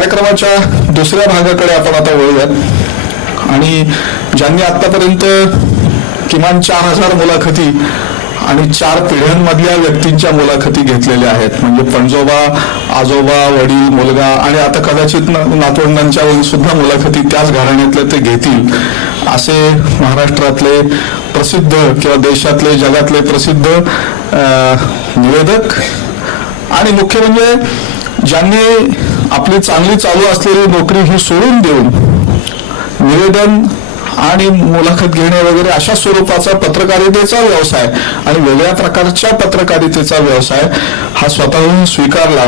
कार्यक्रमाच्या दुसऱ्या भागाकडे आपण आता वळूयात आणि ज्यांनी आतापर्यंत किमान 4000 मुलाखती आणि 4 पिढ्यांमधल्या व्यक्तींच्या मुलाखती घेतलेल्या आहेत, म्हणजे पणजोबा, आजोबा, वडील, मुलगा आणि आता कदाचित नातवंडांच्या सुद्धा मुलाखती त्याच घराण्यातले ते घेतील असे महाराष्ट्रातले प्रसिद्ध किंवा देशातले जगातले प्रसिद्ध निवेदक आणि मुख्य म्हणजे ज्यांनी आपली चांगली चालू असलेली नोकरी ही सोडून देऊन निवेदन आणि मुलाखत घेणे वगैरे अशा स्वरूपाचा पत्रकारितेचा व्यवसाय आणि वेगळ्या प्रकारच्या पत्रकारितेचा व्यवसाय हा स्वतःहून स्वीकारला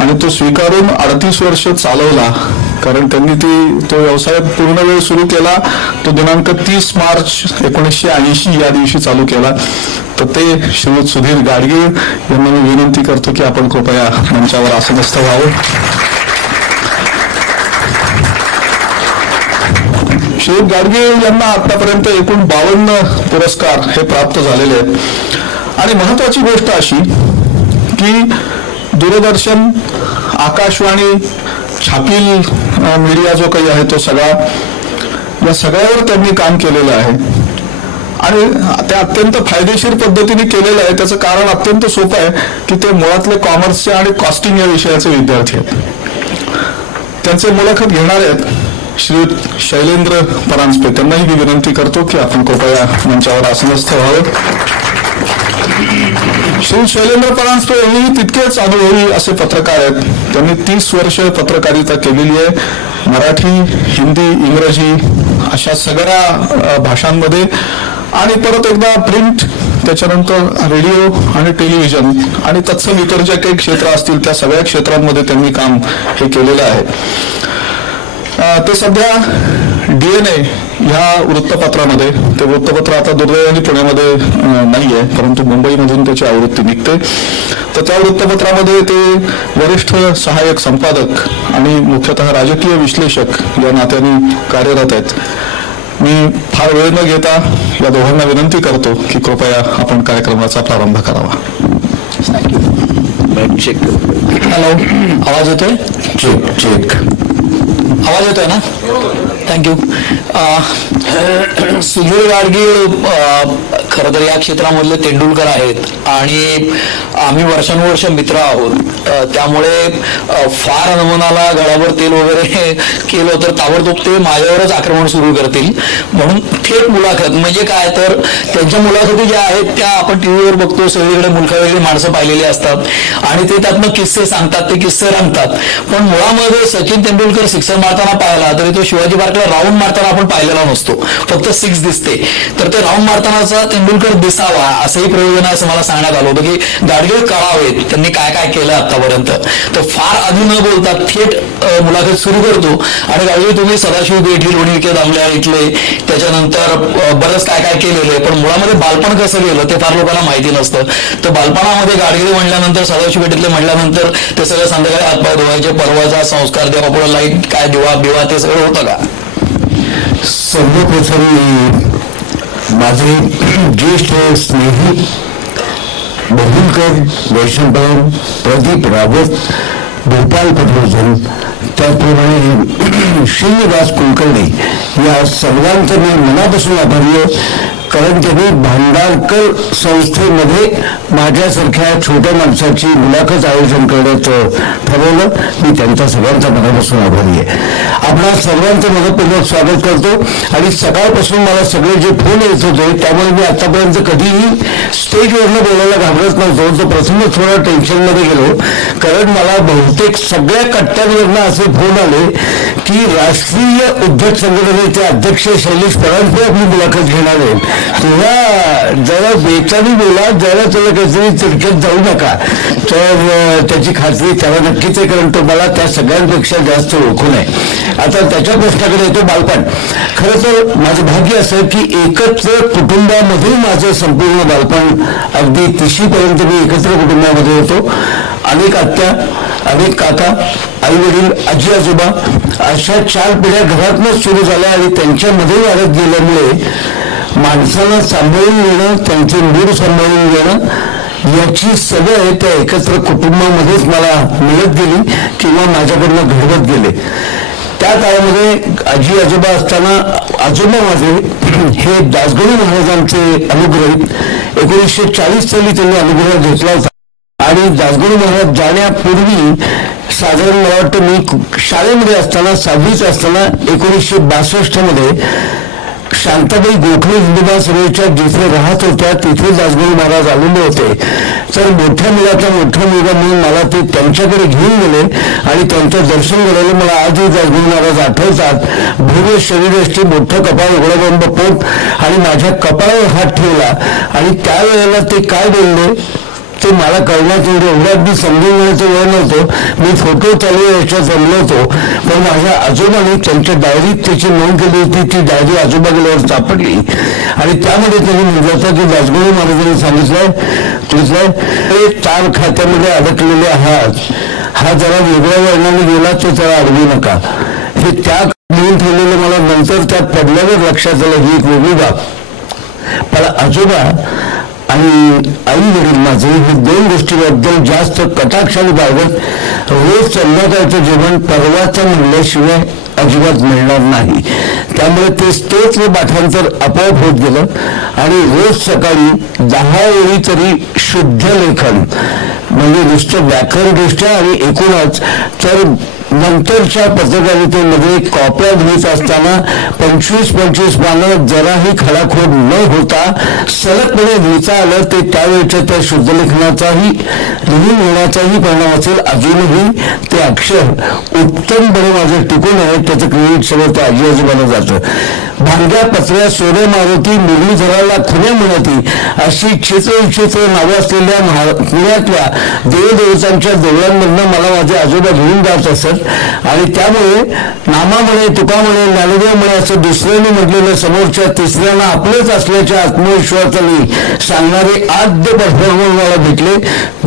आणि तो स्वीकारून 38 वर्ष चालवला. कारण त्यांनी तो व्यवसाय पूर्ण वेळ सुरू केला. तो दिनांक 30 मार्च 1980 या दिवशी चालू केला. तर ते श्रीयुत सुधीर गाडगीळ यांना मी विनंती करतो की आपण कृपया मंचावर आसनस्थ व्हावं. श्रीयुत गाडगीळ यांना आतापर्यंत एकूण 52 पुरस्कार हे प्राप्त झालेले आहेत आणि महत्वाची गोष्ट अशी की दूरदर्शन, आकाशवाणी, छापील मीडिया जो काही आहे तो सगळा, या सगळ्यावर त्यांनी काम केलेलं आहे आणि ते अत्यंत फायदेशीर पद्धतीने केलेलं आहे. त्याचं कारण अत्यंत सोपं आहे की ते मुळातले कॉमर्सचे आणि कॉस्टिंग या विषयाचे विद्यार्थी आहेत. त्यांचे मुलाखत घेणार आहेत श्रीयुत शैलेंद्र परांजपे. त्यांनाही मी विनंती करतो की आपण कृपया मंचावर आसनस्थ व्हावं. श्री शैलेंद्र परांजपे यांनी तितकेच अनुभवी असे पत्रकार आहेत. त्यांनी 30 वर्ष पत्रकारिता केलेली आहे. मराठी, हिंदी, इंग्रजी अशा सगळ्या भाषांमध्ये आणि परत एकदा प्रिंट, त्याच्यानंतर रेडिओ आणि टेलिव्हिजन आणि तत्सम इतर जे काही क्षेत्र असतील त्या सगळ्या क्षेत्रांमध्ये त्यांनी काम हे केलेलं आहे. ते सध्या DNA ह्या वृत्तपत्रामध्ये, ते वृत्तपत्र आता दुर्दैवाने पुण्यामध्ये नाही आहे परंतु मुंबईमधून त्याची आवृत्ती निघते. तर त्या वृत्तपत्रामध्ये ते वरिष्ठ सहाय्यक संपादक आणि मुख्यतः राजकीय विश्लेषक या नात्याने कार्यरत आहेत. मी फार वेळ न घेता या दोघांना विनंती करतो की कृपया आपण कार्यक्रमाचा प्रारंभ करावा. हॅलो, आवाज येतोय? चेक आवाज येतोय ना? थँक्यू. सुधीर गाडगीळ खरं तर या क्षेत्रामधले तेंडुलकर आहेत आणि आम्ही वर्षानुवर्ष मित्र आहोत. त्यामुळे फार नमुनाला गळावर तेल वगैरे केलं तर ताबडतोब ते माझ्यावरच आक्रमण सुरू करतील. म्हणून थेट मुलाखत म्हणजे काय, तर त्यांच्या मुलाखती ज्या आहेत त्या आपण टीव्हीवर बघतो, सगळीकडे मुलखावेगळी माणसं पाहिलेली असतात आणि ते त्यातनं किस्से सांगतात, ते किस्से रंगतात. पण मुळामध्ये सचिन तेंडुलकर सिक्सर मारताना पाहिला तरी तो शिवाजी पार्कला राऊंड मारताना आपण पाहिलेला नसतो, फक्त 6 दिसते. तर ते राऊंड मारतानाचा तेंडुलकर दिसावा असंही प्रयोजन आहे असं मला सांगण्यात आलं होतं की गाडगीळ कळावेत त्यांनी काय काय केलं आतापर्यंत. तर फार आधी न बोलता थेट मुलाखत सुरू करतो. आणि गाडगीळ तुम्ही सदाशिव पेठ, लोणी विखे दामल्या इथले, त्याच्यानंतर बरंच काय काय केलेलं आहे, पण मुळामध्ये बालपण कसं गेलं ते फार लोकांना माहिती नसतं. तर बालपणामध्ये गाडगीळ म्हणल्यानंतर, सदाशिव पेठीतले म्हटल्यानंतर ते सगळं संध्याकाळी हातपाय धुवायचे, परवाचा संस्कार, देवापुढे लाईट, काय दिवा बिवा ते सगळं होतं का? सर्वप्रथम माझे ज्येष्ठ स्नेही बहुलकर, वैष्णव, प्रदीप रावत, गोपाल पटवर्धन, त्याचप्रमाणे श्रीनिवास कुलकर्णी या सर्वांचं मी मनापासून आभारी आहे. कारण त्यांनी भांडारकर संस्थेमध्ये माझ्यासारख्या छोट्या माणसाची मुलाखत आयोजन करण्याचं ठरवलं. मी त्यांचा सगळ्यांचा मनापासून आभारी आहे. आपणा सर्वांचं मनपूर्वक स्वागत करतो. आणि सकाळपासून मला सगळे जे फोन येत होते त्यामुळे मी आतापर्यंत कधीही स्टेजवरनं बोलायला घाबरत नव्हतो. तर प्रथमच थोडा टेन्शनमध्ये गेलो, कारण मला बहुतेक सगळ्या कट्ट्यांवरनं असे फोन आले की राष्ट्रीय उद्योग संघटनेचे अध्यक्ष शैलेश परांजपे आपली मुलाखत घेणार आहेत. तेव्हा जरा बेचारी बोला, जरा त्याला काहीतरी तिरक्यात जाऊ नका. तर त्याची खात्री त्याला नक्कीच आहे, कारण तो मला त्या सगळ्यांपेक्षा जास्त ओळखून आहे. आता त्याच्या प्रश्नाकडे येतो. बालपण खरं तर माझं भाग्य असं की एकत्र कुटुंबामध्ये माझं संपूर्ण बालपण, अगदी 30वी पर्यंत मी एकत्र कुटुंबामध्ये होतो. अनेक आत्या, अनेक काका, आई वडील, आजी आजोबा अशा 4 पिढ्या घरातूनच सुरू झाल्या आणि त्यांच्यामध्ये वाढत गेल्यामुळे माणसाला सांभाळून घेणं, त्यांचे मूड सांभाळून घेणं याची सवय त्या एकत्र कुटुंबामध्येच मला मिळत गेली किंवा माझ्याकडनं घडवत गेले. त्या काळामध्ये आजी आजोबा असताना आजोबा माझे हे दासगणू महाराजांचे अनुग्रहित 1940 साली त्यांनी अनुग्रह घेतला होता. आणि दासगणू महाराज जाण्यापूर्वी साधारण मला वाटतं मी शाळेमध्ये असताना 6वीत असताना 1962 मध्ये शांताबाई गोखले हिंदुबा सभेच्या जिथे राहत होत्या तिथे दासगणू महाराज आलेले होते. तर मोठ्या मुलाचा मोठा मुलगा म्हणून मला ते त्यांच्याकडे घेऊन गेले आणि त्यांचं दर्शन करायला मला आजही दासगणू महाराज आठवतात. भव्य शरीरयष्टी, मोठं कपाळ, उघडबंब पोट आणि माझ्या कपाळावर हात ठेवला आणि त्यावेळेला ते काय बोलले ते मला कळण्यात एवढं अगदी समजून घेण्याचं वेळ नव्हतं. मी फोटो चालू याच्यात जमलो होतो, पण माझ्या आजोबांनी त्यांच्या डायरीत त्याची नोंद केली होती. ती डायरी आजोबा गेल्यावर सापडली आणि त्यामध्ये त्यांनी म्हटलं होतं की दासगणू महाराजांनी सांगितलंय 4 खात्यामध्ये अडकलेले आहात, हा जरा वेगळ्या वर्णाने गेला तो जरा अडवू नका. हे त्या लिहून ठेवलेलं मला नंतर त्यात पडल्यावर लक्षात आलं ही एक वेगळी बाब. पण आजोबा आणि आई वडील माझे हे 2 गोष्टीबद्दल जास्त कटाक्षाने बाळगत. रोज संध्याकाळचं जेवण परवाचं म्हणल्याशिवाय अजिबात मिळणार नाही. त्यामुळे ते स्तोत्र पाठांतर आपोआप होत गेलं आणि रोज सकाळी 10 वेळी तरी शुद्ध लेखन म्हणजे नुसतं व्याकरणदृष्ट्या आणि एकूणच तर नंतरच्या पत्रकारितेमध्ये कॉप्या लिहित असताना 25-25 पानं जराही खडाखोड न होता सलगपणे लिहिता आलं. ते त्यावेळेच्या त्या शुद्धलेखनाचाही लिहून घेण्याचाही परिणाम असेल. अजूनही ते अक्षर उत्तमपणे माझं टिकून आहे. त्याचं क्रेडिट सगळं त्या आजी आजोबाला जातं. भांग्या पत्र्या सोरे मारुती मुरलीधराला खुण्या म्हणती अशी चित्रविचित्र नावं असलेल्या पुण्यातल्या देवदेवतांच्या देवळांमधनं मला माझे आजोबा घेऊन जात असत. आणि त्यामुळे नामा म्हणे, तुका म्हणे, ज्ञानदेव म्हणे असं दुसऱ्याने म्हटलेलं समोरच्या तिसऱ्यांना आपलंच असल्याच्या आत्मविश्वासाने सांगणारे आद्य परफॉर्मर मला भेटले,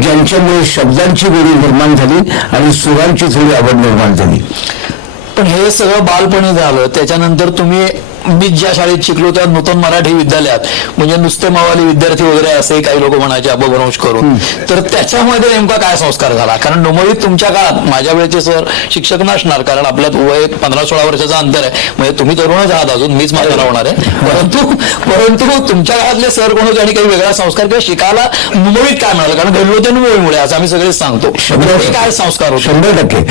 ज्यांच्यामुळे शब्दांची गोडी निर्माण झाली आणि सुरांची थोडी आवड निर्माण झाली. पण हे सगळं बालपणी झालं. त्याच्यानंतर तुम्ही मी ज्या शाळेत शिकलो त्या नूतन मराठी विद्यालयात म्हणजे नुसते मावाली विद्यार्थी वगैरे असे काही लोक म्हणायचे अपभ्रंश करून, तर त्याच्यामध्ये नेमका काय संस्कार झाला? कारण नोमळीत तुमच्या काळात माझ्या वेळेचे सर शिक्षक नसणार, कारण आपल्यात वय 15-16 वर्षाचं अंतर आहे. म्हणजे तुम्ही तरुणच आहात अजून, मीच माझ्या होणार आहे. परंतु तुमच्या काळातले सर कोण होते आणि काही वेगळा संस्कार किंवा शिकायला नोमळीत काय मिळालं? कारण घडलो ते नोमळीमुळे असं आम्ही सगळेच सांगतो. काय संस्कार होते? 100%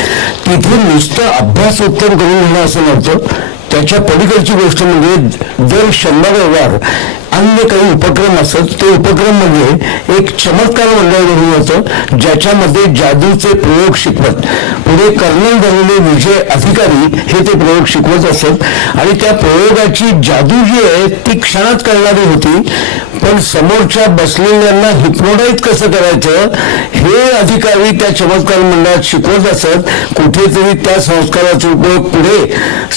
तिथे नुसतं अभ्यास उत्तम करून घेणं असं नव्हतं. त्याच्या पलीकडची गोष्ट म्हणजे दर 100 व्यवहार अन्य काही उपक्रम असत. ते उपक्रम म्हणजे एक चमत्कार मंडळ घडून होतं ज्याच्यामध्ये जादूचे प्रयोग शिकवत. पुढे कर्नल झालेले विजय अधिकारी हे ते प्रयोग शिकवत असत आणि त्या प्रयोगाची जादू जी आहे ती क्षणात कळणारी होती. पण समोरच्या बसलेल्यांना हिप्नोटाईज कसं करायचं हे अधिकारी त्या चमत्कार मंडळात शिकवत असत. कुठेतरी त्या संस्काराचा उपयोग पुढे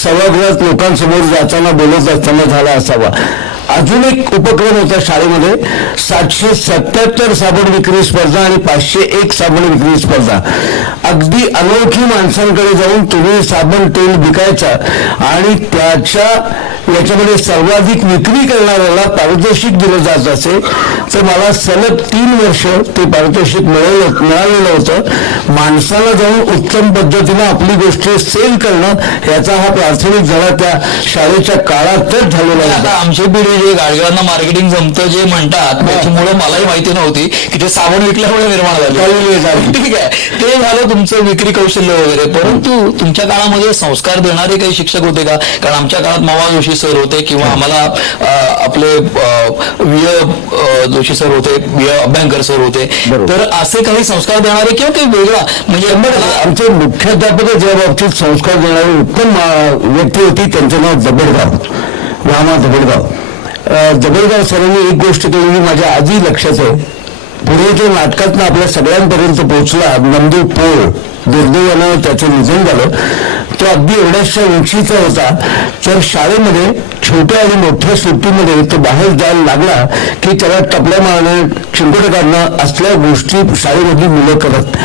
सभागृहात लोकांसमोर जाताना बोलत असताना झाला असावा. अजून एक उपक्रम होता शाळेमध्ये, 777 साबण विक्री स्पर्धा आणि 501 साबण विक्री स्पर्धा. अगदी अनोळखी माणसांकडे जाऊन तुम्ही साबण तेल विकायचा आणि त्याच्या याच्यामध्ये सर्वाधिक विक्री करणाऱ्याला पारितोषिक दिलं जात असे. तर मला सलग 3 वर्ष ते पारितोषिक मिळालेलं होतं. माणसाला जाऊन उत्तम पद्धतीनं आपली गोष्ट सेल करणं याचा हा प्राथमिक धडा त्या शाळेच्या काळातच झालेला आहे. आता आमची पिढी जे गाडगिळांना मार्केटिंग जमतं जे म्हणतात त्याच्यामुळे मलाही माहिती नव्हती की ते साबण विकल्यामुळे निर्माण झाले. ठीक आहे, ते झालं तुमचं विक्री कौशल्य वगैरे. परंतु तुमच्या काळामध्ये संस्कार देणारे काही शिक्षक होते का? कारण आमच्या काळात मावा जोशी सर होते किंवा आम्हाला आपले जोशी सर होते, अभ्यंकर सर होते. तर असे काही संस्कार देणारे किंवा काही वेगळा म्हणजे आमचे मुख्याध्यापक या बाबतीत संस्कार देणारी उत्तम व्यक्ती होती. त्यांचं नाव दबडगाव, रामा दबडगाव. दबडगाव सरांनी एक गोष्ट केलेली माझ्या आधी लक्षात आहे. पुढे जो नाटकातनं आपल्या सगळ्यांपर्यंत पोहोचला, नंदू पोळ, दुर्दैवानं त्याचं निधन झालं. तो अगदी एवढ्याशा उंचीचा होता. तर शाळेमध्ये छोट्या आणि मोठ्या सुट्टीमध्ये तो बाहेर जायला लागला की त्याला टपल्या मारणं, चिंकोट काढणं असल्या गोष्टी शाळेमधली मुलं करत.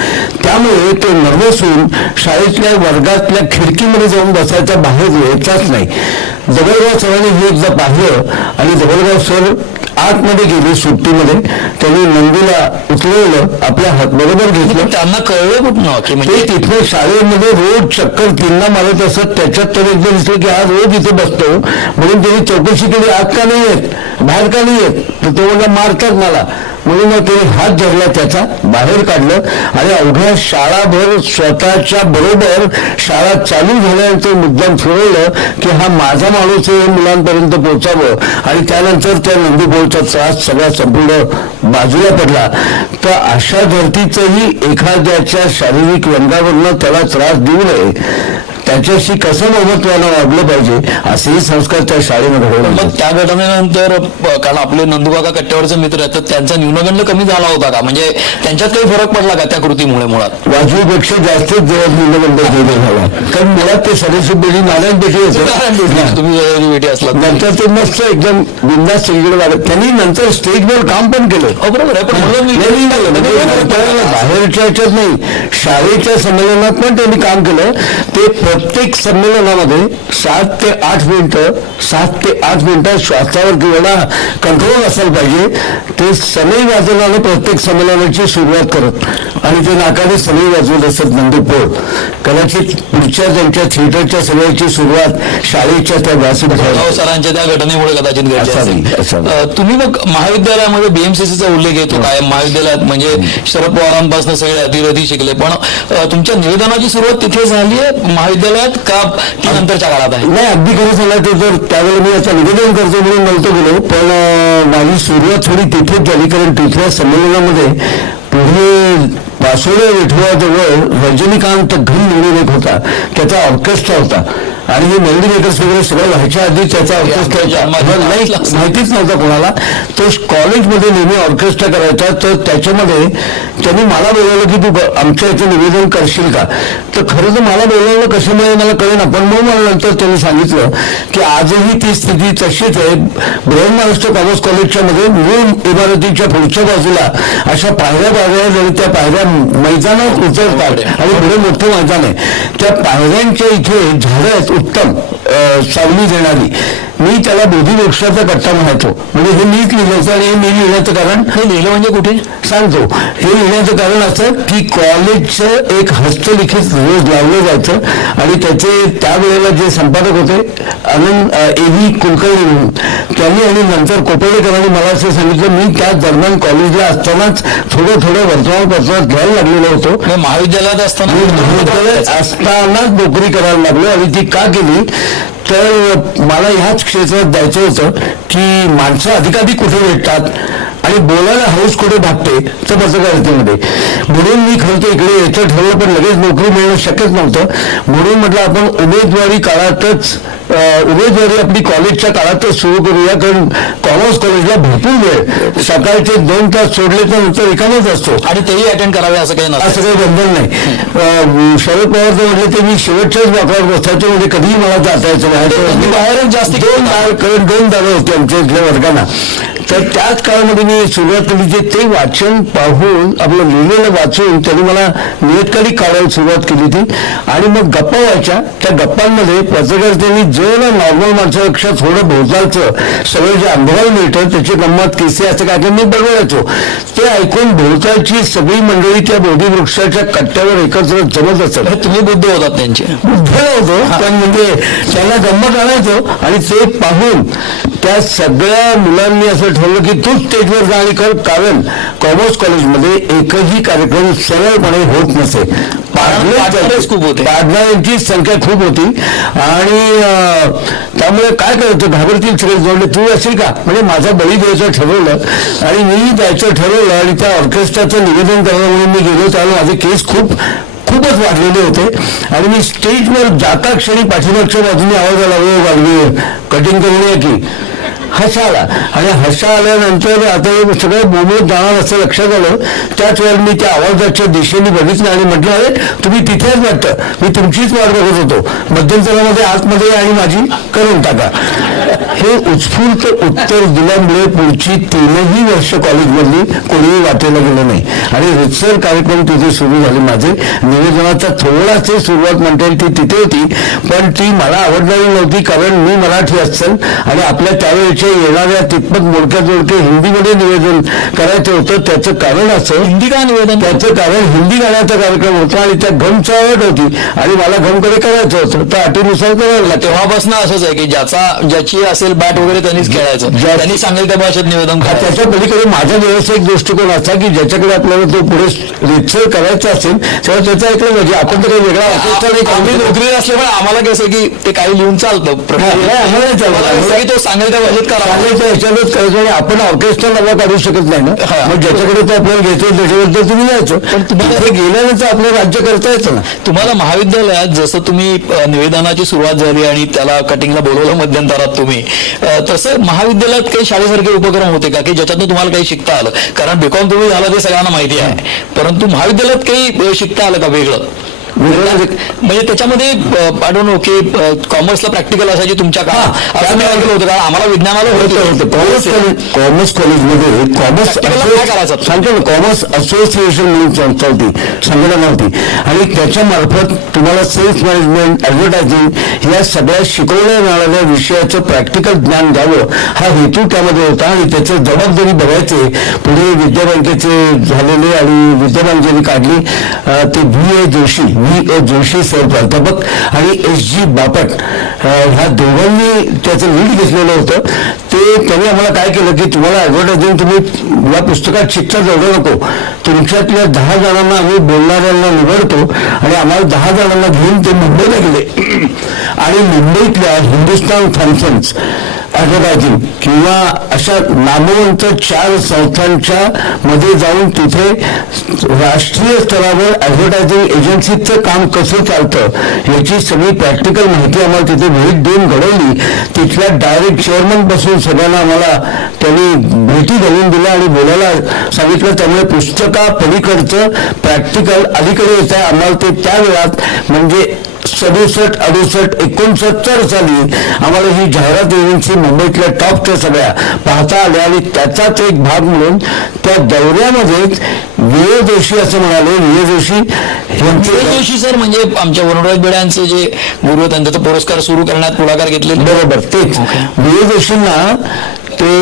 त्यामुळे तो नर्वस होऊन शाळेतल्या वर्गातल्या खिडकीमध्ये जाऊन बसायचा, बाहेर यायचाच नाही. दबडगाव सरांनी हे एकदा पाहिलं आणि दबडगाव सर आतमध्ये गेली सुट्टीमध्ये, त्यांनी नंदीला उचलवलं, आपल्या हात बरोबर घेतलं. त्यांना कळलं कुठं की म्हणजे तिथे शाळेमध्ये रोज चक्कर 3ला मारत असत. त्याच्यात तर एकदा दिसलं की आज रोज इथे बसतो, म्हणून त्यांनी चौकशी केली, आत का नाही येत, बाहेर का नाही येत. तर तो म्हणला मारतात मला, म्हणून मग त्यांनी हात धरला, त्याचा बाहेर काढलं आणि अवघ्या शाळाभर स्वतःच्या बरोबर शाळा चालू झाल्यानंतर मुद्दाम फिरवलं की हा माझा माणूस आहे, मुलांपर्यंत पोहोचावं. आणि त्यानंतर त्या नंदीबोळचा त्रास सगळा संपूर्ण बाजूला पडला. तर अशा धर्तीचंही एखाद्याच्या शारीरिक व्यंगावरनं त्याला त्रास देऊ नये, त्याच्याशी कसं महत्वानं वागलं पाहिजे असेही संस्कार त्या शाळेमध्ये होणार. मग त्या घटनेनंतर कारण आपले नंदूकाका कट्ट्यावरचे मित्र आहेत, तर त्यांचा न्यूनगंड कमी झाला होता का? म्हणजे त्यांच्यात काही फरक पडला का त्या कृतीमुळे? मुळात वाजवीपेक्षा जास्तच न्यूनगंड झाला, कारण मुळात ते सदस्यपेटी नारायणपेठी होतं. तुम्ही बेटी असला नंतर ते मस्त एकदम बिंदास सगळीकडे वागत. त्यांनी नंतर स्टेजवर काम पण केलं. बरोबर आहे, पण बाहेरच्या याच्यात नाही, शाळेच्या संमेलनात पण त्यांनी काम केलं. ते प्रत्येक संमेलनामध्ये 7 ते 8 मिनिटं श्वासावर किंवा कंट्रोल असायला पाहिजे. ते सनई वाजवणानं प्रत्येक संमेलनाची सुरुवात करत आणि ते नाकाने सनई वाजवत असत नंदीपोळ. कदाचित पुढच्या त्यांच्या थिएटरच्या सगळ्याची सुरुवात शाळेच्या त्या व्यासपीठावर सरांच्या त्या घटनेमुळे कदाचित घडली. तुम्ही मग महाविद्यालयामध्ये बीएमसीसीचा उल्लेख येतो काय? महाविद्यालयात म्हणजे शरद पवारांपासून सगळे अतिरथी शिकले, पण तुमच्या निवेदनाची सुरुवात तिथे झाली आहे महाविद्यालयात का ती नंतरच्या काळात आहे? नाही, अगदी खरं सांगायचं तर त्यावेळेला मी याचं निवेदन करतो म्हणून नव्हतो गेलो, पण माझी सुरुवात थोडी तिथेच झाली. कारण तिथल्या संमेलनामध्ये पुढे वासोडे विठोबाजवळ रजनीकांत घन म्हणून एक होता, त्याचा ऑर्केस्ट्रा होता. आणि हे मेलोडी मेकर्स वगैरे सगळं व्हायच्या आधी त्याचा ऑर्केस्ट्रा माहितीच नव्हता कोणाला. तो कॉलेजमध्ये नेहमी ऑर्केस्ट्रा करायचा. तर त्याच्यामध्ये त्यांनी मला बोलवलं की तू आमच्या याचं निवेदन करशील का? तर खरं तर मला बोलवलं कशामुळे मला कळेना, पण मग मला नंतर त्यांनी सांगितलं की आजही ती स्थिती तशीच आहे. महाराष्ट्र कॉमर्स कॉलेजच्या मध्ये मूळ इमारतीच्या पुढच्या बाजूला अशा पायऱ्या आणि त्या पायऱ्या मैदानात उतरतात आणि पुढे मोठं मैदान आहे. त्या पायऱ्यांच्या इथे झाडं आहेत उत्तम सावली देणारी. मी त्याला बोधिवृक्षाचा कट्टा म्हणायचो. म्हणजे हे मीच लिहायचं. आणि हे मी लिहिण्याचं कारण, हे लिहिलं म्हणजे कुठे सांगतो, हे लिहिण्याचं कारण असं की कॉलेजचं एक हस्तलिखित रोज लावलं जायचं आणि त्याचे त्यावेळेला जे संपादक होते आनंद A.V. कुलकर्णी म्हणून, त्यांनी आणि नंतर कोपेडेकरांनी मला असं सांगितलं, मी त्या दरम्यान कॉलेजला असतानाच थोडं वर्तमानपत्रात घ्यायला लागलेलो होतो. महाविद्यालयात असतानाच नोकरी करायला लागलो. आणि ती का केली तर मला ह्याच क्षेत्रात जायचं होतं की माणसं अधिकाधिक कुठे भेटतात आणि बोलायला हौस कुठे भागते तर पत्रकारितेमध्ये. म्हणून मी खरं तर इकडे यायचं ठरवलं, पण लगेच नोकरी मिळणं शक्यच नव्हतं. म्हणून म्हटलं आपण उमेदवारी आपली कॉलेजच्या काळातच सुरू करूया. कारण कॉमर्स कॉलेजला भरपूर वेळ, सकाळचे 2 तास सोडले तर नंतर रिकामच असतो आणि तेही अटेंड करावे असं काही नसतं, असं काही बंधन नाही. शरद पवार जे म्हटले ते मी शेवटच्याच वाकडावर बसायचो. म्हणजे कधीही मला जाता यायचं बाहेरच जास्त 2 दावे होते आमच्या इथल्या वर्गांना. तर त्याच काळामध्ये मी सुरुवात केली. ते वाचन पाहून आपलं लिहिलेलं वाचून त्यांनी मला नियतकालिक काढायला सुरुवात केली होती. आणि मग गप्पा व्हायच्या. त्या गप्पांमध्ये पत्रकारितेने जे ना नॉर्मल माणसापेक्षा थोडं भोवतालचं सगळं जे अनुभवायला मिळतं त्याची गंमत किस्से असं काय मी बघायचो. ते ऐकून भोवतालची सगळी मंडळी त्या बोधिवृक्षाच्या कट्ट्यावर एकत्र जमत असत. तुम्ही बुद्ध होतात त्यांचे? बुद्ध होतो, पण म्हणजे त्यांना गंमत आणायचो. आणि ते पाहून त्या सगळ्या मुलांनी असं ठरवलं की तूच स्टेजवर जा आणि कर. कारण कॉमर्स कॉलेजमध्ये एकही कार्यक्रम सरळपणे होत नसे. खूप होते, पाडणाऱ्यांची संख्या खूप होती. आणि त्यामुळे काय करायचं, घाबरतील सगळे जोडले. तू असेल का? म्हणजे माझा बळी द्यायचं ठरवलं आणि मी जायचं ठरवलं. आणि त्या ऑर्केस्ट्राचं निवेदन करायला म्हणून मी गेलो. त्यामुळे माझे केस खूपच वाढलेले होते. आणि मी स्टेजवर जाता क्षणी पाठीमागच्या बाजूने आवाज आला, हो गाडवी कटिंग करून या की. हसा आला. आणि हसा आल्यानंतर आता सगळं बोंबलत जाणार असं लक्षात आलं. त्याच वेळेला मी त्या आवाजाच्या दिशेने बघितलं आणि म्हटलं, अरे तुम्ही तिथेच वाटतं, मी तुमचीच वाट बघत होतो. मध्यंतरामध्ये आतमध्ये आणि माझी करून टाका. हे उत्स्फूर्त उत्तर दिल्यामुळे पुढची 3ही वर्ष कॉलेजमधली कोणीही वाटेला गेलं नाही. आणि रितसर कार्यक्रम तिथे सुरू झाले. माझे निवेदनाचा थोडासे सुरुवात म्हणता येईल ती तिथे होती, पण ती मला आवडणारी नव्हती. कारण मी मराठी असेल आणि आपल्या त्यावेळेच्या मराठीपेक्षा येणाऱ्या तितपत मोडक्या जोडके हिंदीमध्ये निवेदन करायचं होतं. त्याचं कारण असं, हिंदी का निवेदन? त्याचं कारण हिंदी गाण्याचा कार्यक्रम होता आणि त्या घमची आवड होती आणि मला घमकडे करायचं होतं, तर अटीनुसार करायला. तेव्हापासून असंच आहे की ज्याची असेल बॅट वगैरे त्यांनीच खेळायचं, त्यांनी सांगेल त्या भाषेत निवेदन. त्याच्या पलीकडे माझा व्यावसायिक दृष्टिकोन असा की ज्याच्याकडे आपल्याला तो पुढे रितसर करायचा असेल तेव्हा त्याचं ऐकलं पाहिजे. आपण तर काही वेगळा आम्ही नोकरी असले पण आम्हाला कसं की ते काही लिहून चालतं, आम्हाला तो सांगेल त्या भाषेत करा, याच्यावरच करायचं. आणि आपण ऑर्केस्ट्रा नावा काढू शकत नाही ना, मग ज्याच्याकडे तो आपल्याला घेतो त्याच्याबद्दल तुम्ही जायचं. पण तुम्हाला गेल्यानंतर आपलं राज्य करता येतं ना. तुम्हाला महाविद्यालयात जसं तुम्ही निवेदनाची सुरुवात झाली आणि त्याला कटिंगला बोलवलं मध्यंतरात तुम्ही, तसं महाविद्यालयात काही शाळेसारखे उपक्रम होते का की ज्याच्यातून तुम्हाला काही शिकता आलं? कारण बीकॉम तुम्ही झाला ते सगळ्यांना माहिती आहे, परंतु महाविद्यालयात काही शिकता आलं का वेगळं? म्हणजे त्याच्यामध्ये आय डोंट नो की कॉमर्सला प्रॅक्टिकल असायची तुमच्या काळात असं मी ऐकलं होतं, कारण आम्हाला विज्ञानाला होतं. कॉमर्स कॉलेजमध्ये कॉमर्स काय करायचं सांगतो ना, कॉमर्स असोसिएशन म्हणून संस्था होती, संघटना होती आणि त्याच्या मार्फत तुम्हाला सेल्स मॅनेजमेंट, ऍडव्हर्टायझिंग या सगळ्या शिकवल्या जाणाऱ्या विषयाचं प्रॅक्टिकल ज्ञान द्यावं हा हेतू त्यामध्ये होता. आणि त्याचं जबाबदारी बघायचे पुढे विद्या बँकेचे झालेले आणि विद्यमान ज्यांनी काढली ते जोशी सर प्राध्यापक आणि SG बापट ह्या दोघांनी त्याचं लीड घेतलेलं होतं. त्यांनी आम्हाला काय केलं की तुम्हाला ऍडव्हर्टायझिंग तुम्ही या पुस्तकात शिक्षा जवळ नको, तुमच्यातल्या 10 जणांना आम्ही बोलणाऱ्यांना निवडतो आणि आम्हाला 10 जणांना घेऊन ते मुंबईला गेले आणि मुंबईतल्या हिंदुस्तान फंक्शन्स ऍडव्हर्टायझिंग किंवा अशा नामवंत 4 संस्थांच्या मध्ये जाऊन तिथे राष्ट्रीय स्तरावर ऍडव्हर्टायझिंग एजन्सीचं काम कसं चालतं याची सगळी प्रॅक्टिकल माहिती आम्हाला तिथे भेट देऊन घडवली. तिथल्या डायरेक्ट चेअरमन पासून सगळ्यांना आम्हाला त्यांनी भेटी घालून दिल्या आणि बोलायला सांगितलं. त्यामुळे पुस्तका पलीकडचं प्रॅक्टिकल अलीकडे येत आहे. आम्हाला ते त्या वेळात म्हणजे 67, 68, 69 साली आम्हाला ही जाहिरात एजन्सी मुंबईतल्या टॉपच्या सगळ्या पाहता आल्या आणि त्याचाच एक भाग म्हणून त्या दौऱ्यामध्येच विजय जोशी असं म्हणाले. विजय जोशी सर म्हणजे आमच्या वरुणराज भिड्यांचे जे गुरु त्यांचा पुरस्कार सुरू करण्यात पुढाकार घेतले. बरोबर, तेच विजय जोशींना ते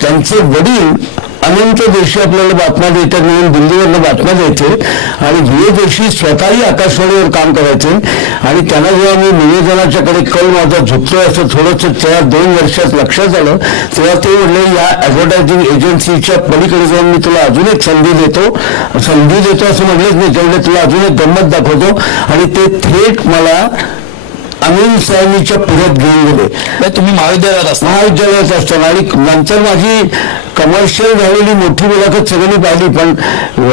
त्यांचे वडील अनंत जोशी आपल्याला बातम्या देतात म्हणून दिल्लीवरनं बातम्या द्यायचे आणि विजय जोशी स्वतःही आकाशवाणीवर काम करायचे. आणि त्यांना जेव्हा मी निवेदनाच्याकडे कल माझा झुकतोय असं थोडंसं त्या 2 वर्षात लक्षात आलं तेव्हा ते म्हणले या ऍडव्हर्टायझिंग एजन्सीच्या पलीकडे जाऊन मी तुला अजून एक संधी देतो असं म्हटलंच नाही, त्यामुळे तुला अजून एक गंमत दाखवतो. आणि ते थेट मला अमीन सयानीच्या पुढ्यात घेऊन गेले. तुम्ही महाविद्यालयात असताना आणि नंतर माझी कमर्शियल झालेली मोठी मुलाखत सगळ्यांनी पाहिली, पण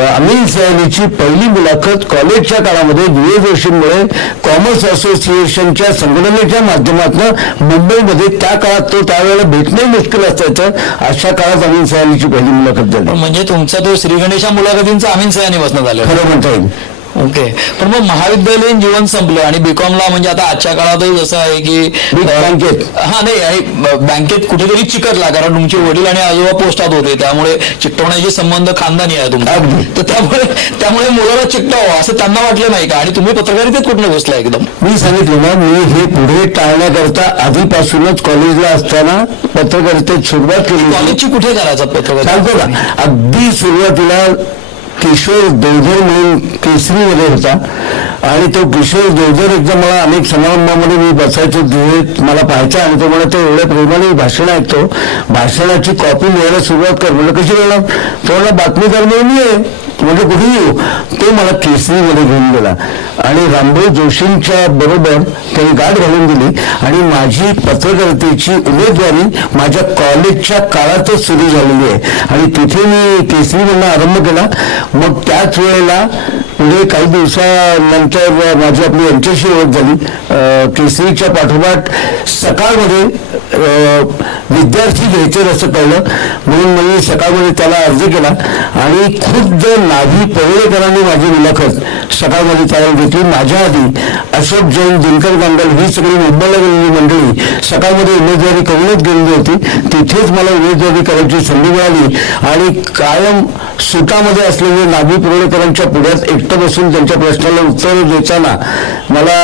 अमीन सयानीची पहिली मुलाखत कॉलेजच्या काळामध्ये विजय जोशींमुळे कॉमर्स असोसिएशनच्या संघटनेच्या माध्यमातून मुंबईमध्ये त्या काळात तो त्यावेळेला भेटणे मुश्किल असायचं, अशा काळात अमीन सयानीची पहिली मुलाखत झाली. म्हणजे तुमचा तो श्रीगणेशा मुलाखतींचा अमीन सयानी बसण्यात आलं, खरं म्हणता येईल. ओके. पण मग महाविद्यालयीन जीवन संपलं आणि बीकॉमला म्हणजे आता आजच्या काळातही जसं आहे की बँकेत बँकेत कुठेतरी चिकटला, कारण तुमचे वडील आणि आजोबा पोस्टात होते त्यामुळे चिकटवण्याचे संबंध खानदानी आहे तुमचा, तर त्यामुळे मुलाला चिकटावं असं त्यांना वाटलं नाही का? आणि तुम्ही पत्रकारितेत कुठनं बसला एकदम? मी सांगितलं ना, मी हे पुढे टाळण्याकरता आधीपासूनच कॉलेजला असताना पत्रकारितेत सुरुवात केली. कॉलेजची कुठे करायचं पत्रकारिता? सांगतो ना, अगदी सुरुवातीला किशोर देवधर म्हणून केसरीमध्ये होता आणि तो किशोर देवधर एकदा मला अनेक समारंभामध्ये मी बसायचो, मला पाहायचा आणि तो म्हणत एवढ्या प्रेमाने भाषण ऐकतो, भाषणाची कॉपी लिहायला सुरुवात कर. म्हणजे कशी करणार? तो मला बातमीदार म्हणून मी आहे म्हणजे कुठे येऊ. तो मला केसरीमध्ये घेऊन गेला आणि रामभाऊ जोशींच्या बरोबर त्यांनी गाठ घालून दिली आणि माझी पत्रकारितेची उमेदवारी माझ्या कॉलेजच्या काळातच सुरू झालेली आहे आणि तिथे मी केसरीमधनं आरंभ केला. मग त्याच वेळेला पुढे काही दिवसानंतर माझी आपली यांच्याशी ओळख झाली. केसरीच्या पाठोपाठ सकाळमध्ये विद्यार्थी घ्यायचे असं कळलं म्हणून मी सकाळमध्ये त्याला अर्ज केला आणि खुद्द नाभी पवळेकरांनी माझी मुलाखत सकाळमध्ये तयार घेतली. माझ्या आधी अशोक जैन, दिनकर गांगल ही सगळी मुंबईला गेलेली मंडळी सकाळमध्ये उमेदवारी करूनच गेलेली होती. तिथेच मला उमेदवारी करायची संधी मिळाली आणि कायम सुटामध्ये असलेले नाभी पवळेकरांच्या पुढ्यात एकटं बसून त्यांच्या प्रश्नाला उत्तर देताना मला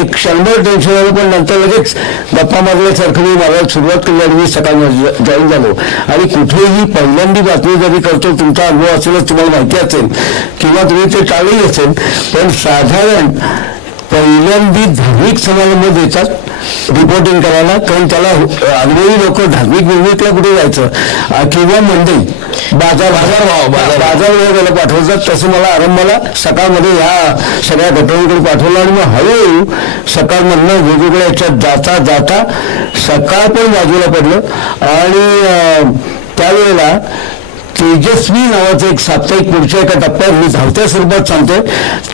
एक क्षणभर टेन्शन आलं, पण नंतर लगेच गप्पा मारल्यासारखं मी मला सुरुवात केली आणि मी सकाळी जॉईन झालो. आणि कुठेही पहिल्यांदी बातमी जरी करतो, तुमचा अनुभव असेलच, तुम्हाला माहिती असेल किंवा तुम्ही ते टाळली असेल, पण साधारण पहिल्यांदी धार्मिक समारंभ देतात रिपोर्टिंग करायला, कारण त्याला अनुभवी लोक धार्मिक निर्मितीला कुठे जायचं किंवा मंडई बाजार वगैरे पाठवतात. तसं मला आरंभाला सकाळमध्ये ह्या सगळ्या घटनांकडे पाठवलं आणि मग हळूहळू सकाळमधनं वेगवेगळ्या याच्यात जाता जाता सकाळ पण बाजूला पडलं. आणि त्यावेळेला तेजस्वी नावाचं एक साप्ताहिक, पुढच्या एका टप्प्यात मी धावत्या स्वरूपात सांगतो,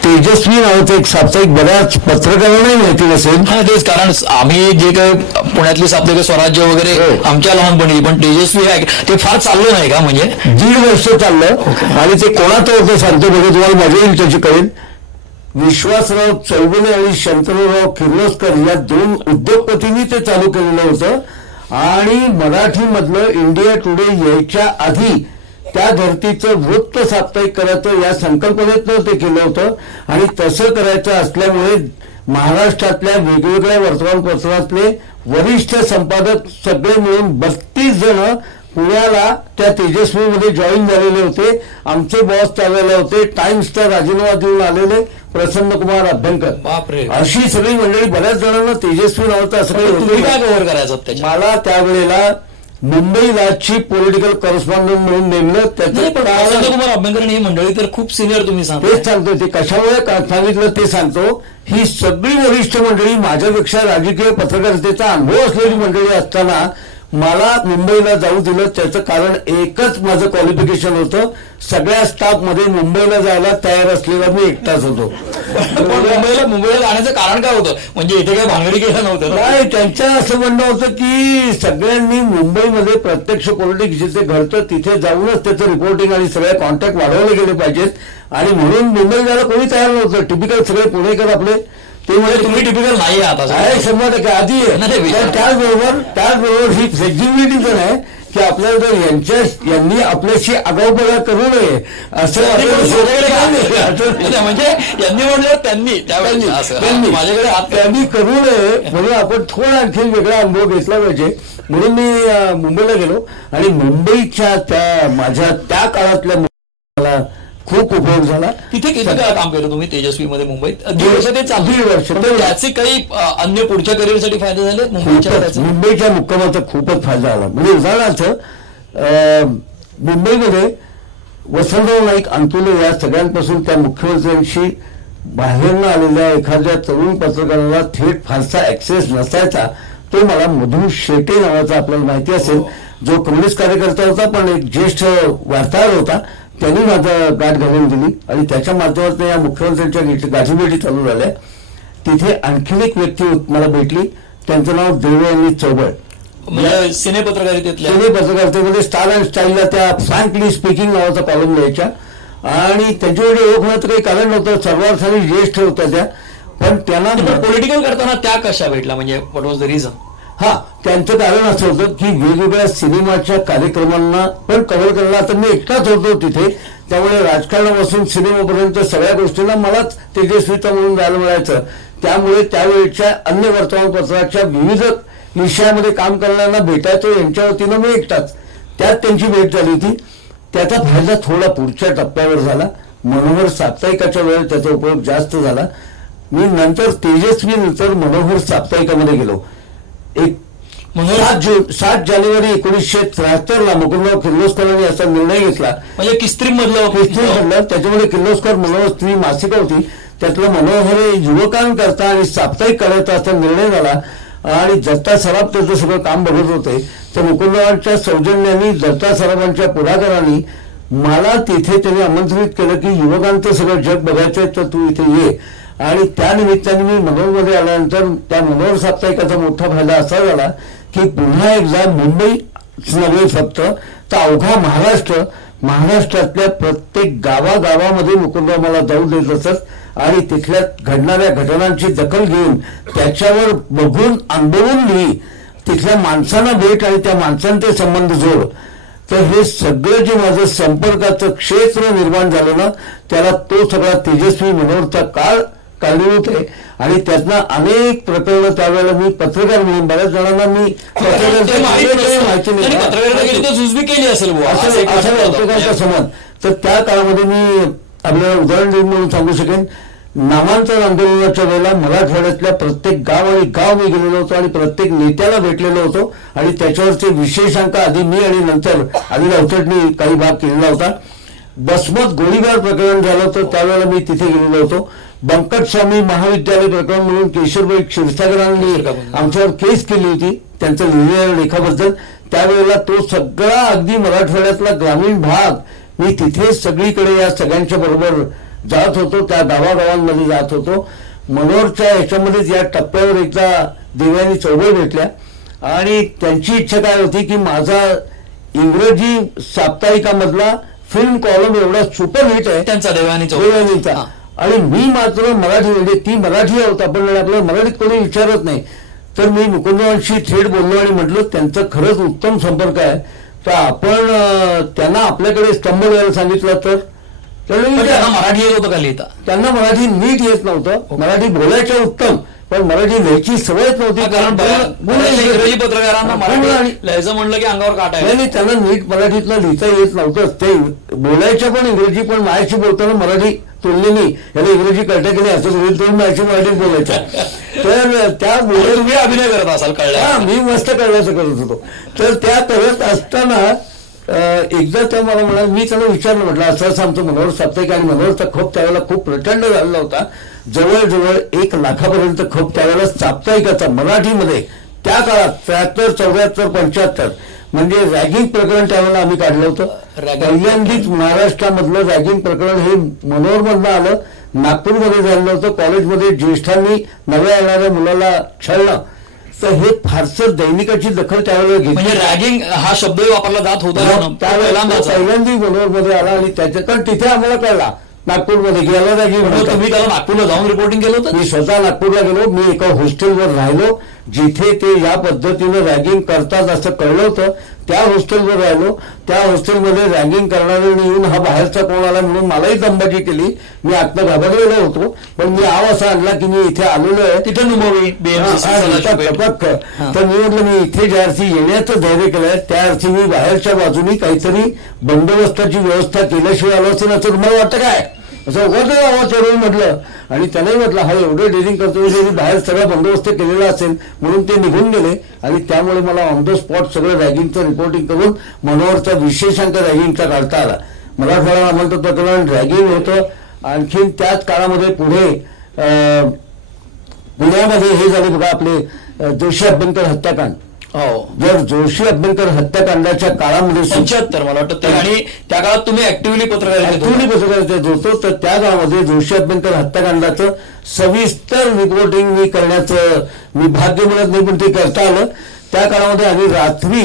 तेजस्वी नावाचं एक साप्ताहिक बऱ्याच पत्रकारांनाही माहिती नसेल. हा तेच, कारण आम्ही जे काही पुण्यातली साप्ताहिक स्वराज्य वगैरे आमच्या लहानपणी, पण तेजस्वी ते फार चाललं नाही का, म्हणजे 1.5 वर्ष चाललं. आणि ते कोणाचं होतं सांगतो बघा, तुम्हाला मजा येईल त्याची कळेल. विश्वासराव चौगुले आणि शंतनुराव किर्लोस्कर या 2 उद्योगपतींनी ते चालू केलेलं होतं. आणि मराठीमधलं इंडिया टुडे यायच्या आधी त्या धर्तीचं वृत्त साप्ताहिक करायचं या संकल्पनेतनं ते केलं होतं. आणि तसं करायचं असल्यामुळे महाराष्ट्रातल्या वेगवेगळ्या वर्तमानपत्रातले वरिष्ठ संपादक सगळे मिळून 32 जण पुण्याला त्या तेजस्वीमध्ये जॉईन झालेले होते. आमचे बॉस त्यावेळेला होते टाइम्सचा राजीनामा देऊन आलेले प्रसन्नकुमार अभ्यंकर. बापरे, अशी सगळी मंडळी, बऱ्याच जणांना तेजस्वी नावाचं असं काही तुम्ही काय कव्हर करायचं. मला त्यावेळेला मुंबई राजची पॉलिटिकल करस्पॉन्डंट म्हणून नेमलं. प्रसन्नकुमार अभ्यंकर ही मंडळी तर खूप सिनियर, तुम्ही तेच सांगतो. ते कशामुळे सांगितलं ते सांगतो. ही सगळी वरिष्ठ मंडळी माझ्यापेक्षा राजकीय पत्रकारितेचा अनुभव असलेली मंडळी असताना मला मुंबईला जाऊ दिलं. त्याचं कारण एकच माझं क्वालिफिकेशन होतं, सगळ्या स्टाफमध्ये मुंबईला जायला तयार असलेला मी एकटाच होतो. मुंबईला जाण्याचं कारण काय होतं, म्हणजे इथे काही भांगडी केलं नव्हतं नाही. त्यांचं असं म्हणणं होतं की सगळ्यांनी मुंबईमध्ये प्रत्यक्ष पॉलिटिक्स जिथे घडतं तिथे जाऊनच त्याचं रिपोर्टिंग आणि सगळे कॉन्टॅक्ट वाढवले गेले पाहिजेत. आणि म्हणून मुंबई जायला कोणी तयार नव्हतं. टिपिकल सगळे पुणेकर आपले, ते म्हणजे तुम्ही टिपिकल नाही आता 100% आधी आहे. त्याचबरोबर ही फ्लेक्झिबिलिटी पण आहे की आपल्याला जर यांनी आपल्याशी आगाऊपणा करू नये असं म्हणजे यांनी म्हणलं त्यांनी करू नये म्हणून आपण थोडा आणखी वेगळा अनुभव घेतला पाहिजे. म्हणून मी मुंबईला गेलो आणि मुंबईच्या माझ्या त्या काळातल्या मला खूप उपयोग झाला. तिथे किती काळ काम केलं तुम्ही तेजस्वीमध्ये मुंबईत? 1.5 वर्ष. त्याचे काही अन्य पुढच्या करिअरसाठी फायदे झाले? मुंबईच्या मुक्कामाचा खूपच फायदा झाला. म्हणजे उदाहरणार्थ मुंबईमध्ये वसंतराव नाईक अंतुले या सगळ्यांपासून त्या मुख्यमंत्र्यांशी बाहेरनं आलेल्या एखाद्या तरुण पत्रकाराला थेट फारसा ऍक्सेस नसायचा. तो मला मधु शेटे नावाचा आपल्याला माहिती असेल, जो कम्युनिस्ट कार्यकर्ता होता पण एक ज्येष्ठ वार्ताहर होता. त्यांनी माझं गाठ घालून दिली आणि त्याच्या माध्यमातून या मुख्यमंत्र्यांच्या गाठीभेटी चालू झाल्या. तिथे आणखीन एक व्यक्ती मला भेटली, त्यांचं नाव देवयानी चौबळ. म्हणजे सिने पत्रकारितेमध्ये स्टार अँड स्टाईलला त्या फ्रँकली स्पीकिंग नावाचा कॉलम लिहायच्या. आणि त्यांच्याकडे ओळख होण्याचं काही कारण नव्हतं, सर्वार्थाने ज्येष्ठ होत्या त्या. पण त्यांना पॉलिटिकल करताना त्या कशा भेटला, म्हणजे व्हॉट वॉज द रिझन? हा, त्यांचं कारण असं होतं की वेगवेगळ्या सिनेमाच्या कार्यक्रमांना पण कव्हर करायला आता मी एकटाच होतो तिथे. त्यामुळे राजकारणापासून सिनेमापर्यंत सगळ्या गोष्टींना मलाच तेजस्वीता म्हणून जायला मिळायचं. त्यामुळे त्यावेळेच्या अन्य वर्तमानपत्राच्या विविध विषयामध्ये काम करणाऱ्यांना भेटायचं यांच्या वतीनं मी एकटाच. त्यात त्यांची भेट झाली होती. त्याचा फायदा थोडा पुढच्या टप्प्यावर झाला. मनोहर साप्ताहिकाच्या वेळेस त्याचा उपयोग जास्त झाला. मी नंतर तेजस्वी नंतर मनोहर साप्ताहिकामध्ये गेलो. 7 जानेवारी 1973 मुकुंदराव किर्लोस्करांनी असा निर्णय घेतला. म्हणजे किस्त्री मधलं त्याच्यामध्ये किर्लोस्कर मनोहर स्त्री मासिक होती, त्यातलं मनोहर युवकांकरता आणि साप्ताहिक करायचा असा निर्णय झाला. आणि दत्ता सराफ त्याचं सगळं काम बघत होते. तर मुकुंदरावांच्या सौजन्याने दत्ता सराफांच्या पुढाकारांनी मला तिथे त्यांनी आमंत्रित केलं की युवकांचं सगळं जग बघायचंय तर तू इथे ये. आणि त्या निमित्ताने मी मनोहरमध्ये आल्यानंतर त्या मनोहर साप्ताहिकाचा मोठा फायदा असा झाला की पुन्हा एकदा मुंबईच नव्हे फक्त तर अवघा महाराष्ट्रातल्या प्रत्येक गावागावामध्ये मुकुंदराव मला जाऊ देत असत. आणि तिथल्या घडणाऱ्या घटनांची दखल घेऊन त्याच्यावर बघून अनुभवून लिही, तिथल्या माणसांना भेट आणि त्या माणसांचे संबंध जोड. तर हे सगळं जे माझं संपर्काचं क्षेत्र निर्माण झालं ना, त्याला तो सगळा तेजस्वी मनोहरचा काळ कारणीभूत आहे. आणि त्यातनं अनेक प्रकरणं त्यावेळेला मी पत्रकार म्हणून बऱ्याच जणांना मी माहिती नाही असा समाज. तर त्या काळामध्ये मी आपल्याला उदाहरण देऊन म्हणून सांगू शकेन, नामांतर आंदोलनाच्या वेळेला मराठवाड्यातल्या प्रत्येक गाव आणि गाव मी गेलेलो होतो आणि प्रत्येक नेत्याला भेटलेलो होतो आणि त्याच्यावरचे विशेषांक आधी मी आणि नंतर अनिल अवचटनी काही भाग केलेला होता. बसमत गोळीबार प्रकरण झालं होतं त्यावेळेला मी तिथे गेलेलो होतो. बंकट स्वामी महाविद्यालय प्रकरण म्हणून केशरभाई क्षीरसागरांनी आमच्यावर केस केली होती त्यांचं लिहिलेल्या लेखाबद्दल. त्यावेळेला तो सगळा अगदी मराठवाड्यातला ग्रामीण भाग मी तिथे सगळीकडे या सगळ्यांच्या बरोबर जात होतो, त्या गावागावांमध्ये जात होतो. मनोहरच्या ह्याच्यामध्येच या टप्प्यावर एकदा देवयानी चौबे भेटल्या आणि त्यांची इच्छा काय होती की माझा इंग्रजी साप्ताहिकामधला फिल्म कॉलम एवढा सुपरहिट आहे त्यांचा देवयानीचा, आणि मी मात्र मराठी, म्हणजे ती मराठी होता पण आपल्याला मराठीत कोणी विचारत नाही. तर मी मुकुंदवांशी थेट बोललो आणि म्हटलं त्यांचं खरंच उत्तम संपर्क आहे, तर आपण त्यांना आपल्याकडे स्तंभ द्यायला सांगितलं तर. मराठी येत होतं का लिहिता? त्यांना मराठी नीट येत नव्हतं, मराठी बोलायचं उत्तम पण मराठी लिहायची सवयच नव्हती. कारण इंग्रजी पत्रकारांना मराठी लिहायचं म्हणलं की अंगावर काटा आहे. नाही, त्यांना नीट मराठीतलं लिहिता येत नव्हतं. ते बोलायच्या पण इंग्रजी, पण माझ्याशी बोलताना मराठी तुलनेने याला इंग्रजी कळतं की नाही असं होईल तर माझ्याशी मराठीत बोलायच्या. तर त्या तुम्ही अभिनय करत असाल कळलं, मी मस्त कळल्याचं करत होतो. तर त्या करत असताना एकदा त्या मला म्हणाल, मी त्यांना विचारलं म्हटलं असं असं आमचं मनोहर साप्ताहिक आणि मनोहरचा खप त्यावेळेला खूप प्रचंड झालेला होता, जवळजवळ 1 लाखापर्यंत खप त्यावेळेला साप्ताहिकाचा मराठीमध्ये त्या काळात 73, 74, 75 म्हणजे रॅगिंग प्रकरण त्यावेळेला आम्ही काढलं होतं. पहिल्यांदाच महाराष्ट्रामधलं रॅगिंग प्रकरण हे मनोहरमधनं आलं, नागपूरमध्ये झालेलं होतं. कॉलेजमध्ये ज्येष्ठांनी नव्या येणाऱ्या मुलाला छळणं, तर हे फारसं दैनिकाची दखल त्यावेळेला घेतली. म्हणजे रॅगिंग हा शब्दही वापरला जात होता त्यावेळेला पहिल्यांदा मनोहरमध्ये आला आणि त्याच्या कारण तिथे आम्हाला कळला नागपूरमध्ये गेला रॅगिंग. तुम्ही त्याला नागपूरला जाऊन रिपोर्टिंग केलं होतं? मी स्वतः नागपूरला गेलो, मी एका हॉस्टेलवर राहिलो जिथे ते या पद्धतीनं रॅगिंग करतात असं कळलं होतं. त्या हॉस्टेलवर राहिलो, त्या हॉस्टेलमध्ये रॅगिंग करणारे येऊन हा बाहेरचा कोण आला म्हणून मलाही दंबाजी केली. मी आत्ता घाबरलेलो होतो, पण मी आव असा आणला की मी इथे आलेलो आहे तिथे नुमवी टपक. तर मी म्हटलं मी इथे ज्या अर्थी येण्याचं धैर्य केलंय त्या अर्थी मी बाहेरच्या बाजूनी काहीतरी बंदोबस्ताची व्यवस्था केल्याशिवाय आलो असेल असं तुम्हाला वाटतं काय, असं उगाच आवाज चढवून म्हटलं. आणि त्यालाही म्हटलं हा एवढं डेअरिंग करतो बाहेर सगळा बंदोबस्त केलेला असेल म्हणून ते निघून गेले. आणि त्यामुळे मला ऑन द स्पॉट सगळं रॅगिंगचं रिपोर्टिंग करून मनोहरचा विशेषांक रॅगिंगचा काढता आला. मराठवाडा आम्हाला प्रकरण रॅगिंग होतं. आणखीन त्याच काळामध्ये पुढे पुण्यामध्ये हे झाले बघा आपले जोशी अभ्यंकर हत्याकांड. जर जोशी अभ्यंकर हत्याकांडाच्या काळामध्ये 75 मला वाटतं, आणि त्या काळात तुम्ही ऍक्टिव्हली पत्रकारितेत होतो, तर त्या काळामध्ये जोशी अभ्यंकर हत्याकांडाचं सविस्तर रिपोर्टिंग मी करण्याचं मी भाग्य मिळत नाही पण ते करता आलं. त्या काळामध्ये आम्ही रात्री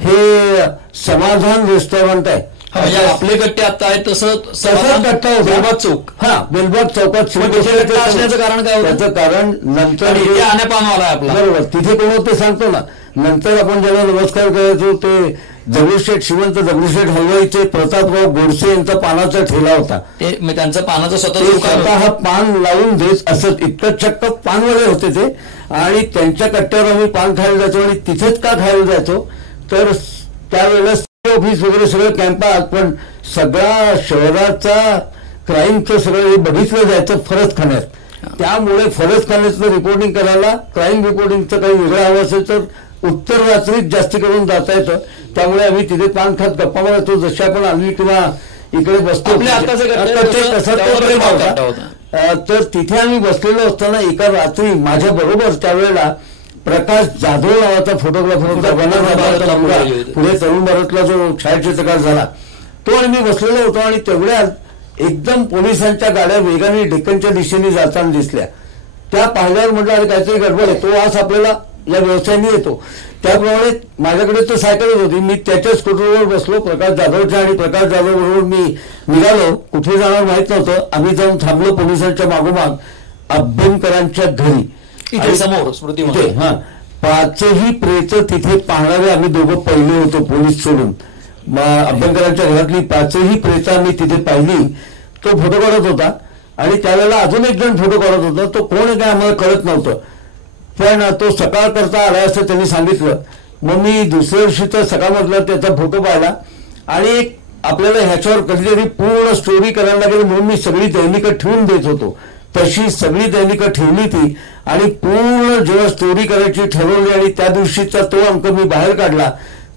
हे समाधान रेस्टॉरंट आहे म्हणजे आपले कट्टे आता आहेत तसं कट्टा होता बेलबाग चौक. बेलबाग चौकात असण्याचं कारण काय होतं? त्याचं कारण नंतर आण्यापानवाला आपला बरोबर तिथे कोण होते सांगतो ना. नंतर आपण ज्याला नमस्कार करायचो ते दगडूशेठ श्रीमंत दगडूशेठ हलवाईचे प्रतापराव गोडसे यांचा पानाचा ठेला होता. त्यांचं पानाचं स्वतः पान लावून देत असत, इतकं चक्क पानवाले होते ते. आणि त्यांच्या कट्ट्यावर आम्ही पान खायला जायचो आणि तिथेच का खायला जायचो तर त्यावेळेला ऑफिस वगैरे सगळं कॅम्पात, पण सगळा शहराचा क्राईमचं सगळं हे बघितलं जायचं फरसखान्यात. त्यामुळे फरसखान्याचं रिपोर्टिंग करायला क्राईम रिपोर्टिंगचं काही वेगळं हवं असेल तर उत्तर रात्रीत जास्ती करून जाता येतं. त्यामुळे आम्ही तिथे पान खात गप्पा मारतो, जसे आपण आम्ही किंवा इकडे बसतो तर तिथे आम्ही बसलेलो असताना एका रात्री माझ्या बरोबर त्यावेळेला प्रकाश जाधव नावाचा फोटोग्राफर होता, पुढे तरुण भारतला जो छायाचित्रकार झाला तो, आणि मी बसलेलो होतो. आणि तेवढ्यात एकदम पोलिसांच्या गाड्या वेगाने डेक्कनच्या दिशेने जाताना दिसल्या. त्या पाहिल्यावर म्हटलं अरे काहीतरी गडबड आहे, तो आज आपल्याला या व्यवसायाने येतो. त्याप्रमाणे माझ्याकडे तर सायकलच होती, मी त्याच्या स्कूटरवर बसलो प्रकाश जाधवच्या, आणि प्रकाश जाधव बरोबर मी निघालो. कुठे जाणार माहित नव्हतं. आम्ही जाऊन थांबलो पोलिसांच्या मागोमाग अभ्यंकरांच्या घरी समोर स्मृती. पाचही प्रेत तिथे पाहणारे आम्ही दोघं पहिले होतो पोलीस सोडून. अभ्यंकरांच्या घरातली 5ही प्रेतं मी तिथे पाहिली. तो फोटो काढत होता आणि त्यावेळेला अजून एक जण फोटो काढत होता. तो कोण आहे काय आम्हाला कळत नव्हतं, पण तो सकाळ करता आला असं त्यांनी सांगितलं. मग मी दुसऱ्या दिवशी तर सकाळमधला त्याचा फोटो पाहिला आणि आपल्याला ह्याच्यावर कधीतरी पूर्ण स्टोरी करायला लागेल म्हणून मी सगळी दैनिकं ठेवून देत होतो. तशी सगळी दैनिकं ठेवली ती आणि पूर्ण जेव्हा स्टोरी करायची ठरवली आणि त्या दिवशीचा तो अंक मी बाहेर काढला,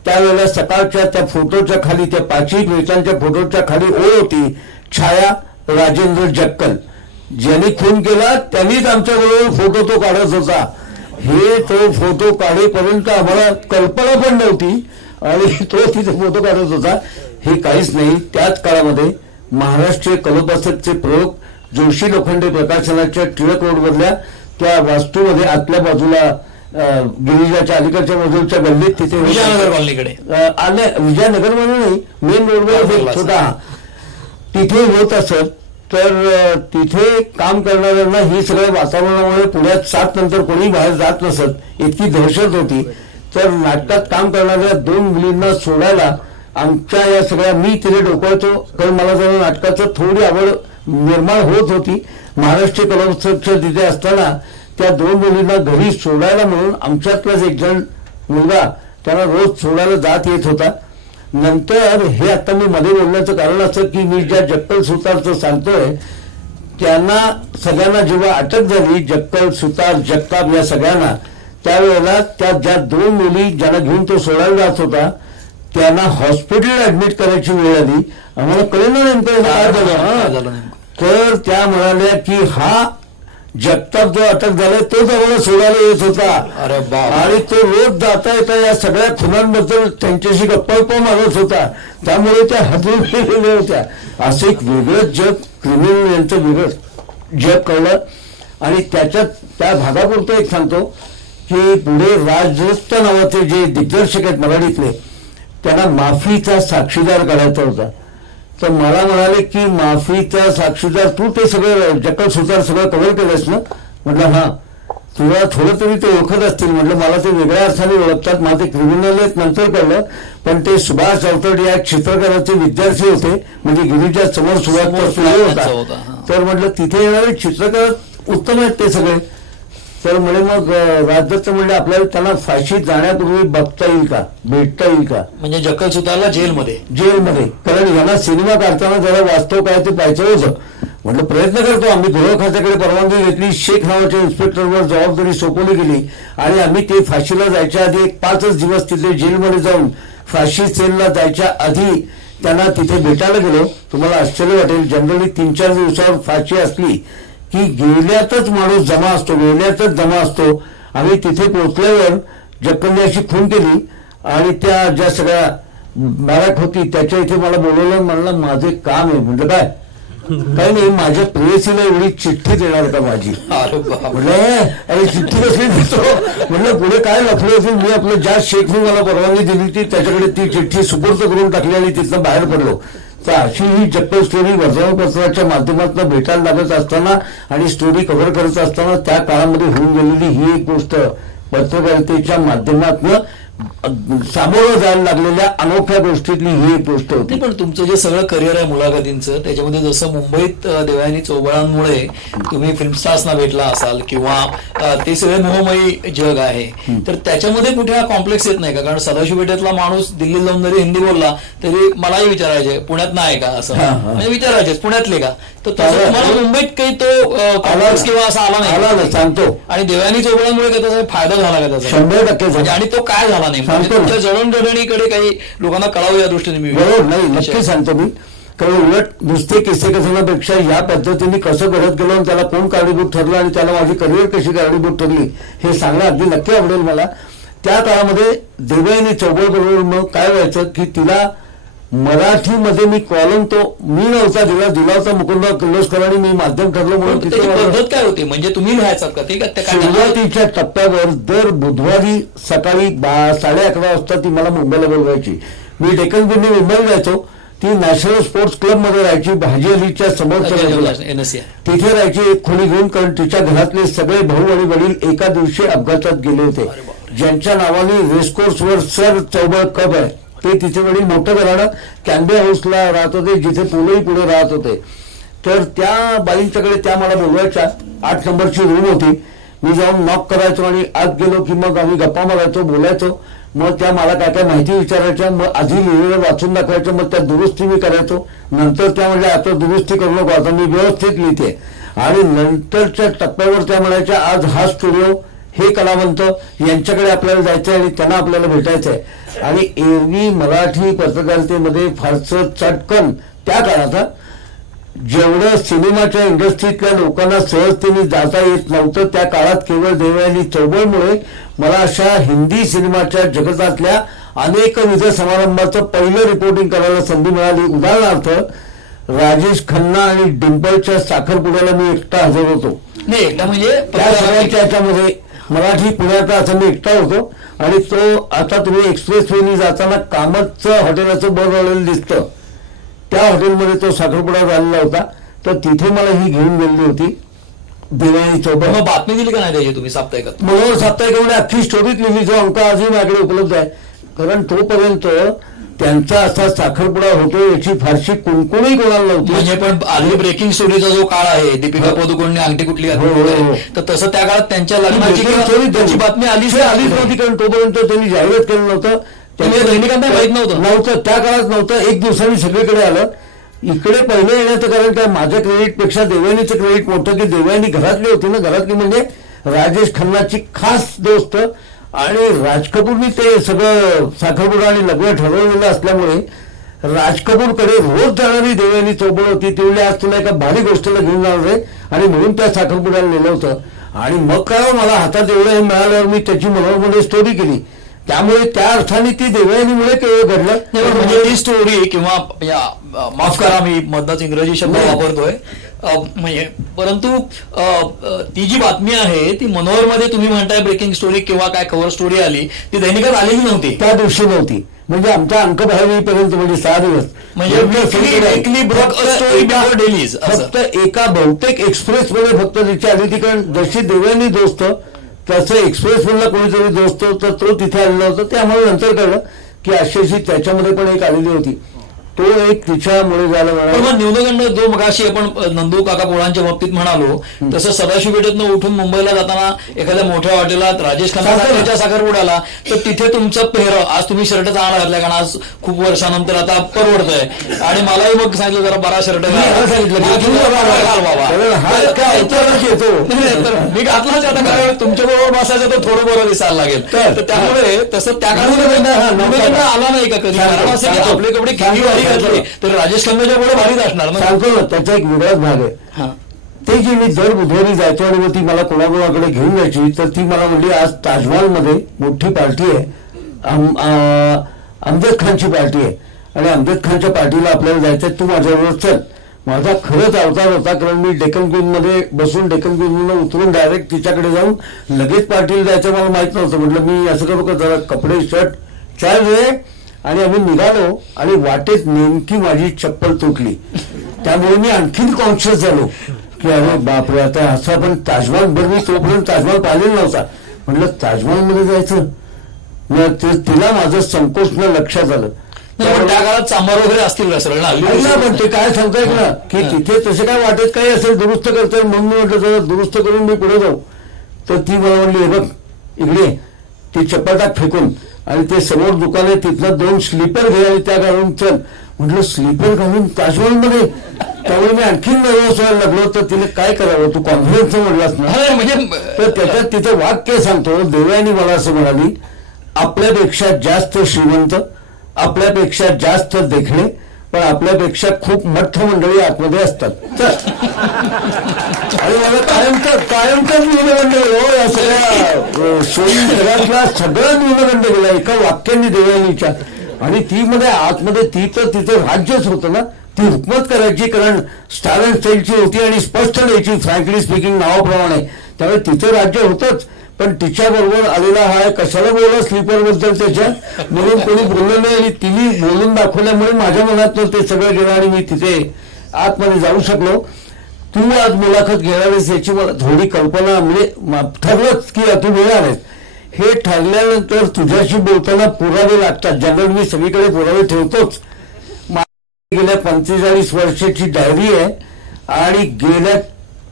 त्यावेळेला सकाळच्या त्या फोटोच्या खाली, त्या 5ही प्रेतांच्या फोटोच्या खाली ओळ होती, छाया राजेंद्र जक्कल. ज्यांनी खून केला त्यांनीच आमच्याबरोबर फोटो तो काढत होता. हे तो फोटो काढेपर्यंत आम्हाला कल्पना पण नव्हती आणि तो तिथे फोटो काढत होता. हे काहीच नाही. त्याच काळामध्ये महाराष्ट्रीय कलोपासकचे प्रयोग जोशी लोखंडे प्रकाशनाच्या टिळक रोडवरल्या त्या वास्तूमध्ये आतल्या बाजूला गिरिजाच्या अलीकडच्या बाजूच्या गल्लीत तिथे विजयनगर कॉलनीकडे आल्या. विजयनगर म्हणून नाही, मेन रोडवर छोटा तिथे होत असत. तर तिथे काम करणाऱ्यांना ही सगळ्या वातावरणामुळे पुण्यात 7 नंतर कोणी बाहेर जात नसत, इतकी दहशत होती. तर नाटकात काम करणाऱ्या 2 मुलींना सोडायला आमच्या या सगळ्या, मी तिथे डोकायचो कारण मला जरा नाटकाचं थोडी आवड निर्माण होत होती. महाराष्ट्र कलोत्सवच्या तिथे असताना त्या 2 मुलींना घरी सोडायला म्हणून आमच्यातलाच एक जण मुलगा त्यांना रोज सोडायला जात येत होता. नंतर हे आता मी मध्ये बोलण्याचं कारण असं की मी ज्या जक्कल सुतारचं सांगतोय त्यांना सगळ्यांना जेव्हा अटक झाली, जक्कल सुतार जगताप या सगळ्यांना, त्यावेळेला त्या ज्या 2 मुली ज्यांना घेऊन तो सोडायला जात होता त्यांना हॉस्पिटल ऍडमिट करायची वेळ आली. आम्हाला कळलं ना नेमकं काय झालं. तर त्या म्हणाल्या की हा जगताप जो अटक झालाय तोच आम्हाला सोडायला येत होता आणि तो रोज जाता येता या सगळ्या खुनांबद्दल त्यांच्याशी गप्पा मारत होता. त्यामुळे त्या हदून गेलेल्या होत्या. असं एक वेगळं जग, क्रिमिनल यांचं वेगळं जग कळलं. आणि त्याच्यात त्या भागापुरतं एक सांगतो की पुढे राजदत्त नावाचे जे दिग्दर्शक आहेत मराठीतले, त्यांना माफीचा साक्षीदार काढायचा होता. तर मला म्हणाले की माफीचा साक्षीदार तू ते सगळं जक्कल सुतार सगळं कव्हर केलंस ना. म्हटलं हां. तुला थोडं तरी ते ओळखत असतील. म्हटलं मला ते वेगळ्या अर्थाने ओळखतात, मला ते क्रिमिनल आहेत नंतर कळलं, पण ते सुभाष चौतड या चित्रकाराचे विद्यार्थी होते, म्हणजे गिरीच्या समोर सुभाष होता. तर म्हटलं तिथे येणारे चित्रकार उत्तम आहेत ते सगळे. तर म्हणे मग राजदत्त म्हणले आपल्याला त्यांना फाशीत जाण्यापूर्वी बघता येईल का, भेटता येईल का. म्हणजे जक्कल सुतारला जेलमध्ये, कारण यांना सिनेमा काढताना जरा वास्तव काय ते पाहायचं होतं. म्हटलं प्रयत्न करतो आम्ही. गृह खात्याकडे परवानगी घेतली, शेख नावाच्या इन्स्पेक्टरवर जबाबदारी सोपवली गेली आणि आम्ही ते फाशीला जायच्या आधी 5च दिवस तिथे जेलमध्ये जाऊन फाशी सेलला जायच्या आधी त्यांना तिथे भेटायला गेलो. तुम्हाला आश्चर्य वाटेल, जनरली 3-4 दिवसावर फाशी असली की गेल्यातच माणूस जमा असतो. आम्ही तिथे पोहोचल्यावर जक्कलने अशी खून केली आणि त्या ज्या सगळ्या बॅरक होती त्याच्या इथे मला बोलवलं. म्हणलं माझे काम आहे. म्हणजे काय नाही, माझ्या प्रेयसीला एवढी चिठ्ठी देणार का माझी. म्हटलं अरे चिठ्ठी कसली देतो. म्हटलं पुढे काय लफडे असेल. मी आपलं ज्या शेखने मला परवानगी दिली होती त्याच्याकडे ती चिठ्ठी सुपूर्द करून टाकली आणि तिथनं बाहेर पडलो. तर अशी ही जक्कल स्टोरी वर्तमानपत्राच्या माध्यमातून भेटायला लागत असताना आणि स्टोरी कव्हर करत असताना त्या काळामध्ये होऊन गेलेली ही एक गोष्ट, पत्रकारितेच्या माध्यमातून सामोरं जायला लागलेल्या अनोख्या गोष्टीतली ही एक गोष्ट होती. पण तुमचं जे सगळं करिअर आहे मुलाखतींचं, त्याच्यामध्ये जसं मुंबईत देवयानी चौबळांमुळे तुम्ही फिल्मस्टार्सना भेटला असाल किंवा ते सगळे मोहमयी जग आहे, तर त्याच्यामध्ये कुठे हा कॉम्प्लेक्स येत नाही का. कारण सदाशिव पेठेतला माणूस दिल्लीत जाऊन जरी हिंदी बोलला तरी मलाही विचारायचे पुण्यात नाही का, असं म्हणजे विचारायचे पुण्यातले का. तर तुम्हाला मुंबईत काही तो कॉम्प्लेक्स किंवा असा आला नाही. सांगतो. आणि देवयानी चौबळांमुळे काही त्याचा फायदा झाला का त्याचा. 100% आणि तो काय झाला नाही. तुमच्या जडणघडणीकडे काही लोकांना कळावं या दृष्टीने मी बरोबर नाही नक्की सांगतो मी. कारण उलट नुसते किस्से कथनापेक्षा या पद्धतीने कसं घडत गेलो आणि त्याला कोण कारणीभूत ठरलं आणि त्याला माझी करिअर कशी कारणीभूत ठरली हे सांगणं अगदी नक्की आवडेल मला. त्या काळामध्ये देवयानी चौबळ बरोबर मग काय व्हायचं की तिला मराठीमध्ये मी कॉलम तो मी नव्हता दिला होता मुकुंदराव किर्लोस्करांनी, मी माध्यम ठरलो म्हणून तिथे पद्धत काय होती. म्हणजे तुम्ही लिहायचा का ते सुरुवातीच्या टप्प्यावर दर बुधवारी सकाळी 11:30 वाजता ती मला मुंबईला बोलवायची. मी डेक्कन गुंडी मुंबईला जायचो. ती नॅशनल स्पोर्ट्स क्लब मध्ये राहायची, भाजी अलीच्या समोर तिथे राहायची एक खोली घेऊन. कारण तिच्या घरातले सगळे भाऊ आणि वडील एका दिवशी अपघातात गेले होते. ज्यांच्या नावाने रेसकोर्सवर सर चौबळ कप आहे ते तिचे वडील मोठं घराणं कॅम्बे हाऊसला राहत होते, जिथे पोलही पुढे राहत होते. तर त्या बाईंच्याकडे त्या मला बोलवायच्या. 8 नंबरची रूम होती. मी जाऊन नॉक करायचो आणि आत गेलो की मग आम्ही गप्पा मारायचो, बोलायचो. मग त्या मला काय काय माहिती विचारायच्या. मग आधी लिहिलेलं वाचून दाखवायचं, मग त्या दुरुस्ती मी करायचो. नंतर त्या म्हणजे आता दुरुस्ती करू नको, आता मी व्यवस्थित लिहिते. आणि नंतरच्या टप्प्यावर त्या म्हणायच्या आज हा स्टुडिओ, हे कलावंत यांच्याकडे आपल्याला जायचंय आणि त्यांना आपल्याला भेटायचंय. आणि एरवी मराठी पत्रकारितेमध्ये फारसं चटकन त्या काळात जेवढं सिनेमाच्या इंडस्ट्रीतल्या लोकांना सहजतेने जाता येत नव्हतं, त्या काळात केवळ देवयानी चौबळमुळे मला अशा हिंदी सिनेमाच्या जगतातल्या अनेकविध समारंभाचं पहिलं रिपोर्टिंग करायला संधी मिळाली. उदाहरणार्थ राजेश खन्ना आणि डिंपलच्या साखरपुड्याला मी एकटा हजर होतो. नाही, एकटा म्हणजे त्या सगळ्यांच्या याच्यामध्ये मराठी पुण्याचा असं मी एकटा होतो. आणि तो आता तुम्ही एक्सप्रेस वेनी जाताना कामतचं हॉटेलाचं बोर्ड लावलेलं दिसतं, त्या हॉटेलमध्ये तो साखरपुडा झालेला होता. तर तिथे मला ही घेऊन गेलेली होती देवयानी चौबळ. मग बातमी दिली का नाही त्याची तुम्ही साप्ताहिकात? मनोहर साप्ताहिकामध्ये अख्खी स्टोरीच लिहिली, जो अंक आजही माझ्याकडे उपलब्ध आहे. कारण तोपर्यंत त्यांचा असा साखरपुडा होतो याची फारशी कुणकुणही कोणाला नव्हती. म्हणजे पण आधी ब्रेकिंग स्टोरीचा जो काळ आहे, दीपिका पदुकोणने अंगठी कुठली घातली, तर तसं त्या काळात त्यांच्या लग्नाची त्याची बातमी आलीच नव्हती. कारण तोपर्यंत त्यांनी जाहिरात केलं नव्हतं, त्यांच्या दैनिकांना माहित नव्हतं, त्या काळात नव्हतं. 1 दिवसांनी सगळीकडे आलं. इकडे पहिलं येण्याचं कारण काय, माझ्या क्रेडिटपेक्षा देवयानीचं क्रेडिट मोठं, की देवयानी घरातली होती ना. घरातली म्हणजे राजेश खन्नाची खास दोस्त. आणि राज कपूरनी ते सगळं साखरपुडा आणि लग्न ठरवलेलं असल्यामुळे राज कपूरकडे रोज जाणारी देवयानी चौबळ होती. ती म्हणजे आज तुला एका भारी गोष्टीला घेऊन जाणार आहे, आणि म्हणून त्या साखरपुड्याला नेलं होतं. आणि मग काय मला हातात एवढं हे मिळाल्यावर मी त्याची मनोरमध्ये स्टोरी केली. त्यामुळे त्या अर्थाने ती देवयानीमुळे घडलं. म्हणजे ती स्टोरी किंवा माफ करा मी मधनाच इंग्रजी शब्द वापरतोय, म्हणजे परंतु ती जी बातमी आहे ती मनोहरमध्ये तुम्ही म्हणताय ब्रेकिंग स्टोरी किंवा काय कव्हर स्टोरी आली, ती दैनिकात आलेली नव्हती, त्या दिवशी नव्हती. म्हणजे आमचा अंक बाहेर येईपर्यंत म्हणजे 6 दिवस म्हणजे फक्त एका बहुतेक एक्सप्रेसमध्ये फक्त तिची आली ती. कारण जशी देवयानी दोस्त तसं एक्सप्रेस मधला कोणीतरी दोस्त तर तो तिथे आलेला होता. ते आम्हाला नंतर कळलं की अशी त्याच्यामध्ये पण एक आलेली होती. तो एक तिच्यामुळे झाला. पण न्यूनगंड जो मगाशी आपण नंदू काका पोळांच्या बाबतीत म्हणालो, तसं सदाशिव पेठेतनं उठून मुंबईला जाताना एखाद्या मोठ्या हॉटेलात राजेश खन्ना साखरपुड्याला, तर तिथे तुमचं पेहराव, आज तुम्ही शर्ट चांगला घातला कारण आज खूप वर्षानंतर आता परवडतंय. आणि मलाही मग सांगितलं जरा 12 शर्ट सांगितलं बाबा, मी घातलाच आता, कारण तुमच्या बरोबर बसायचं तर थोडं बरं दिसायला लागेल. तर त्यामुळे तसं त्या काळात आला नाही का कधी? कारण असं की आपले कपडे किती भारी घातले तर राजेश खन्नाच्या पुढे भारीच असणार ना. सांगतो ना, त्याचा एक वेगळाच भाग आहे. ते जी मी दर बुधवारी जायचो आणि मग ती मला कोणाकोणाकडे घेऊन जायची. तर ती मला म्हणली आज ताजमहलमध्ये मोठी पार्टी आहे, अमजद खानची पार्टी आहे, आणि अमजद खानच्या पार्टीला आपल्याला जायचं, तू माझ्याबरोबर चल. माझा खरंच अवतार होता, कारण मी डेक्कन क्वीनमध्ये बसून डेक्कन क्वीनमधून उतरून डायरेक्ट तिच्याकडे जाऊन लगेच पार्टीला जायचं मला माहित नव्हतं. म्हटलं मी असं करू का, जरा कपडे शर्ट चाल रे. आणि आम्ही निघालो आणि वाटेत नेमकी माझी चप्पल तुटली. त्यामुळे मी आणखीन कॉन्शियस झालो की अरे बापरे, आता असं आपण ताजमहल, बरं मी तोपर्यंत ताजमहल पाहिलेला नव्हता. म्हटलं ताजमहलमध्ये जायचं, तिला माझं संकोचनं लक्षात आलं. त्या काळात चांभार वगैरे असतील पण ते काय सांगताय ना की तिथे तसे काय वाटेत काही असेल दुरुस्त करता, म्हणून मी म्हटलं जरा दुरुस्त करून मी पुढे जाऊ. तर ती मला म्हणली, हे बघ इकडे ती चप्पल टाक फेकून, आणि ते समोर दुकान आहे तिथलं 2 स्लीपर घे आणि त्या घालून चल. म्हटलं स्लीपर घालून ताजमहलमध्ये? त्यामुळे मी आणखीन नर्वस व्हायला लागलो. तर तिने काय करावं, तू कॉन्फिडन्स म्हटलास ना. म्हणजे तर त्याच्यात तिचं वाक्य सांगतो, देवयानी मला असं म्हणाली, आपल्यापेक्षा जास्त श्रीमंत, आपल्यापेक्षा जास्त देखणे, पण आपल्यापेक्षा खूप मठ्ठ मंडळी आतमध्ये असतात. आणि मला कायमचाच न्यूनगंड हो, या सगळ्या सोयी जगातला सगळं न्यूनगंड गेला एका वाक्यांनी देवयानीच्या. आणि ती मध्ये आतमध्ये ती तर तिचं राज्यच होतं ना, ती हुकमत करायची, कारण स्टार अँड स्टाईलची होती आणि स्पष्ट द्यायची, फ्रँकली स्पीकिंग नावाप्रमाणे. त्यामुळे तिचं राज्य होतंच. पण तिच्याबरोबर आलेला हा कशाला बोलला स्लीपर बद्दल त्याच्या, म्हणून कोणी बोललं नाही. आणि तिने बोलून दाखवल्यामुळे माझ्या मनात ते सगळं गेलं आणि मी तिथे आतमध्ये जाऊ शकलो. तू आज मुलाखत घेणार आहेस याची मला थोडी कल्पना, म्हणजे ठरलंच की तू घेणार आहेस हे ठरल्यानंतर तुझ्याशी बोलताना पुरावे लागतात. जनरल मी सगळीकडे पुरावे ठेवतोच. गेल्या 45 वर्षाची डायरी आहे आणि गेल्या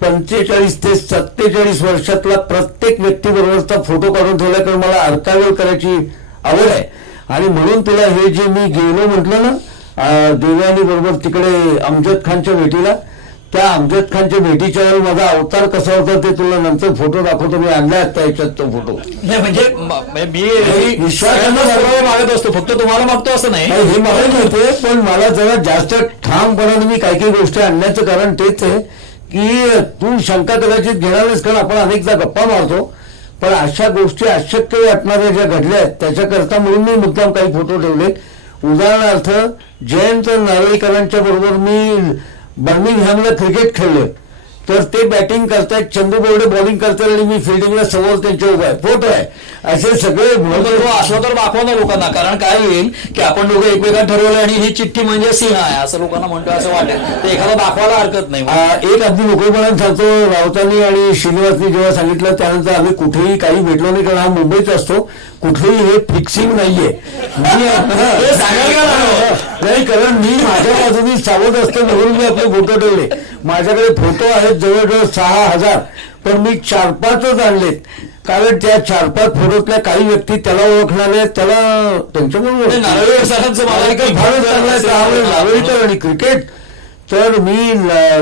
45 ते 47 वर्षातला प्रत्येक व्यक्तीबरोबरचा फोटो काढून ठेवला, कारण मला आर्कायव्हल करायची आवड आहे. आणि म्हणून तुला हे जे मी गेलो म्हटलं ना देवयानी बरोबर तिकडे अमजद खानच्या भेटीला, त्या अमजद खानच्या भेटीच्या वेळी माझा अवतार कसा होता ते तुला नंतर फोटो दाखवतो. मी आणला आता याच्यात तो फोटो. नाही म्हणजे मी विश्वासानं मागत असतो, फक्त तुम्हाला मागतो असं नाही, हे मला माहितीये. पण मला जरा जास्त ठामपणाने मी काही काही गोष्टी आणण्याचं कारण तेच आहे की तू शंका कदाचित घेणार नाहीस, कारण आपण अनेकदा गप्पा मारतो. पण अशा गोष्टी अशक्य वाटणाऱ्या ज्या घडल्या आहेत त्याच्याकरता म्हणून मी मुद्दाम काही फोटो ठेवले. उदाहरणार्थ जयंत नारळीकरांच्या बरोबर मी बर्मिंगहॅमला क्रिकेट खेळले, तर ते बॅटिंग करतायत, चंदू बोर्डे बॉलिंग करतात आणि मी फिल्डिंगला समोर त्यांच्या उभा आहे, फोटो आहे. असे सगळे असलं तर दाखवा ना लोकांना, कारण काय होईल की आपण लोक एकमेकांना ठरवलं आणि ही चिठ्ठी म्हणजे सिंह आहे असं लोकांना म्हणतो असं वाटेल, तर एखादा दाखवायला हरकत नाही. एक अगदी मोकळेपणाने सांगतो, राऊतांनी आणि श्रीनिवासनी जेव्हा सांगितलं त्यानंतर आम्ही कुठेही काही भेटलो नाही, कारण हा मुंबईत असतो, कुठेही हे फिक्सिंग नाहीये. नाही, कारण मी माझ्या बाजूनी सावध असतो म्हणून मी आपले फोटो ठेवले. माझ्याकडे फोटो आहेत जवळजवळ 6000, पण मी 4-5च आणलेत, कारण त्या 4-5 फोटोतल्या काही व्यक्ती त्याला ओळखणार आहेत, त्याला त्यांच्यामुळे नारळीकर आणि क्रिकेट. तर मी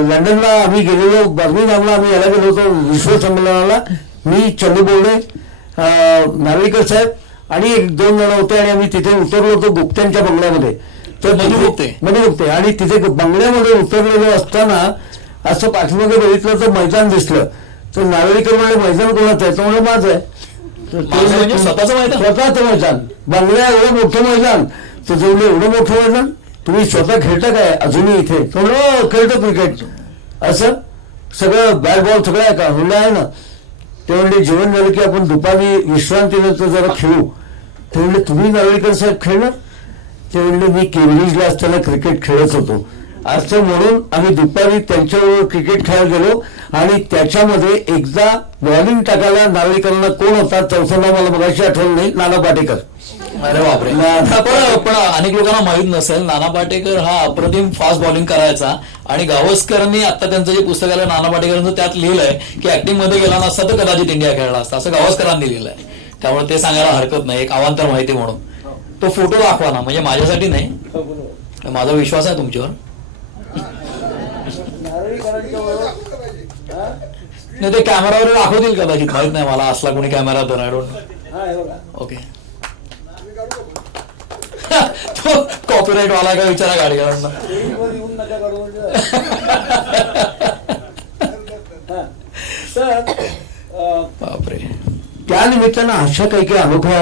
लंडनला आम्ही गेलेलो, बर्मिंगहॅमला आम्ही याला गेलो होतो विश्व संमेलनाला. मी चंदू बोर्डे, नारळीकर साहेब आणि 1-2 जण होते आणि आम्ही तिथे उतरलो होतो गुप्त्यांच्या बंगल्यामध्ये. तर मधुगुप्ते आणि तिथे बंगल्यामध्ये उतरलेलो असताना असं पाठीमागे बघितलं तर मैदान दिसलं. तर नारळीकर म्हणले मैदान कोणाचं आहे? तर म्हणलं माझं आहे. स्वतःचं मैदान, बंगल्या एवढं मोठं मैदान. तर जेवढं एवढं मोठं मैदान तुम्ही स्वतः खेळता काय अजूनही इथे? तो म्हणलं खेळतो क्रिकेट. असं सगळं बॅट बॉल सगळं आहे का? म्हणलं आहे ना. ते म्हणले जेवण झालं की आपण दुपारी विश्रांतीनंतर जरा खेळू. ते म्हणले तुम्ही नारळीकर साहेब खेळणार? ते म्हणले मी केम्ब्रिजला असताना क्रिकेट खेळत होतो. असं म्हणून आम्ही दुपारी त्यांच्याबरोबर क्रिकेट खेळायला गेलो आणि त्याच्यामध्ये एकदा बॉलिंग टाकायला नारळीकरांना कोण होता चौथं नाव मला बघायची आठवण नाही, नाना पाटेकर. अरे बापरे. पण अनेक लोकांना माहीत नसेल, नाना पाटेकर हा अप्रतिम फास्ट बॉलिंग करायचा आणि गावस्करांनी आता त्यांचं जे पुस्तक आलं नाना पाटेकरांचं त्यात लिहिलंय की ऍक्टिंग मध्ये गेला नसता तर कदाचित इंडिया खेळला असता, असं गावस्करांनी लिहिलंय. त्यामुळे ते सांगायला हरकत नाही, एक अवांतर माहिती म्हणून. तो फोटो दाखवा ना, म्हणजे माझ्यासाठी नाही, माझा विश्वास आहे तुमच्यावर. नाही ते कॅमेरावर दाखवतील कदाचित, माहित नाही मला, असला कोणी कॅमेरा तर आय डोंट नो. ओके. तो कॉपीराईट वाला का विचारा गाडीकरांना. बापरे. त्यानिमित्तानं अशा काही काही अनोख्या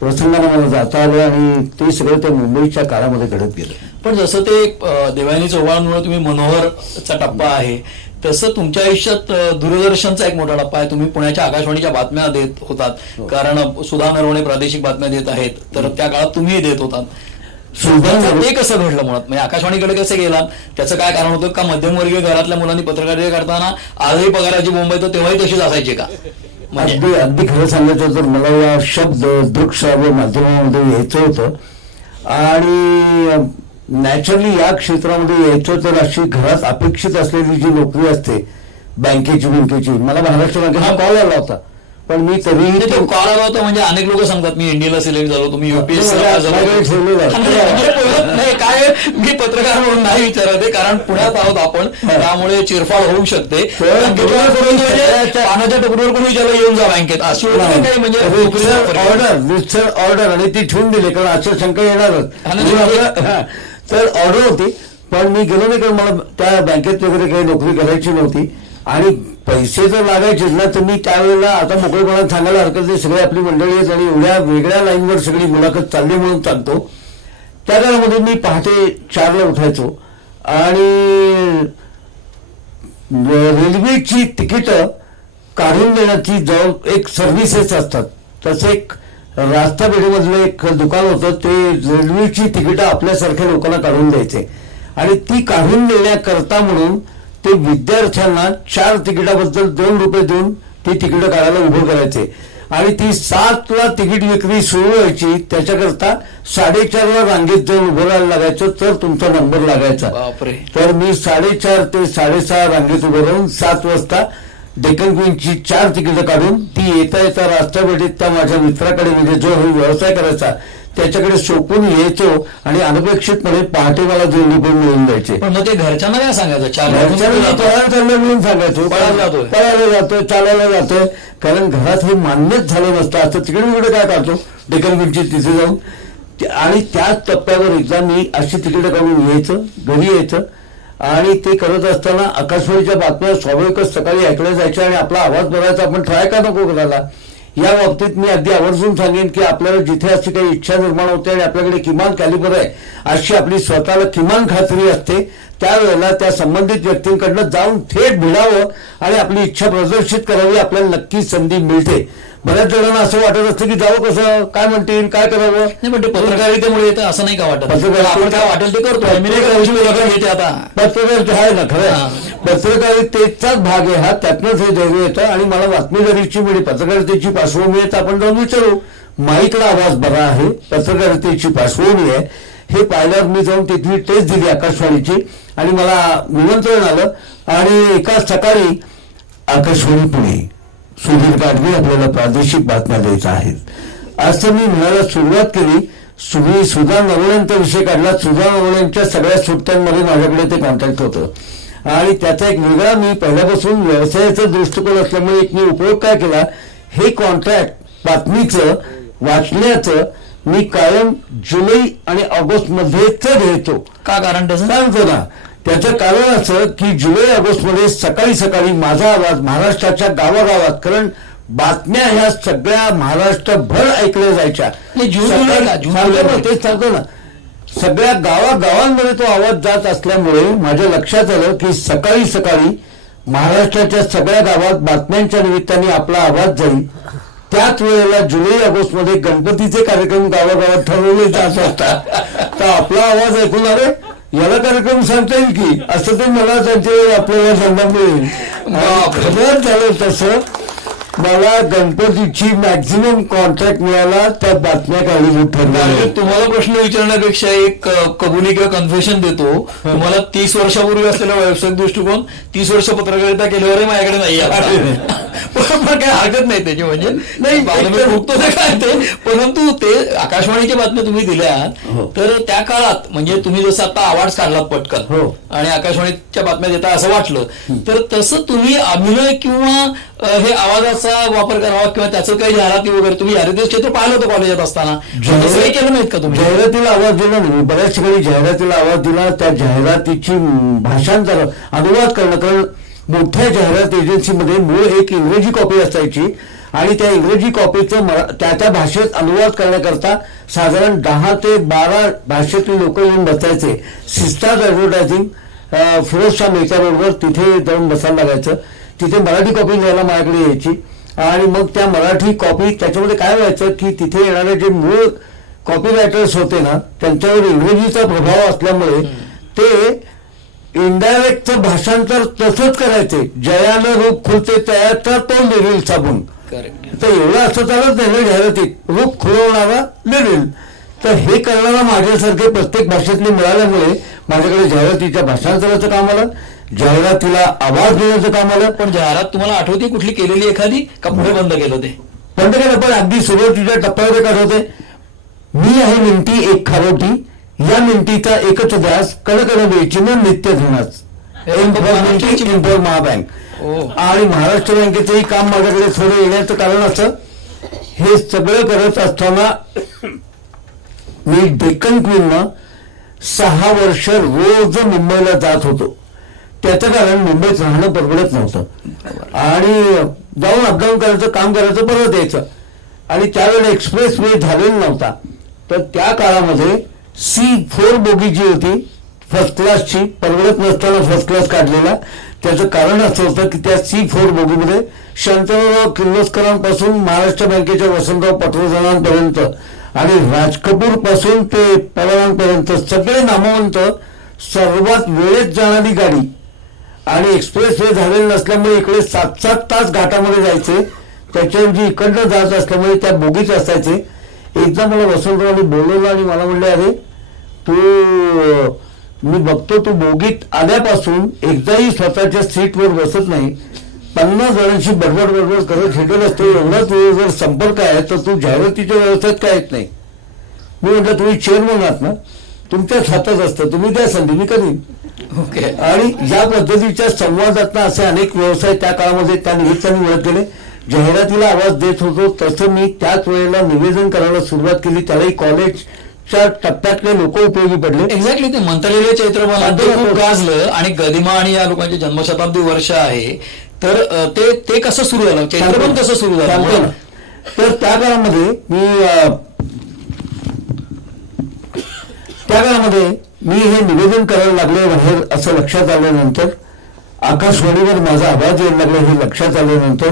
प्रसंगाला मला जाता आलं आणि ते सगळं त्या मुंबईच्या काळामध्ये घडत गेलं. पण जसं ते देवयानी चव्हाणांमुळे तुम्ही मनोहरचा टप्पा आहे, तसं तुमच्या आयुष्यात दूरदर्शनचा एक मोठा टप्पा आहे. तुम्ही पुण्याच्या आकाशवाणीच्या बातम्या देत होतात, कारण सुधा नरवणे प्रादेशिक बातम्या देत आहेत, तर त्या काळात तुम्ही देत होतात. ते कसं घडलं मुळात, म्हणजे आकाशवाणीकडे कसं गेलात? त्याचं काय कारण होतं का? मध्यमवर्गीय घरातल्या मुलांनी पत्रकारिता करताना आजही पगाराची मुंबई तर तेव्हाही तशीच असायची का? अगदी अगदी खरं सांगायचं तर मला या शब्द दृकश्राव्य माध्यमामध्ये यायचं होतं आणि नॅचरली या क्षेत्रामध्ये यायचं तर अशी घरात अपेक्षित असलेली जी नोकरी असते बँकेची मला महाराष्ट्र बँकेचा कॉल आला होता, पण मी तरीही तो कॉल आला होता. म्हणजे अनेक लोक सांगतात मी इंडियाला सिलेक्ट झालो, तुम्ही युपीएससी काय. मी पत्रकार म्हणून नाही विचारत, कारण पुण्यात आहोत आपण, त्यामुळे चिरफाड होऊ शकते. पाण्याच्या टोकरीवर कोणी विचारलं येऊन जा बँकेत, अशी काही म्हणजे ऑर्डर आणि ती ठेवून दिली, कारण अशा शंका येणारच. तर ऑर्डर होती, पण मी गेलो नाही, कारण मला त्या बँकेत वगैरे काही नोकरी करायची नव्हती आणि पैसे जर लागायचे ना तर मी त्यावेळेला आता मोकळेपणाने सांगायला हरकत नाही, सगळी आपली मंडळी आहेत आणि एवढ्या वेगळ्या लाईनवर सगळी मुलाखत चालली म्हणून सांगतो. त्या काळामध्ये मी पहाटे 4ला उठायचो आणि रेल्वेची तिकीटं काढून देण्याची जवळ एक सर्व्हिसेस असतात, तसं एक रास्तापेठेमधलं एक दुकान होतं, ते रेल्वेची तिकीटं आपल्यासारख्या लोकांना काढून द्यायचे आणि ती काढून देण्याकरता म्हणून ते विद्यार्थ्यांना 4 तिकिटाबद्दल 2 रुपये देऊन ती तिकीटं काढायला उभं करायचे. आणि ती 7ला तिकीट विक्री सुरू व्हायची. त्याच्याकरता 4:30ला रांगेत जाऊन उभं राहायला लागायचं, तर तुमचा नंबर लागायचा. तर मी 4:30 ते 6:30 रांगेत उभं राहून 7 वाजता डेक्कन क्वीनची 4 तिकीटं काढून ती येता येता राष्ट्रपेठेत त्या माझ्या मित्राकडे, म्हणजे जो व्यवसाय करायचा त्याच्याकडे सोपून यायचो आणि अनपेक्षितपणे पहाटे मला 2 रुपये मिळून जायचे. पण मग ते घरच्यांना काय सांगायचं? घरच्यांना पळायला चाललं म्हणून सांगायचो, पळायला जातोय, चालायला जातोय. कारण घरात हे मान्यच झालं नसतं. असं तिकडे काय काढतो डेक्कन क्वीनची तिथे जाऊन. आणि त्याच टप्प्यावर एकदा मी अशी तिकीटं काढून यायचं, घरी यायचं. आणि ते करत असताना आकाशवाणीच्या बातम्या स्वाभाविकच सकाळी ऐकल्या जायच्या आणि आपला आवाज बघायचा. आपण ट्राय का नको करायला? या बाबतीत मी अगदी आवर्जून सांगेन की आपल्याला जिथे अशी काही इच्छा निर्माण होते आणि आपल्याकडे किमान कॅलिबर आहे अशी आपली स्वतःला किमान खात्री असते, त्यावेळेला त्या संबंधित व्यक्तींकडनं जाऊन थेट भिडावं आणि आपली इच्छा प्रदर्शित करावी. आपल्याला नक्कीच संधी मिळते. बऱ्याच जणांना असं वाटत असतं की जावं कसं, काय म्हणतील, काय करावं. नाही पण ते पत्रकारितेमुळे येतं असं नाही का वाटत? आपण काय वाटेल ते करतो. पत्रकार आहे ना, खरं पत्रकारितेचाच भाग आहे हा. त्यातनंच हे धैर्य येतं. आणि मला बातमीदारीची म्हणजे पत्रकारितेची पार्श्वभूमी आहे, तर आपण जाऊन विचारू. माईकला आवाज बरा आहे, पत्रकारितेची पार्श्वभूमी आहे, हे पाहिल्यावर मी जाऊन तिथली टेस्ट दिली आकाशवाणीची आणि मला निमंत्रण आलं. आणि एका सकाळी आकाशवाणी पुणे, सुधीर गाडगे आपल्याला प्रादेशिक बातम्या द्यायच्या आहेत असं मी म्हणायला सुरुवात केली. सुधा नवल्यांचा विषय काढला. सुधा नवल्यांच्या सगळ्या सुट्ट्यांमध्ये माझ्याकडे ते कॉन्टॅक्ट होतं आणि त्याचा एक वेगळा, मी पहिल्यापासून व्यवसायाचा दृष्टिकोन असल्यामुळे एक मी उपयोग काय केला, हे कॉन्ट्रॅक्ट बातमीचं वाचण्याचं मी कायम जुलै आणि ऑगस्ट मध्येच घ्यायचो. का कारण त्याचं सांगतो ना. त्याचं कारण असं की जुलै ऑगस्ट मध्ये सकाळी सकाळी माझा आवाज महाराष्ट्राच्या गावागावात, कारण बातम्या ह्या सगळ्या महाराष्ट्रभर ऐकल्या जायच्या. तेच सांगतो ना, सगळ्या गावागावांमध्ये तो आवाज जात असल्यामुळे माझ्या लक्षात आलं की सकाळी सकाळी महाराष्ट्राच्या सगळ्या गावात बातम्यांच्या निमित्ताने आपला आवाज जाईल. त्याच वेळेला जुलै ऑगस्ट मध्ये गणपतीचे कार्यक्रम गावागावात ठरवले जात असतात. तर आपला आवाज ऐकून अरे याला कार्यक्रम सांगता येईल की, असं ते मला त्यांचे आपल्याला सांगता मिळेल. खबर झालं तसं मला गणपतीची मॅक्झिमम कॉन्ट्रॅक्ट मिळाला, त्या बातम्या काढून ठरल्या. तुम्हाला प्रश्न विचारण्यापेक्षा एक कबुली किंवा कन्फेशन देतो. तुम्हाला 30 वर्षापूर्वी असलेला व्यावसायिक दृष्टिकोन 30 वर्ष पत्रकारिता केल्यावरही माझ्याकडे नाही. पण काय हरकत नाही त्याची, म्हणजे नाही काय ते. परंतु ते आकाशवाणीच्या बातम्या तुम्ही दिल्या तर त्या काळात म्हणजे तुम्ही जसं आता आवाज काढलात पटकन आणि आकाशवाणीच्या बातम्या देता असं वाटलं, तर तसं तुम्ही अभिनय किंवा हे आवाजाचा वापर करावा किंवा त्याचं काही जाहिराती वगैरे, तुम्ही जाहिराती क्षेत्र पाहिलं होतं कॉलेजात असताना, तसंही केलं नाहीत का तुम्ही? जाहिरातीला आवाज दिला नाही, बऱ्याच ठिकाणी जाहिरातीला आवाज दिला. त्या जाहिरातीची भाषांतर अनुवाद करणं, कारण मोठ्या जाहिरात एजन्सीमध्ये मूळ एक इंग्रजी कॉपी असायची आणि त्या इंग्रजी कॉपीचं त्या भाषेत अनुवाद करण्याकरता साधारण 10 ते 12 भाषेतील लोक येऊन बसायचे. सिस्टार ऍडव्हर्टायझिंग फिरोजशाह मेहता रोडवर तिथे जाऊन बसायला लागायचं. तिथे मराठी कॉपी घ्यायला माझ्याकडे यायची आणि मग त्या मराठी कॉपी, त्याच्यामध्ये काय व्हायचं की तिथे येणारे जे मूळ कॉपी रायटर्स होते ना, त्यांच्यावर इंग्रजीचा प्रभाव असल्यामुळे ते इनडायरेक्टचं भाषांतर तसंच करायचे. जयानं रूप खुलते तयाचा तो लिरिल साबून. तर एवढं असं चालत नाही ना जाहिरातीत, रूप खुलवणारा लिरिल. तर हे करणारा माझ्यासारखे प्रत्येक भाषेतले मिळाल्यामुळे माझ्याकडे जाहिरातीच्या भाषांतराचं काम आलं, जाहिरातीला आवाज देण्याचं काम आलं. पण जाहिरात तुम्हाला आठवते कुठली केलेली एखादी का पुढे बंद केलं? ते बंद केलं, पण अगदी सुरुवातीच्या टप्प्यावर काय होते, मी आहे मिनटी एक खारोटी, या मिनटीचा एकच ध्यास, कणकण वेचीनं नित्य धुनाच, इन्फॉर महाबँक. आणि महाराष्ट्र बँकेचंही काम माझ्याकडे थोडं येण्याचं कारण असं, हे सगळं करत असताना मी डेक्कन क्वीननं 6 वर्ष रोज मुंबईला जात होतो. त्याचं कारण मुंबईत राहणं परवडत नव्हतं आणि जाऊन अपडाऊन करायचं, काम करायचं, परत यायचं. आणि त्यावेळेला एक्सप्रेस वे झालेला नव्हता. तर त्या काळामध्ये C4 बोगी जी होती फर्स्ट क्लासची, परवडत नसताना फर्स्ट क्लास काढलेला. त्याचं कारण असं होतं की त्या C4 बोगीमध्ये शांतराव किर्लोस्करांपासून महाराष्ट्र बँकेच्या वसंतराव पटवर्धनांपर्यंत आणि राज कपूर पासून ते पवारांपर्यंत सगळे नामवंत सर्वात वेळेत जाणारी गाडी. आणि एक्सप्रेस वे झालेलं नसल्यामुळे इकडे 7-7 तास घाटामध्ये जायचे. त्याच्याऐवजी इकडनं जात असल्यामुळे त्या बोगीत असायचे. एकदा मला वसंतरावनी बोलवलं आणि मला म्हणले, अरे तू, मी बघतो तू बोगीत आल्यापासून एकदाही स्वतःच्या सीटवर बसत नाही, 50 जणांशी बडबड करत हिंडत असतो, एवढा तुझा जर संपर्क आहे तर तू जाहिरातीच्या व्यवस्थेत काय येत नाही. मी म्हटलं तुम्ही चेअरमन आहात ना, तुमच्याच हातात असतं, तुम्ही त्या संधी मी करीन. आणि या पद्धतीच्या संवादातनं असे अनेक व्यवसाय त्या काळामध्ये त्या निमित्ताने मिळत गेले. जाहिरातीला आवाज देत होतो तसं मी त्याच वेळेला निवेदन करायला सुरुवात केली. त्यालाही कॉलेजच्या टप्प्यातले लोक उपयोगी पडले. एक्झॅक्टली, ते मंत्रालय चैत्रबन खूप गाजलं आणि गदिमा आणि या लोकांचे जन्मशताब्दी वर्ष आहे, तर ते कसं सुरू झालं, चैत्रबन कसं सुरू झालं? तर त्या काळामध्ये मी हे निवेदन करायला लागले बाहेर असं लक्षात आल्यानंतर, आकाशवाणीवर माझा आवाज यायला लागला हे लक्षात आल्यानंतर,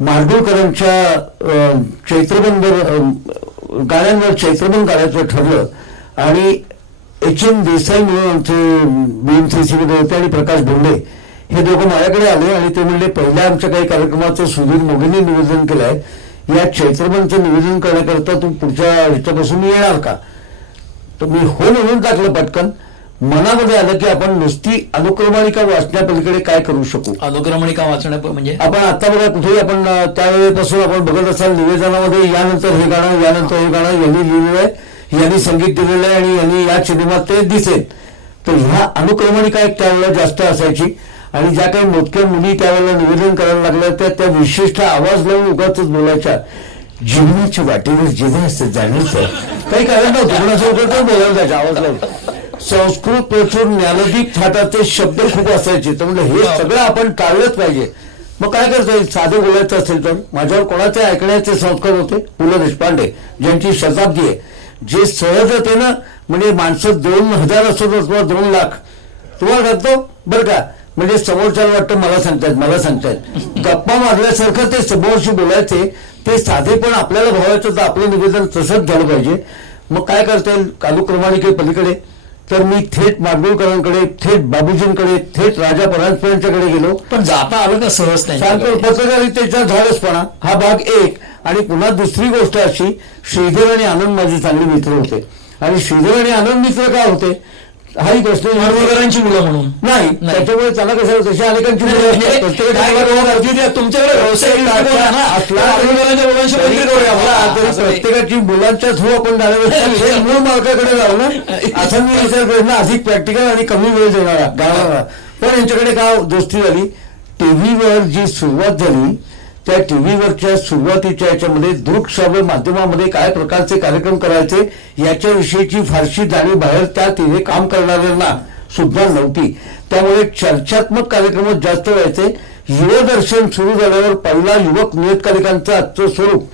माडगुळकरांच्या चैत्रबन गाण्यांवर चैत्रबन गाण्याचं ठरलं. आणि HN देसाई म्हणून आमचे BMCC मध्ये होते आणि प्रकाश बोंडे हे दोघं माझ्याकडे आले आणि ते म्हणले, पहिल्या आमच्या काही कार्यक्रमाचं सुधीर मोगींनी निवेदन केलं आहे, या चैत्रबनचं निवेदन करण्याकरता तू पुढच्या ह्याच्यापासून येणार का? तर मी हो म्हणून टाकलं पटकन. मनामध्ये आलं की आपण नुसती अनुक्रमणिका वाचण्यापलीकडे काय करू शकू. अनुक्रमणिका वाचण्या म्हणजे आपण आता बघा कुठेही आपण त्यावेळेपासून आपण बघत असाल निवेदनामध्ये यानंतर हे गाणं, यानंतर हे गाणं यांनी लिहिलेलं आहे, यांनी संगीत दिलेलं आहे आणि यांनी या सिनेमात ते दिसेल. तर ह्या अनुक्रमणिका एक त्यावेळेला जास्त असायची आणि ज्या काही मोजक्या मुली त्यावेळेला निवेदन करायला लागल्या त्या विशिष्ट आवाज लावून उगाच बोलायच्या. जीवनाच्या वाटेवर जेव्हा असं जाण्याचं काही कारण नव्हतं, कोणाचं होतं तर बोलायला जायचं आवाज लावून. संस्कृत प्रचूर ज्ञानदीप थाटाचे शब्द खूप असायचे. तर म्हणजे हे सगळं आपण टाळलंच पाहिजे. मग काय करता येईल, साधे बोलायचं असेल तर माझ्यावर कोणाचे ऐकण्याचे संस्कार होते, पु ल देशपांडे ज्यांची शताब्दी आहे, जे सहजतेनं म्हणजे माणसं 2000 असतो किंवा 2 लाख तुम्हाला सांगतो बरं का, म्हणजे समोरच्याला वाटतं मला सांगतायत गप्पा मारल्यासारखं ते समोरशी बोलायचे. ते साधे पण आपल्याला भावायचं तर आपलं निवेदन तसंच झालं पाहिजे. मग काय करता येईल अनुक्रमणिके पलीकडे, तर मी थेट माडगुळकरांकडे, थेट बाबूजींकडे, थेट राजा परांजपेंच्याकडे गेलो. पण जाता आलं का सहज नाही? सांगतो पत्रकारितेचा धाडसपणा हा भाग 1. आणि पुन्हा दुसरी गोष्ट अशी, श्रीधर आणि आनंद माझे चांगले मित्र होते. आणि श्रीधर आणि आनंद मित्र का होते हाही गोष्ट माडगुळकरांची मुलं म्हणून नाही, त्याच्यामुळे त्यांना कसं तशा अनेकांची मुलं तुमच्याकडे व्यवसाय प्रत्येकाची मुलांच्या थ्रू आपण जाण्यापेक्षा मूळ मालकाकडे जाऊ ना असं मी विचार करेन, अधिक प्रॅक्टिकल आणि कमी वेळ देणारा गावाला. पण यांच्याकडे का दोस्ती झाली, टीव्हीवर जी सुरुवात झाली त्या टीव्हीवरच्या सुरुवातीच्या याच्यामध्ये दृकश्राव्य माध्यमामध्ये काय प्रकारचे कार्यक्रम करायचे याच्याविषयीची फारशी जाणीव बाहेर त्या टीव्ही काम करणाऱ्यांना सुद्धा नव्हती. त्यामुळे चर्चात्मक कार्यक्रम जास्त व्हायचे. युवदर्शन सुरू झाल्यावर पहिला युवक नियतकालिकांचं आजचं स्वरूप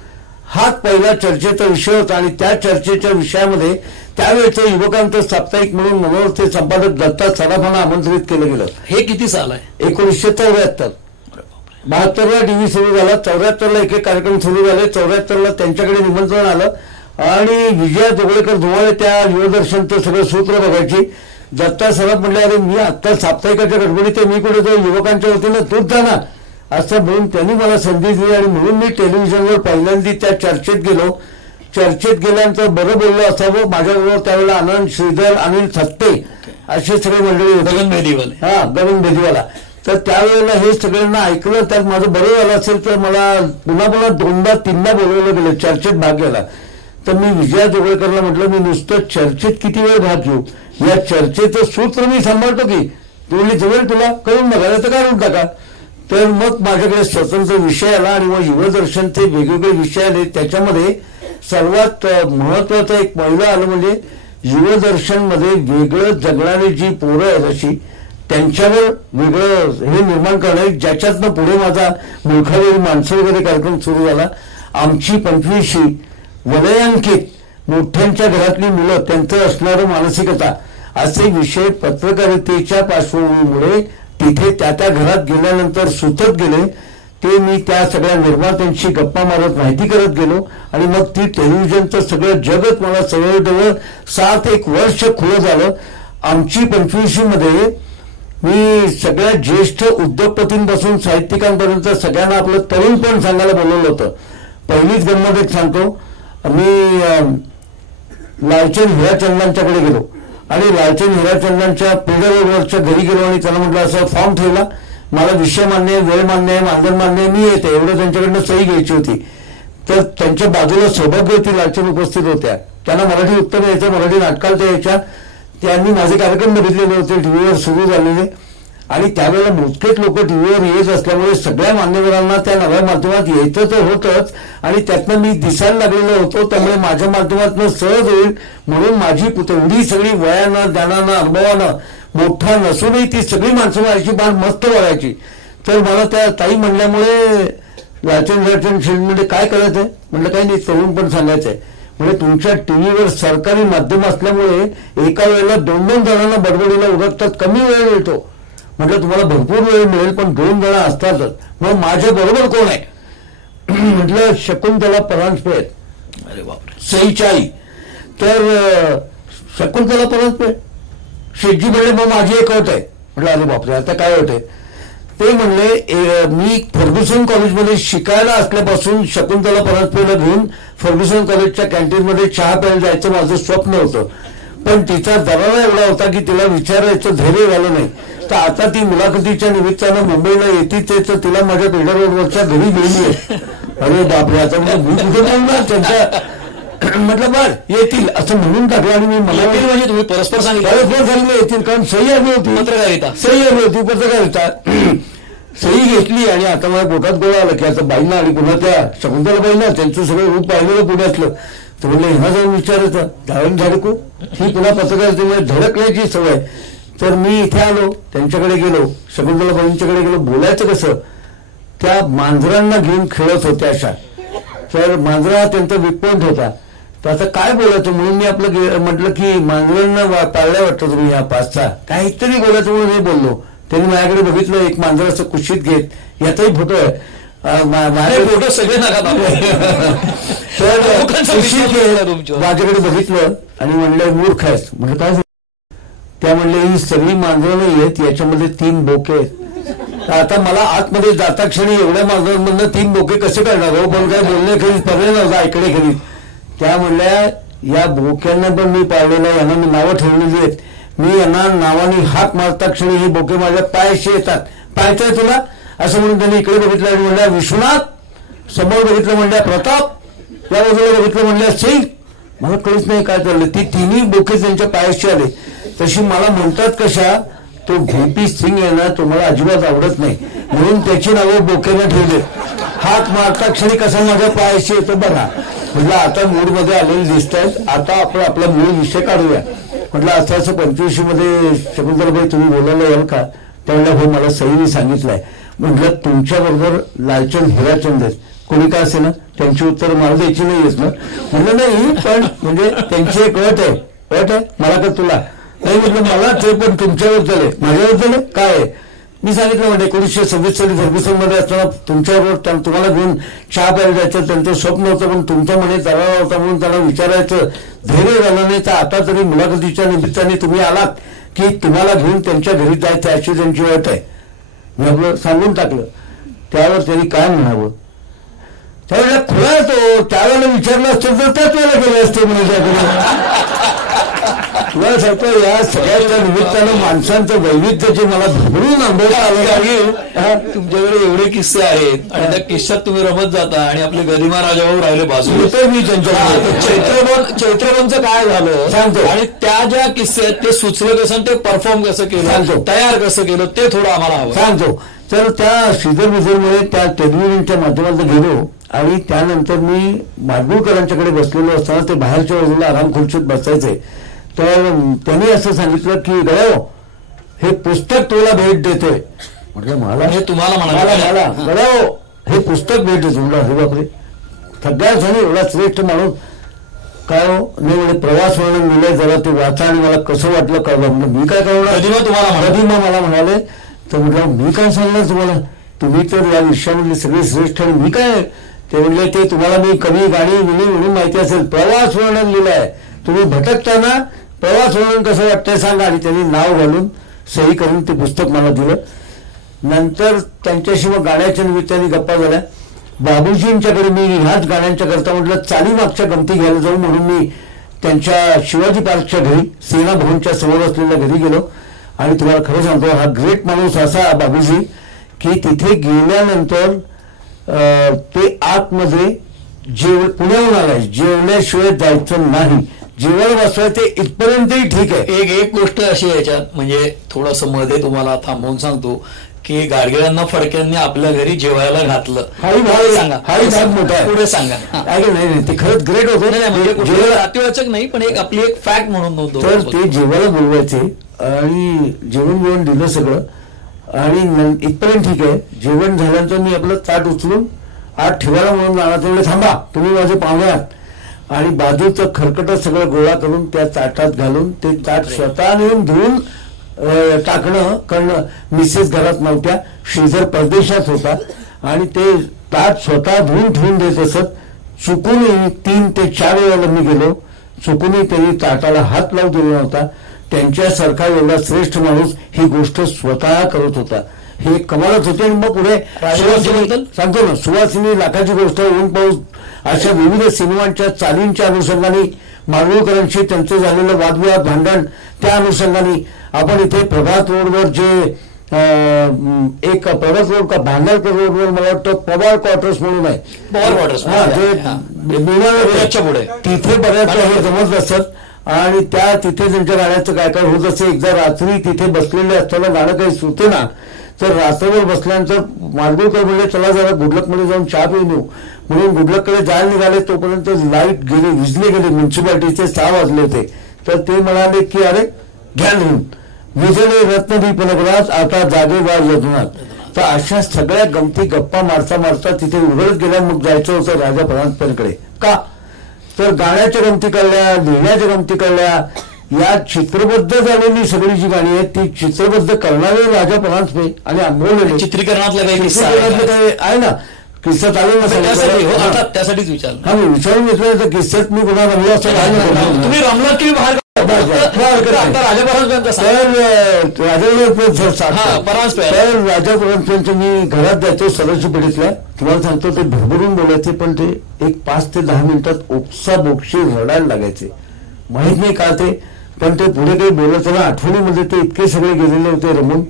हाच पहिला चर्चेचा विषय होता. आणि त्या चर्चेच्या विषयामध्ये त्यावेळेचं युवकांचं साप्ताहिक म्हणून मनोरथे संपादक दत्ता सराफांना आमंत्रित केलं गेलं. हे किती साल आहे? 1974. 72ला टीव्ही सुरू झाला, 74ला एक कार्यक्रम सुरू झाले, 74ला त्यांच्याकडे निमंत्रण आलं आणि विजया जोगळेकर धुमाळे त्या युवदर्शनचं सगळं सूत्र बघायची. दत्ता सराफ म्हणले, अरे मी आत्ता साप्ताहिकाच्या गडबडीत मी कुठे जाऊ, युवकांच्या वतीनं तूच जा ना असं म्हणून त्यांनी मला संधी दिली. आणि म्हणून मी टेलिव्हिजनवर पहिल्यांदा त्या चर्चेत गेलो. चर्चेत गेल्यानंतर बरं बोललो असावं. माझ्याबरोबर त्यावेळेला आनंद, श्रीधर, अनिल थत्ते असे सगळे मंडळी होते, गगन बेदीवाला. तर त्यावेळेला हे सगळ्यांना ऐकलं, त्यात माझं बरं झालं असेल तर मला पुन्हा 2दा 3दा बोलवलं गेलं चर्चेत भाग घ्यायला. तर मी विजया जोगळेकरला म्हटलं, मी नुसतं चर्चेत किती वेळ भाग घेऊ, या चर्चेचं सूत्र मी सांभाळतो की. ती म्हणली जवळ तुला करून बघायला तर काढून टाका. तर मग माझ्याकडे स्वतंत्र विषय आला आणि मग युवदर्शनचे वेगवेगळे विषय आले. त्याच्यामध्ये सर्वात महत्वाचं एक पहिलं आलं म्हणजे युवदर्शनमध्ये वेगळं जगणारी जी पोरं आहेत अशी त्यांच्यावर वेगळं हे निर्माण करणं, ज्याच्यातनं पुढे माझा मुलखावेळी माणसं वगैरे कार्यक्रम सुरू झाला. आमची 25शी वलयांकित मोठ्यांच्या घरातली मुलं, त्यांचं असणारं मानसिकता असे विषय पत्रकारितेच्या पार्श्वभूमीमुळे तिथे त्या घरात गेल्यानंतर सुचत गेले. ते मी त्या सगळ्या निर्मात्यांशी गप्पा मारत माहिती करत गेलो आणि मग ती टेलिव्हिजनचं सगळं जगत मला जवळजवळ 7-1 वर्ष खुलं झालं. आमची 25शी मध्ये मी सगळ्या ज्येष्ठ उद्योगपतींपासून साहित्यिकांपर्यंत सगळ्यांना आपलं तरुणपण सांगायला बोलवलं होतं. पहिलीच गंमत एक सांगतो. मी लालचंद हिराचंदांच्याकडे गेलो आणि लालचंद हिराचंदांच्या पेडरवरच्या घरी गेलो आणि त्यांना म्हटलं असं फॉर्म ठेवला, मला विषय मान्य आहे, वेळ मान्य आहे, मानधन मान्य आहे, मी येते, एवढं त्यांच्याकडनं सही घ्यायची होती. तर त्यांच्या बाजूला सौभाग्यवती लालचंद उपस्थित होत्या. त्यांना मराठी उत्तम यायचं, मराठी नाटकाला यायच्या. त्यांनी माझे कार्यक्रम बघितलेले होते टीव्हीवर सुरू झालेले आणि त्यावेळेला मोजकेच लोक टीव्हीवर येत असल्यामुळे सगळ्या मान्यवरांना त्या नव्या माध्यमात यायचं तर होतंच आणि त्यातनं मी दिसायला लागलेलो होतो. त्यामुळे माझ्या माध्यमातून सहज होईल म्हणून माझी तेवढी सगळी वयानं, ज्ञानानं, अनुभवानं मोठा नसूनही ती सगळी माणसं माझी बाण मस्त वळायची. तर मला त्या ताई म्हणल्यामुळे लालचंद शिल्डमध्ये काय करायचंय म्हटलं, काही नाही, तरुण पण सांगायचंय. म्हणजे तुमच्या टीव्हीवर सरकारी माध्यम असल्यामुळे एका वेळेला 2-2 जणांना बडबडीला उरकतात, कमी वेळ मिळतो. म्हटलं तुम्हाला भरपूर वेळ मिळेल पण 2 जण असतातच. मग माझ्या बरोबर कोण आहे म्हटलं, शकुंतला परांजपे. अरे बापरे. सईची आई. तर शकुंतला परांजपे शेटजी म्हणले मग माझी एक अट आहे. म्हटलं अरे बापरे, आता काय अट आहे? ते म्हणले मी फर्ग्युसन कॉलेजमध्ये शिकायला असल्यापासून शकुंतला परांजपेला घेऊन फर्ग्युसन कॉलेजच्या कॅन्टीनमध्ये चहा प्यायला जायचं माझं स्वप्न होतं. पण तिचा दरारा एवढा होता की तिला विचारायचं धैर्य झालं नाही. तर आता ती मुलाखतीच्या निमित्तानं मुंबईला येते तर तिला माझ्या पेडर रोडवरच्या घरी गेली आहे. अरे बापरे, आता मी कुठे बोलणार त्यांच्या. म्हटलं बर येतील असं म्हणून टाकलं आणि मी मला म्हणजे तुम्ही परस्पर सांगितलं येतील, कारण सही हवी होती, सही हवी होती, पत्रकारिता. सही घेतली आणि आता मला पोटात गोळा आला की आता बाईंना आणि पुन्हा त्या शकुंतला बाईंना त्यांचं सगळं रूप पाहिलेलं पुण्यातलं. तर म्हणलं ह्यांना जाऊन विचारायचं धावून धडकू, ही पुन्हा पत्रकारितेमुळे धडकण्याची सवय. तर मी इथे आलो, त्यांच्याकडे गेलो, शकुंतला बाईंच्याकडे गेलो. बोलायचं कसं, त्या मांजरांना घेऊन खेळत होत्या अशा. तर मांजरा हा त्यांचा विकपॉइंट होता. तर आता काय बोलायचं म्हणून मी आपलं म्हटलं की मांजरांना पाळल्या वाटतं तुम्ही ह्या 5-6, काहीतरी बोलायचं म्हणून हे बोललो. त्यांनी माझ्याकडे बघितलं, एक मांजर असं कुशीत घेत, याचाही फोटो आहे, माझे फोटो सगळे नका. माझ्याकडे बघितलं आणि म्हणलं मूर्ख आहेस. म्हणजे काय? त्या म्हणले ही सगळी मांजरं नाही आहेत, याच्यामध्ये 3 बोके आहेत. आता मला आतमध्ये जाता क्षणी एवढ्या मांजरांमधनं 3 बोके कसे करणार हो? पण काय बोलणे खरीच पर्याय नव्हता, ऐकडे खरीच. त्या म्हणल्या या बोक्यांना पण मी पाळलेलं आहे, यांना मी नावं ठेवलेली आहेत. मी यांना नावाने हाक मारता क्षणी ही बोके माझ्या पायाशी येतात. पाहायचंय तुला असं म्हणून त्यांनी इकडे बघितलं आणि म्हणल्या विश्वनाथ, समोर बघितलं म्हणल्या प्रताप, त्या बाजूला बघितलं म्हणल्या सिंग. मला कळीच नाही काय चाललं. ती 3ही बोके त्यांच्या पायाशी आले. तशी मला म्हणतात कशा, तो व्हीपी सिंग आहे ना, तो मला अजिबात आवडत नाही म्हणून त्याची नावं बोकेनं ठेवले. हात मारता क्षणी कसा माझ्या पायाशी येतो बघा. म्हटलं आता मूडमध्ये आलेले दिसत आहेत, आता आपण आपला मूळ विषय काढूया. म्हटलं असं 25 मध्ये शकुंतलाबाई तुम्ही बोलायला याल का? त्यावेळेला हो, मला सईने सांगितलंय. म्हटलं तुमच्याबरोबर लालचंद हिराचंद आहेत, कोणी का असे ना, त्यांची उत्तर मला द्यायची नाहीयेत ना. म्हटलं नाही, पण म्हणजे त्यांची एक अट आहे. अट आहे मला का तुला नाही? म्हटलं मला ते पण तुमच्याबद्दल आहे, माझ्याबद्दल आहे काय आहे? मी सांगितलं म्हणजे 1926 साली फर्ग्युसन मध्ये असताना तुमच्याबरोबर तुम्हाला घेऊन चहा प्यायला जायचं त्यांचं स्वप्न होतं, पण तुमचा म्हणे दरारा होता म्हणून त्यांना विचारायचं धैर्य झालं नाही. तर आता तरी मुलाखतीच्या निमित्ताने तुम्ही आलात की तुम्हाला घेऊन त्यांच्या घरी जायचं अशी त्यांची अट आहे. मी आपलं सांगून टाकलं. त्यावर त्यांनी काय म्हणावं, त्यावेळेला खुला तो त्यावेळेला विचारलं असतं तर त्याच वेळेला गेले असते म्हणजे. तुला सांगतो या सगळ्याच्या निमित्तानं माणसांचं वैविध्याचे मला भरून अनुभव आला. तुमच्याकडे एवढे किस्से आहेत आणि त्या किस्स्यात तुम्ही रमत जाता आणि आपले गदिमा राजाभाऊ राहिले बाजू. तर मी त्यांच्या चैत्रबनचं काय झालं सांगतो आणि त्या ज्या किस्से आहेत ते सुचलं कसं, ते परफॉर्म कसं केलं, तयार कसं केलं, ते थोडं आम्हाला हवं सांगतो. तर त्या श्रीधर मिझरमुळे त्या टेलिव्हिजनच्या माध्यमातून गेलो आणि त्यानंतर मी माडगुळकरांच्याकडे बसलेलो असताना ते बाहेरच्या बाजूला आराम खुर्चीत बसायचे. तर त्यांनी असं सांगितलं की गळव हे पुस्तक तुला भेट देतोय. म्हटलं मला हे तुम्हाला मला गळव हे पुस्तक भेट देतो. म्हटलं अरे बापरे, सगळ्यात झाली एवढा श्रेष्ठ माणूस काय हो नाही म्हणजे प्रवास वर्णन मिळेल जरा ते वाचा आणि मला कसं वाटलं कळलं. म्हणजे मी काय करणार, गदिमा मला म्हणाले. तर म्हटलं मी काय सांगणार तुम्हाला, तुम्ही तर या विषयामधले सगळे श्रेष्ठ आणि मी काय. ते म्हणले ते तुम्हाला मी कमी गाणी विणी म्हणून माहिती असेल, प्रवास वर्णन लिहिलंय, तुम्ही भटकताना प्रवास वर्णन कसं वाटतंय सांगा. आणि त्यांनी नाव घालून सही करून ते पुस्तक मला दिलं. नंतर त्यांच्याशी मग गाण्याच्या निमित्ताने गप्पा झाल्या. बाबूजींच्याकडे मी ह्याच गाण्यांच्या करता म्हटलं चालीमागच्या गमती घ्यायला जाऊ म्हणून मी त्यांच्या शिवाजी पार्कच्या घरी सेना भवनच्या समोर असलेल्या घरी गेलो. आणि तुम्हाला खरं सांगतो हा ग्रेट माणूस असा बाबूजी की तिथे गेल्यानंतर ते आतमध्ये पुण्याहून आलाय जेवल्याशिवाय जायचं नाही, जेवण बसवायचे इथपर्यंतही ठीक आहे. एक गोष्ट अशी याच्यात म्हणजे थोडंसं मध्ये तुम्हाला थांबवून सांगतो की गाडगिळांना फडक्यांनी आपल्या घरी जेवायला घातलं. हाही भाग सांगा, हाही भाग मोठा आहे. पुढे सांगा. नाही ते खरंच ग्रेट होतं. म्हणजे अतिवाचक नाही पण एक आपली एक फॅक्ट म्हणून नव्हतं. तर ते जेवायला बोलवायचे आणि जेवण दिलं सगळं आणि इथपर्यंत ठीक आहे. जेवण झाल्यानंतर मी आपलं ताट उचलून आत ठेवायला म्हणून जाणार तेवढे थांबा तुम्ही माझे पाहुणे आहात आणि बाजूचं खरकटं सगळं गोळा करून त्या ताटात घालून ते ताट स्वतः नेऊन धुवून टाकणं करणं. मिसेस घरात नव्हत्या, श्रीधर परदेशात होता आणि ते ताट स्वतः धुवून ठेवून देत असत. चुकूनही 3 ते 4 वेळेला मी गेलो, चुकूनही त्यांनी ताटाला हात लावू दिला नव्हता. त्यांच्यासारखा एवढा श्रेष्ठ माणूस ही गोष्ट स्वतः करत होता. हे कमालच होते. आणि मग पुढे सांगतो ना सुवासिनी लाखाची गोष्ट, ऊन पाऊस अशा विविध सिनेमांच्या चालींच्या अनुषंगाने माडगूळकरांशी त्यांचं झालेलं वादविवाद भांडण त्या अनुषंगाने आपण इथे प्रभात रोडवर जे एक प्रभात रोड का भांडारकर रोडवर मला वाटतं पवार क्वार्टर्स म्हणून आहे, पवार क्वार्टर्स पुढे तिथे बऱ्याच वेळा जमत असत आणि त्या तिथे त्यांच्या गाण्याचं काय काय होत असे. एकदा रात्री तिथे बसलेले असताना गाणं काही सुचेना तर रात्रभर बसल्यानंतर माडगूळकर म्हणले चला जरा गुडलकमध्ये जाऊन चहा पिऊन येऊ म्हणून गुडलककडे जायला निघाले. तोपर्यंत लाईट गेले, विजले गेले, म्युन्सिपाल्टीचे 6 वाजले होते. तर ते म्हणाले की अरे घ्या लिहून विजले रत्नदीपनगरात आता जागे वाज यजनात. तर अशा सगळ्या गमती गप्पा मारता मारता तिथे उघडत गेल्या. मग जायचं होतं राजा परांजपेकडे. का तर गाण्याच्या गमती कळल्या, लिहिण्याच्या गमती कळल्या. या चित्रबद्ध झालेली सगळी जी गाणी आहेत ती चित्रबद्ध करणारे राजा परांजपे आणि आंबवलेले चित्रीकरणातला काही किस्सा आहे ना. किस्सा चालेल ना त्यासाठीच विचार हा मी विचारून घेतलं तर किस्स्यात मी कुणा रमलो असं तुम्ही रमलात की बाहेर राजा परांजपेंचं मी घरात जायचो सरस्वती पिढीतल्या. तुम्हाला सांगतो ते भरभरून बोलायचे पण ते एक 5 ते 10 मिनिटात ओक्सा बोक्षी रडायला लागायचे. माहित नाही का ते पण ते पुढे काही बोलायचं ना आठवणीमध्ये ते इतके सगळे गेलेले होते रमून.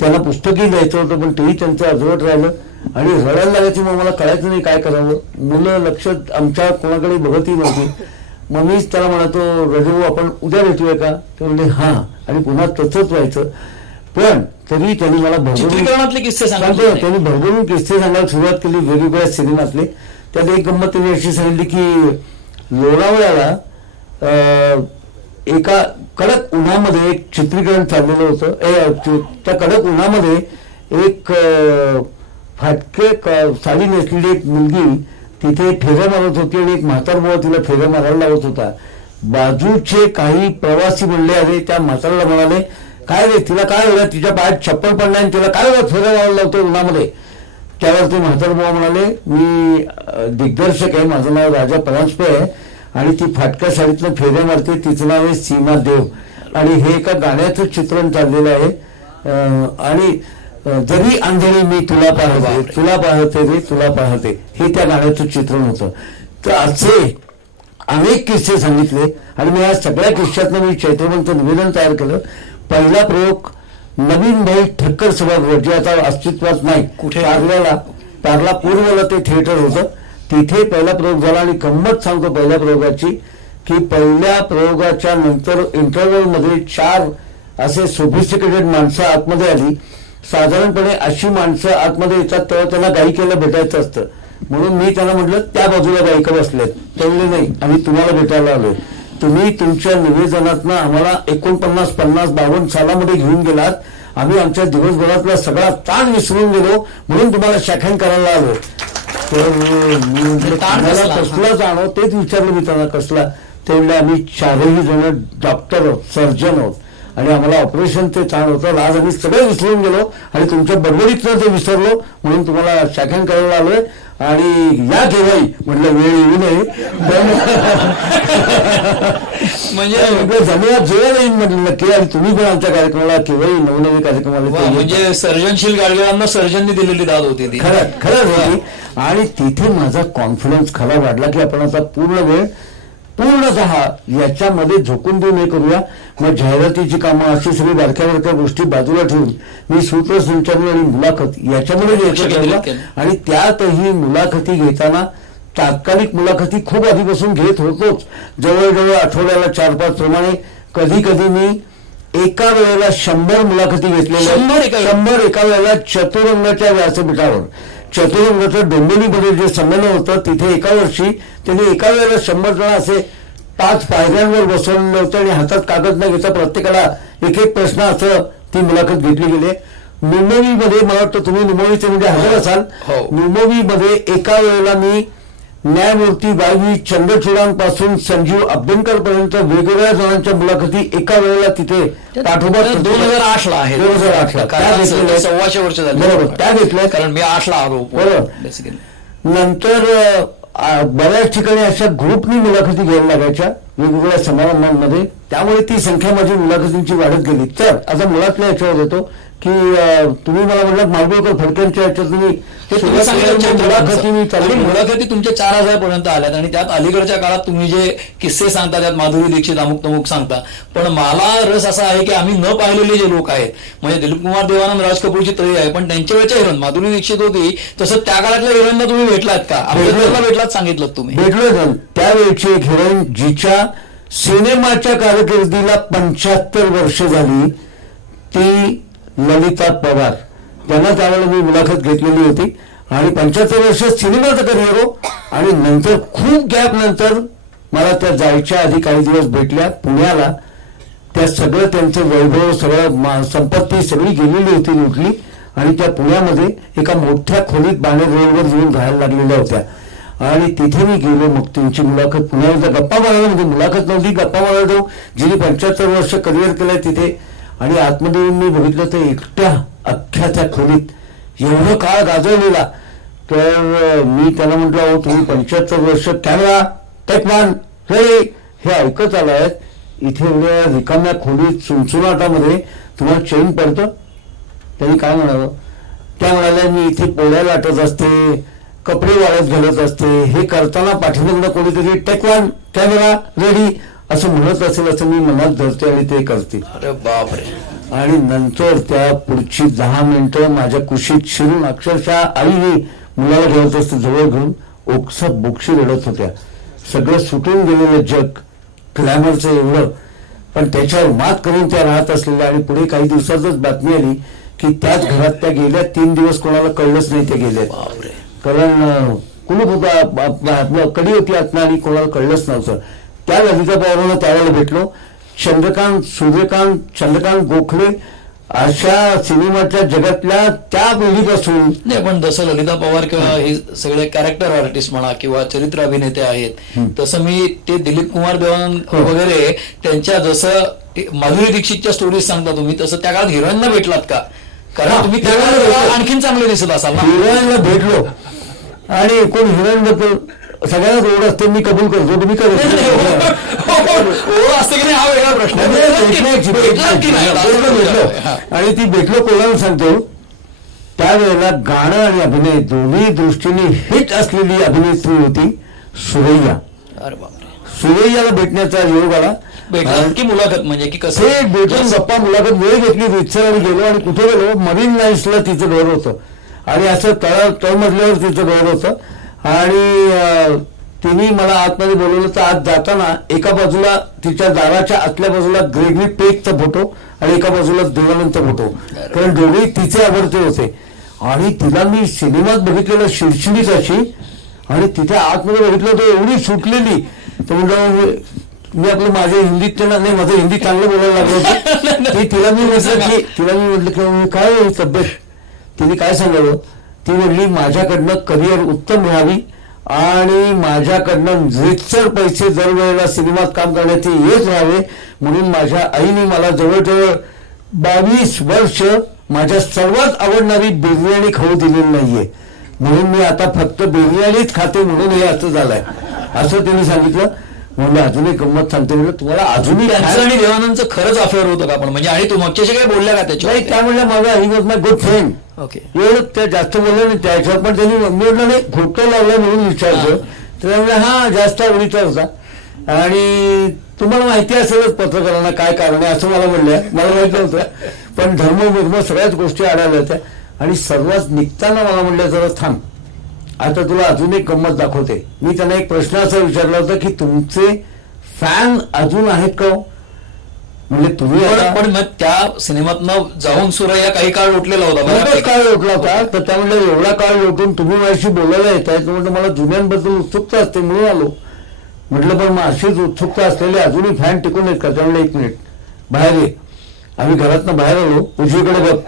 त्यांना पुस्तकही द्यायचं होतं पण तेही त्यांचं अर्धवट राहिलं आणि रडायला लागायची. मग मला कळायचं नाही काय करावं. मुलं लक्ष आमच्या कोणाकडे बघतही नव्हती. मग मीच त्याला म्हणातो रजू आपण उद्या भेटूया का. ते म्हणजे हा आणि पुन्हा तसंच व्हायचं. पण तरी त्यांनी मला चित्रीकरणातले किस्से सांगतो त्यांनी भरभरून किस्से सांगायला सुरुवात केली वेगवेगळ्या सिनेमातले. त्यात एक गंमत त्यांनी अशी सांगितली की लोणावळ्याला एका कडक उन्हामध्ये एक चित्रीकरण चाललेलं होतं. त्या कडक उन्हामध्ये एक फाटके साडी नेसलेली एक मुलगी तिथे फेऱ्या मारत होती आणि एक म्हातारबुवा तिला फेऱ्या मारायला लावत होता. बाजूचे काही प्रवासी म्हणले अरे त्या म्हाताराला म्हणाले काय रे तिला काय होतं तिच्या पायात चप्पल पडला आणि तिला काय होतं फेऱ्या मारायला लावतो उन्हामध्ये. त्यावर ते म्हातारबुवा म्हणाले मी दिग्दर्शक आहे, माझं नाव राजा परांजपे आहे आणि ती फाटक्या साडीतनं फेऱ्या मारते तिचं नाव आहे सीमा देव आणि हे एका गाण्याचं चित्रण चाललेलं आहे. आणि जरी अंधळी मी तुला पाहते तुला पाहते रे तुला पाहते हे त्या गाण्याचं चित्रण होतं. तर असे अनेक किस्से सांगितले आणि मी या सगळ्या किस्स्यातनं मी चैत्रवंत निवेदन तयार केलं. पहिला प्रयोग नवीन भाई ठक्कर सभागृह जे आता अस्तित्वात नाही कुठे पार्ला पूर्वला ते थिएटर होतं तिथे पहिला प्रयोग झाला. आणि गंमत सांगतो पहिल्या प्रयोगाची की पहिल्या प्रयोगाच्या नंतर इंटरव्हलमध्ये 4 असे सोफिस्टिकेटेड माणसं आतमध्ये आली. साधारणपणे अशी माणसं आतमध्ये येतात तेव्हा त्यांना गायिकेला भेटायचं असतं म्हणून मी त्यांना म्हटलं त्या बाजूला गायिका बसलेत. ते म्हणले नाही आम्ही तुम्हाला भेटायला आलोय. तुम्ही तुमच्या निवेदनातनं आम्हाला 49, 50, 52 सालामध्ये घेऊन गेलात. आम्ही आमच्या दिवसभरातला सगळा ताण विसरून गेलो म्हणून तुम्हाला शाखन करायला आलो. तर कसला जाणव तेच विचारलं मी त्यांना कसला. ते म्हणले आम्ही 4ही जण डॉक्टर आहोत, सर्जन आहोत आणि आम्हाला ऑपरेशनचे ताण होतं. आज आम्ही सगळं विसरून गेलो आणि तुमच्या बडबडीतनं ते विसरलो म्हणून तुम्हाला शाखन करायला आलोय आणि या केव्हाही म्हटलं वेळ येऊ नये. म्हणजे धन्यवाद जेवायला येईन म्हटलं नक्की, आणि तुम्ही पण आमच्या कार्यक्रमाला केव्हाही नवनवीन कार्यक्रमाला म्हणजे सर्जनशील गाडगिळांना सर्जननी दिलेली दाद होती ती, खरंच होती. आणि तिथे माझा कॉन्फिडन्स खरा वाढला की आपण आता पूर्णतः याच्यामध्ये झोकून देऊन हे करूया. मग जाहिरातीची कामं अशी सगळी बारक्या बारक्या गोष्टी बाजूला ठेवून मी सूत्रसंचालन आणि मुलाखत याच्यामध्ये घ्यायचं ठरलं. आणि त्यातही मुलाखती घेताना तात्कालिक मुलाखती खूप आधीपासून घेत होतोच, जवळजवळ आठवड्याला 4-5 प्रमाणे. कधी कधी मी एका वेळेला 100 मुलाखती घेतलेल्या, 100 एका वेळेला चतुरंगाच्या व्यासपीठावर. चतुरंगाचं डोंबिवलीमध्ये जे संमेलन होतं तिथे एका वर्षी त्यांनी एका वेळेला 100 जण असे 5 पायऱ्यांवर बसवलेले होते आणि हातात कागद न घेता प्रत्येकाला एक प्रश्न असं ती मुलाखत घेतली गेली. नुमोवीमध्ये मला वाटतं तुम्ही नुमोवीचे म्हणजे हजर असाल. नुमोवीमध्ये एका वेळेला मी न्यायमूर्ती वाय चंद्रचूडांपासून संजीव अभ्यंकर पर्यंत वेगवेगळ्या जणांच्या मुलाखती एका वेळेला तिथे पाठोपाठ 2008 आहे, 2008 सव्वाशे वर्ष झाली. बरोबर, त्या घेतल्या, कारण मी 8 आलो. बरोबर. नंतर बऱ्याच ठिकाणी अशा ग्रुपनी मुलाखती घ्यायला लागायच्या वेगवेगळ्या समारंभांमध्ये, त्यामुळे ती संख्या माझी मुलाखतींची वाढत गेली. तर आता मुळातल्या याच्यावर येतो की तुम्ही मला म्हटलं माडगुळकर फडक्यांच्या याच्यात तुम्ही मुलाखती तुमच्या 4000 पर्यंत आल्यात आणि त्यात अलीकडच्या काळात तुम्ही जे किस्से सांगता त्यात माधुरी दीक्षित अमुक तमुक सांगता. पण मला रस असा आहे की आम्ही न पाहिलेले जे लोक आहेत, म्हणजे दिलीप कुमार देवानंद, राज कपूरची तळी आहे, पण त्यांच्या वेळच्या हिरोईन माधुरी दीक्षित होती, तसं त्या काळातल्या हिरोईनला तुम्ही भेटलात का? आपल्याला भेटलात सांगितलं तुम्ही? भेटलो. त्यावेळची एक हिरोईन जिच्या सिनेमाच्या कारकिर्दीला 75 वर्ष झाली ती ललिता पवार. त्यांना त्यावेळेला मी मुलाखत घेतलेली होती आणि 75 वर्ष सिनेमाचं करिअर हो. आणि नंतर खूप गॅप नंतर मला त्या जायच्या आधी काही दिवस भेटल्या पुण्याला. त्या सगळं त्यांचं वैभव, सगळं संपत्ती सगळी गेलेली होती, लुटली, आणि त्या पुण्यामध्ये एका मोठ्या खोलीत बाणेर रोडवर येऊन राहायला लागलेल्या होत्या. आणि तिथे मी गेलो. मग त्यांची मुलाखत पुण्यावर गप्पा मारायला, म्हणजे मुलाखत नव्हती, गप्पा मारायला जाऊ, जिने 75 वर्ष करिअर केलंय तिथे. आणि आतमध्ये येऊन मी बघितलं तर एकट्या अख्ख्या त्या खोलीत एवढं काळ गाजवलेला. तर मी त्याला म्हटलं, अहो तुम्ही 75 वर्ष कॅमेरा टेकमान हे ऐकत आलायत, इथे एवढ्या रिकाम्या खोलीत सुनसुनाटामध्ये तुम्हाला चैन पडतं? त्यांनी काय म्हणावं? त्या म्हणाल्या, मी इथे पोळ्या लाटत असते, कपडे वाळत घालत असते, हे करताना पाठीमागनं कोणीतरी टेकमान कॅमेरा रेडी असं म्हणत असेल असं मी मनात धरते आणि ते करते. अरे बापरे. आणि नंतर त्या पुढची 10 मिनिटं माझ्या कुशीत शिरून अक्षरशः आईने मुलाला घेत असते जवळ घेऊन ओक्सप बोक्षी रडत होत्या. सगळं सुटून गेलेलं जग, ग्लॅमरचं एवढं, पण त्याच्यावर मात करून त्या राहत असलेल्या. आणि पुढे काही दिवसातच बातमी आली की त्याच घरात त्या गेल्या 3 दिवस कोणाला कळलंच नाही ते गेले. कारण कुलूप होता, कडी होती आतनं आणि कोणाला कळलंच नव्हतं. त्या ललिता पवारांना त्यावेळेला भेटलो. चंद्रकांत गोखले अशा सिनेमाच्या जगातल्या त्या पिढीपासून. नाही, पण जसं ललिता पवार किंवा हे सगळे कॅरेक्टर आर्टिस्ट म्हणा किंवा चरित्र अभिनेते आहेत, तसं मी ते दिलीप कुमार देवानंद वगैरे त्यांच्या जसं माधुरी दीक्षितच्या स्टोरीज सांगता तुम्ही, तसं त्या काळात हिरोईनला भेटलात का? कारण तुम्ही त्यावेळेला आणखीन चांगले दिसत असाल ना. हिरोईनला भेटलो आणि एकूण हिरोईन बद्दल सगळ्यांनाच ओढ असते, मी कबूल करतो, तुम्ही करत असते की नाही हा वेगळा प्रश्न. आणि ती भेटलो कोणाला सांगतो, त्यावेळेला गाणं आणि अभिनय दोन्ही दृष्टीने हिट असलेली अभिनेत्री होती सुरैया. अरे बापरे. सुरैयाला भेटण्याचा योग आला. की मुलाखत म्हणजे की कसं भेटून गप्पा मुलाखत वेळ घेतली, रितसर आणि गेलो. आणि कुठे गेलो, मरीन लाईन्सला तिचं घर होतं आणि असं तळमजल्यावर तिचं घर होतं. आणि तिने मला आतमध्ये बोलवलं. तर आत जाताना एका बाजूला तिच्या दाराच्या आतल्या बाजूला ग्रेगरी पेकचा फोटो आणि एका बाजूला देवानंदचा फोटो, कारण दोघे तिचे आवडते होते. आणि तिला मी सिनेमात बघितलेलं शिरशिरीत अशी, आणि तिथे आतमध्ये बघितलं तर एवढी सुटलेली. तर म्हणजे मी आपलं माझ्या हिंदीत त्यांना नाही, माझं हिंदी चांगलं बोलायला लागलं होतं. तिला मी म्हटलं की काय तब्येत. तिने काय सांगावं, ती म्हणली माझ्याकडनं करिअर उत्तम व्हावी आणि माझ्याकडनं रितसर पैसे दरवेळेला सिनेमात काम करण्याचे येत राहावे, म्हणून माझ्या आईने मला जवळजवळ 22 वर्ष माझ्या सर्वात आवडणारी बिर्याणी खाऊ दिलेली नाहीये, म्हणून मी आता फक्त बिर्याणीच खाते, म्हणून हे असं झालंय असं तिने सांगितलं. म्हणजे अजूनही गंमत सांगते म्हणजे तुम्हाला अजूनही त्यांचं आणि देवानंदचं खरंच अफेअर होतं का पण म्हणजे आणि तू मागच्याशी काय बोलल्या का त्याच्यावर? नाही त्या म्हणल्या माझा he was my good friend. Okay एवढं त्या जास्त बोललं नाही त्याच्यावर पण त्यांनी मी म्हटलं नाही खोटं लावलं म्हणून विचारलं तर म्हणजे हा जास्त आवडीचा होता आणि तुम्हाला माहिती असेलच पत्रकारांना काय कारण आहे असं मला म्हणलं. मला माहिती नव्हतं पण धर्म सगळ्याच गोष्टी आढळल्या होत्या आणि सर्वात निघताना मला म्हणलं जरा थांब आता तुला अजून एक गंमत दाखवते. मी त्यांना एक प्रश्न असा विचारला होता की तुमचे फॅन अजून आहेत का म्हणजे तुम्ही पण मग त्या सिनेमातनं जाऊन सुरैया काही काळ लोटलेला होता बराच काळ लोटला होता तर त्या म्हणलं एवढा काळ लोटून तुम्ही माझ्याशी बोलायला येत आहे म्हटलं मला जुन्यांबद्दल उत्सुकता असते म्हणून आलो. म्हटलं पण मग अशीच उत्सुकता असलेले अजूनही फॅन टिकून आहेत का? त्यामुळे एक मिनिट बाहेर ये. आम्ही घरातनं बाहेर आलो. उजवीकडे बघ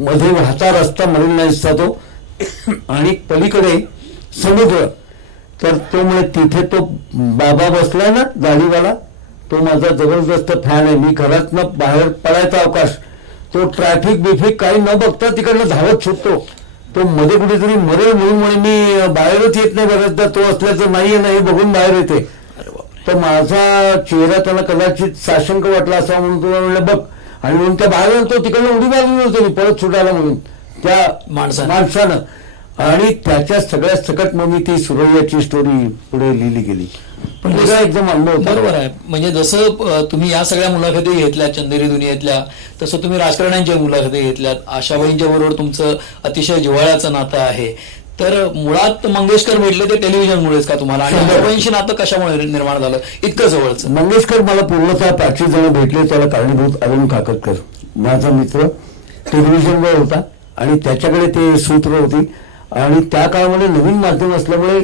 मध्ये वाहता रस्ता मरीन लाईन्सचा तो आणि पलीकडे समुद्र. तर तो म्हणे तिथे तो बाबा बसलाय ना दाढीवाला तो माझा जबरदस्त फॅन आहे. मी घरातनं बाहेर पडायचा अवकाश तो ट्रॅफिक बिफिक काही न बघता तिकडनं धावत सुटतो. तो मध्ये कुठेतरी मरेल म्हणून म्हणे मी बाहेरच येत नाही बऱ्याचदा तो असल्याचं नाहीये ना हे बघून बाहेर येते. तर माझा चेहरा त्याला कदाचित साशंक वाटला असा म्हणून तुला म्हणलं बघ आणि म्हणून त्या बाहेर तो तिकडनं उडी मारली नव्हती मी परत सुटायला म्हणून त्या माणसानं आणि त्याच्या सगळ्या सकट मग मी ती सुरैयाची स्टोरी पुढे लिहिली गेली. पण त्याचा एकदम अनुभव बरोबर आहे. म्हणजे जसं तुम्ही या सगळ्या मुलाखती घेतल्या चंदेरी दुनियेतल्या तसं तुम्ही राजकारण्यांच्या मुलाखती घेतल्यात. आशाबाईंच्या बरोबर तुमचं अतिशय जिव्हाळ्याचं नातं आहे. तर मुळात मंगेशकर भेटले ते टेलिव्हिजनमुळेच का तुम्हाला आणि आशाबाईंशी नातं कशामुळे निर्माण झालं इतकं जवळचं? मंगेशकर मला पूर्णतः 5 जण भेटले त्याला कारणीभूत अरुण काकतकर माझा मित्र टेलिव्हिजनवर होता आणि त्याच्याकडे ते सूत्र होती आणि त्या काळामध्ये नवीन माध्यम असल्यामुळे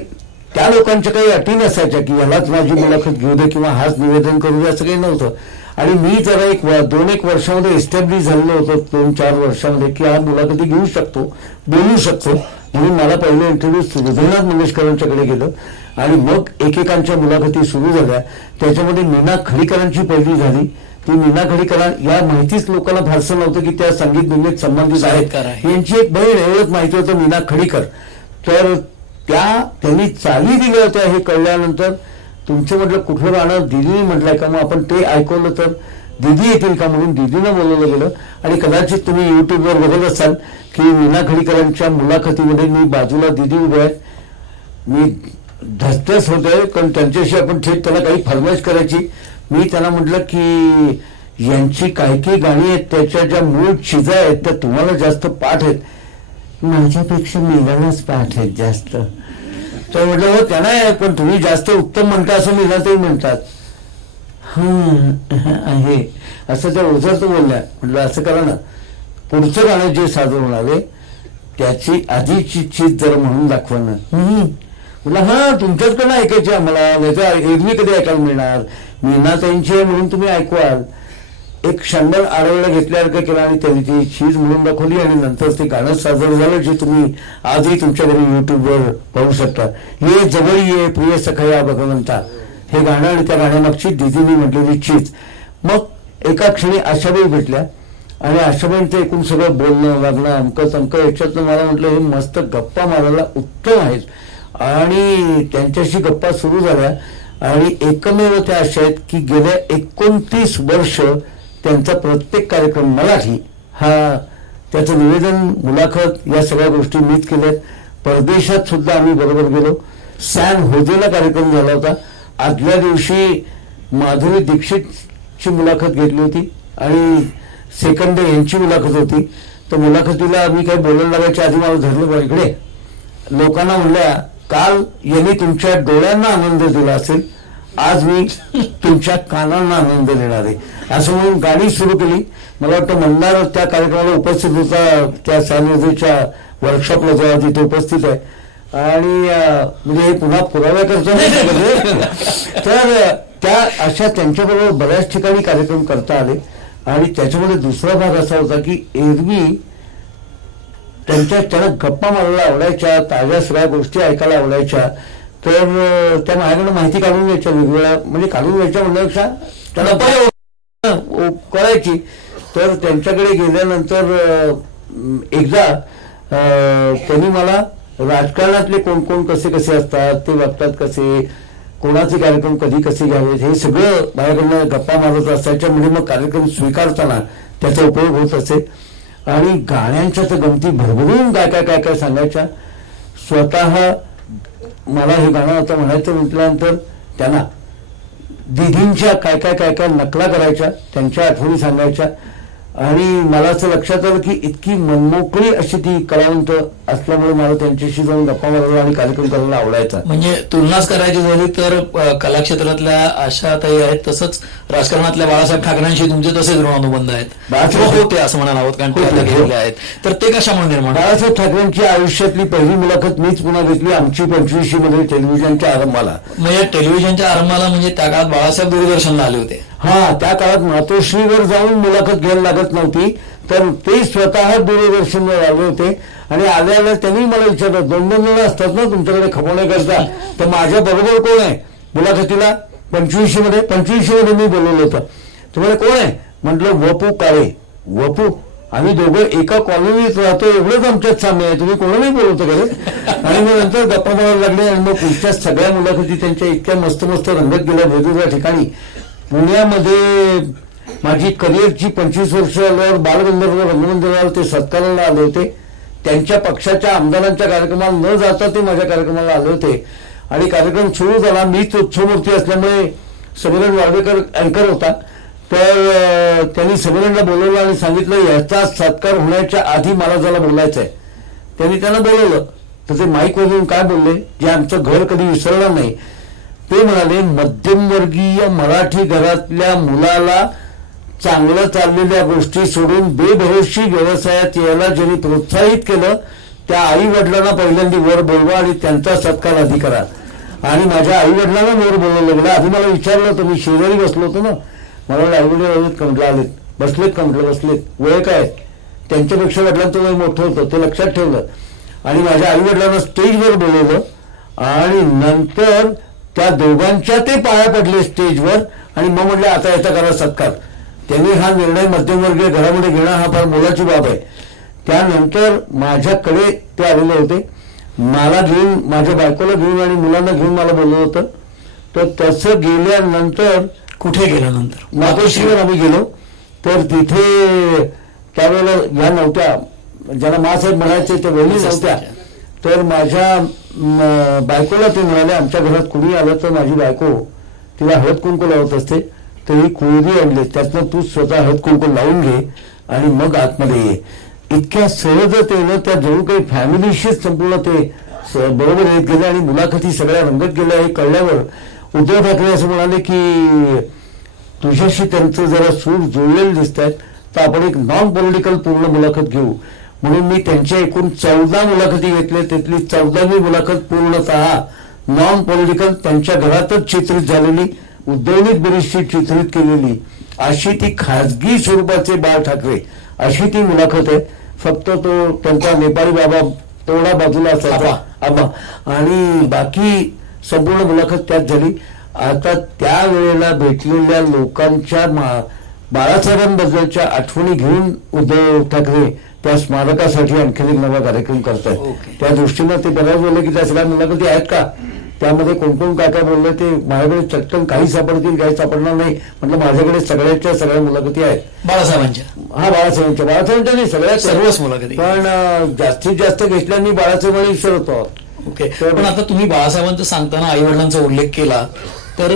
त्या लोकांच्या काही अटी नसायच्या की यालाच माझी मुलाखत घेऊ दे किंवा हाच निवेदन करू दे असं काही नव्हतं. आणि मी जरा 2-1 वर्षामध्ये एस्टॅब्लिश झालेलो होतो 2-4 वर्षामध्ये की हा मुलाखती घेऊ शकतो बोलू शकतो म्हणून मला पहिलं इंटरव्ह्यू हृदयनाथ मंगेशकरांच्याकडे गेलं आणि मग एकेकांच्या मुलाखती सुरू झाल्या. त्याच्यामध्ये मीना खडीकरांची पहिली झाली. ती मीना खडीकर या माहितीच लोकांना फारसं नव्हतं की त्या संगीत दुनियेत संबंधित आहेत. यांची एक बहीण एवढंच माहिती होतं मीना खडीकर. तर त्यांनी चाली दिल्या होत्या हे कळल्यानंतर तुमचं म्हटलं कुठलं गाणं दिदीने म्हटलंय का मग आपण ते ऐकवलं तर दिदी येतील का म्हणून दिदीनं बोलवलं गेलं. आणि कदाचित तुम्ही युट्यूबवर बघत असाल की मीना खडीकरांच्या मुलाखतीमध्ये मी बाजूला दिदी उभे आहेत. मी धसधस होतोय कारण त्यांच्याशी आपण थेट त्याला काही फरमाईश करायची. मी त्यांना म्हटलं की यांची काही गाणी आहेत त्याच्या ज्या मूळ चिजा आहेत त्या तुम्हाला जास्त पाठ आहेत. माझ्यापेक्षा मीनालाच पाठ आहेत जास्त. तर म्हटलं हो त्यांना पण तुम्ही जास्त उत्तम म्हणता असं मीना ते म्हणतात. आहे असं त्या ओझरचं बोलल्या. म्हटलं असं करा ना पुढचं गाणं जे सादर होणार आहे त्याची आधीची चीज जरा म्हणून दाखवा ना. म्हटलं हा तुमच्याचकडनं ऐकायची आम्हाला नाही एरवी कधी ऐकायला मिळणार. मीनाताईंची आहे म्हणून तुम्ही ऐकवाल. एक क्षणभर आढळलं घेतल्यासारखं केलं आणि त्यांनी ती चीज म्हणून दाखवली आणि नंतर ते गाणं सादर झालं जे तुम्ही आजही तुमच्या घरी युट्यूबवर पाहू शकता. ये जवळ ये प्रिय सखया भगवंता हे गाणं आणि त्या गाण्यामागची दिदीने म्हटलेली चीज. मग एका क्षणी आशाबाई भेटल्या आणि आशाबाईंचं एकूण सगळं बोलणं वागणं अमकं तमकं याच्यातनं मला म्हटलं हे मस्त गप्पा मारायला उत्तम आहेत आणि त्यांच्याशी गप्पा सुरू झाल्या. आणि एकमेव त्या अशा आहेत की गेल्या 29 वर्ष त्यांचा प्रत्येक कार्यक्रम मराठी हा त्याचं निवेदन मुलाखत या सगळ्या गोष्टी मीच केल्यात. परदेशात सुद्धा आम्ही बरोबर गेलो. सॅन होजेला कार्यक्रम झाला होता. आदल्या दिवशी माधुरी दीक्षितची मुलाखत घेतली होती आणि सेकंड यांची मुलाखत होती. तर मुलाखतीला मी काही बोलायला लागायच्या आधी मला धरलं इकडे लोकांना म्हणल्या काल यांनी तुमच्या डोळ्यांना आनंद दिला असेल आज मी तुमच्या कानांना आनंद देणार आहे असं म्हणून गाणी सुरू केली. मला वाटतं मंदार त्या कार्यक्रमाला उपस्थित होता त्या सॅनोजेच्या वर्कशॉपला जेव्हा तिथे उपस्थित आहे आणि म्हणजे हे पुन्हा पुराव्याकरता नाही. तर त्या अशा त्यांच्याबरोबर बऱ्याच ठिकाणी कार्यक्रम करता आले आणि त्याच्यामध्ये दुसरा भाग असा होता की एरवी त्यांना गप्पा मारायला आवडायच्या ताज्या सगळ्या गोष्टी ऐकायला आवडायच्या. तर त्या माझ्याकडे माहिती काढून घ्यायच्या वेगवेगळ्या म्हणजे काढून घ्यायच्या म्हणण्यापेक्षा त्यांना कळायची. तर त्यांच्याकडे गेल्यानंतर एकदा त्यांनी मला राजकारणातले कोण कोण कसे कसे असतात ते वागतात कसे कोणाचे कार्यक्रम कधी कसे घ्यावेत हे सगळं माझ्याकडनं गप्पा मारत असायच्या. म्हणजे मग कार्यक्रम स्वीकारताना त्याचा उपयोग होत असे. आणि गाण्यांच्या तर गमती भरभरून काय काय काय काय सांगायच्या. स्वतः मला हे गाणं आता म्हणायचं म्हटल्यानंतर त्यांना दिदींच्या काय काय काय काय नकला करायच्या, त्यांच्या आठवणी सांगायच्या. आणि मला असं लक्षात आलं की इतकी मनमोकळी अशी ती कलावंत असल्यामुळे मला त्यांच्याशी जाऊन गप्पा मारायला आणि कार्यक्रम करायला आवडायचा. म्हणजे तुलनाच करायची झाली तर कला क्षेत्रातल्या आशा ताई आहेत, तसंच राजकारणातल्या बाळासाहेब ठाकरेंशी तुमचे तसेच ऋणानुबंध आहेत होते असं म्हणायला हवं, कारण ते गेलेले आहेत. तर ते कशामुळे निर्माण? बाळासाहेब ठाकरेंची आयुष्यातली पहिली मुलाखत मीच पुन्हा घेतली आमची 85 मध्ये टेलिव्हिजनच्या आरंभाला. म्हणजे टेलिव्हिजनच्या आरंभाला म्हणजे त्या काळात बाळासाहेब दूरदर्शनला आले होते. हा, त्या काळात मातोश्रीवर जाऊन मुलाखत घ्यायला लागत नव्हती, तर ते स्वतः दूरदर्शनवर आले होते. आणि आल्याला त्यांनी मला विचारलं, 2-2 जण असतात ना तुमच्याकडे खपवण्याकरता, तर माझ्या बरोबर कोण आहे मुलाखतीला? 25 मध्ये मी बोलवलं होतं. तुम्हाला कोण आहे म्हटलं? वपू काळे. वपू, आम्ही दोघं एका कॉलनीत राहतो, एवढंच आमच्यात साम्य आहे, तुम्ही कोणालाही बोलवतो का? आणि मग नंतर गप्पा मारायला लागले. आणि मग पुढच्या सगळ्या मुलाखती त्यांच्या इतक्या मस्त मस्त रंगत गेल्या वेगवेगळ्या ठिकाणी. पुण्यामध्ये माझी करिअरची 25 वर्ष आल्यावर बालगंधर्व रंगमंदिराला ते सत्काराला आले होते. त्यांच्या पक्षाच्या आमदारांच्या कार्यक्रमाला न जाता ते माझ्या कार्यक्रमाला आले होते. आणि कार्यक्रम सुरू झाला. मीच उत्सवमूर्ती असल्यामुळे समीरण वार्डेकर अँकर होता. तर त्यांनी समीरणला बोलवलं आणि सांगितलं याचा सत्कार होण्याच्या आधी मला ज्याला बोलायचं आहे. त्यांनी त्यांना बोलवलं, तर ते माईक वाजवून काय बोलले, जे आमचं घर कधी विसरणार नाही. ते म्हणाले, मध्यमवर्गीय मराठी घरातल्या मुलाला चांगलं चाललेल्या गोष्टी सोडून बेभरोशी व्यवसायात यायला ज्यांनी प्रोत्साहित केलं त्या आई वडिलांना पहिल्यांदा वर बोलवा आणि त्यांचा सत्कार आधी करा. आणि माझ्या आई वडिलांना वर बोलवलं गेलं. आधी मला विचारलं होतं, मी शेजारी बसलो होतो ना, मला आई वडील आलेत का म्हटलं? आलेत. बसलेत का म्हटलं? बसलेत. वय काय? त्यांच्यापेक्षा वडिलांचं वय मोठं होतं, ते लक्षात ठेवलं. आणि माझ्या आई वडिलांना स्टेजवर बोलवलं आणि नंतर त्या दोघांच्या ते पाया पडले स्टेजवर. आणि मग म्हटलं आता याचा करा सत्कार. त्यांनी हा निर्णय मध्यमवर्गीय घरामध्ये घेणं हा फार मोलाची बाब आहे. त्यानंतर माझ्याकडे ते आलेले होते. मला घेऊन, माझ्या बायकोला घेऊन आणि मुलांना घेऊन मला बोललं होतं. तर तसं गेल्यानंतर कुठे गेल्यानंतर मातोश्रीवर आम्ही गेलो. तर तिथे त्यावेळेला ह्या नव्हत्या, ज्यांना मासाहेब म्हणायचे ते वहिनी नव्हत्या. तर माझ्या बायकोला ते म्हणाले, आमच्या घरात कुणी आलं तर माझी बायको तिला हळद कुंकू लावत असते, तर ही कुळरी आणली, त्यातनं तू स्वतः हळद कुंकू लावून घे आणि मग आतमध्ये ये. इतक्या सहजतेनं त्या जणू काही फॅमिलीशीच संपूर्ण ते बरोबर येत गेले. आणि मुलाखती सगळ्या रंगत गेल्या. हे कळल्यावर उद्धव ठाकरे असं म्हणाले की तुझ्याशी त्यांचं जरा सूर जुळलेले दिसत आहेत, तर आपण एक नॉन पॉलिटिकल पूर्ण मुलाखत घेऊ. म्हणून मी त्यांच्या एकूण 14 मुलाखती घेतल्या. त्यातली 14वी मुलाखत पूर्णतः नॉन पॉलिटिकल, त्यांच्या घरातच चित्रित झालेली, उद्योगीत बरीचशी चित्रित केलेली अशी ती खाजगी स्वरूपाचे बाळ ठाकरे अशी ती मुलाखत आहे. फक्त तो त्यांचा नेपाळी बाबा तेवढा बाजूला असायचा आबा, आणि बाकी संपूर्ण मुलाखत त्यात झाली. आता त्यावेळेला भेटलेल्या लोकांच्या बाळासाहेबांबद्दलच्या आठवणी घेऊन उद्धव ठाकरे त्या स्मारकासाठी आणखी एक नवा कार्यक्रम करतायत. त्या दृष्टीनं ते बऱ्याच बोलले की त्या सगळ्या मुलाखती आहेत का, त्यामध्ये कोण कोण काय काय बोलले ते माझ्याकडे चटकन काही सापडतील काही सापडणार नाही. म्हटलं माझ्याकडे सगळ्या मुलाखती आहेत बाळासाहेबांच्या. हा, बाळासाहेबांच्या नाही, सगळ्या सर्वच मुलाखती. पण जास्तीत जास्त घेतल्या मी बाळासाहेबांनी विसरतो. ओके. पण आता तुम्ही बाळासाहेबांचं सांगताना आई वडिलांचा उल्लेख केला, तर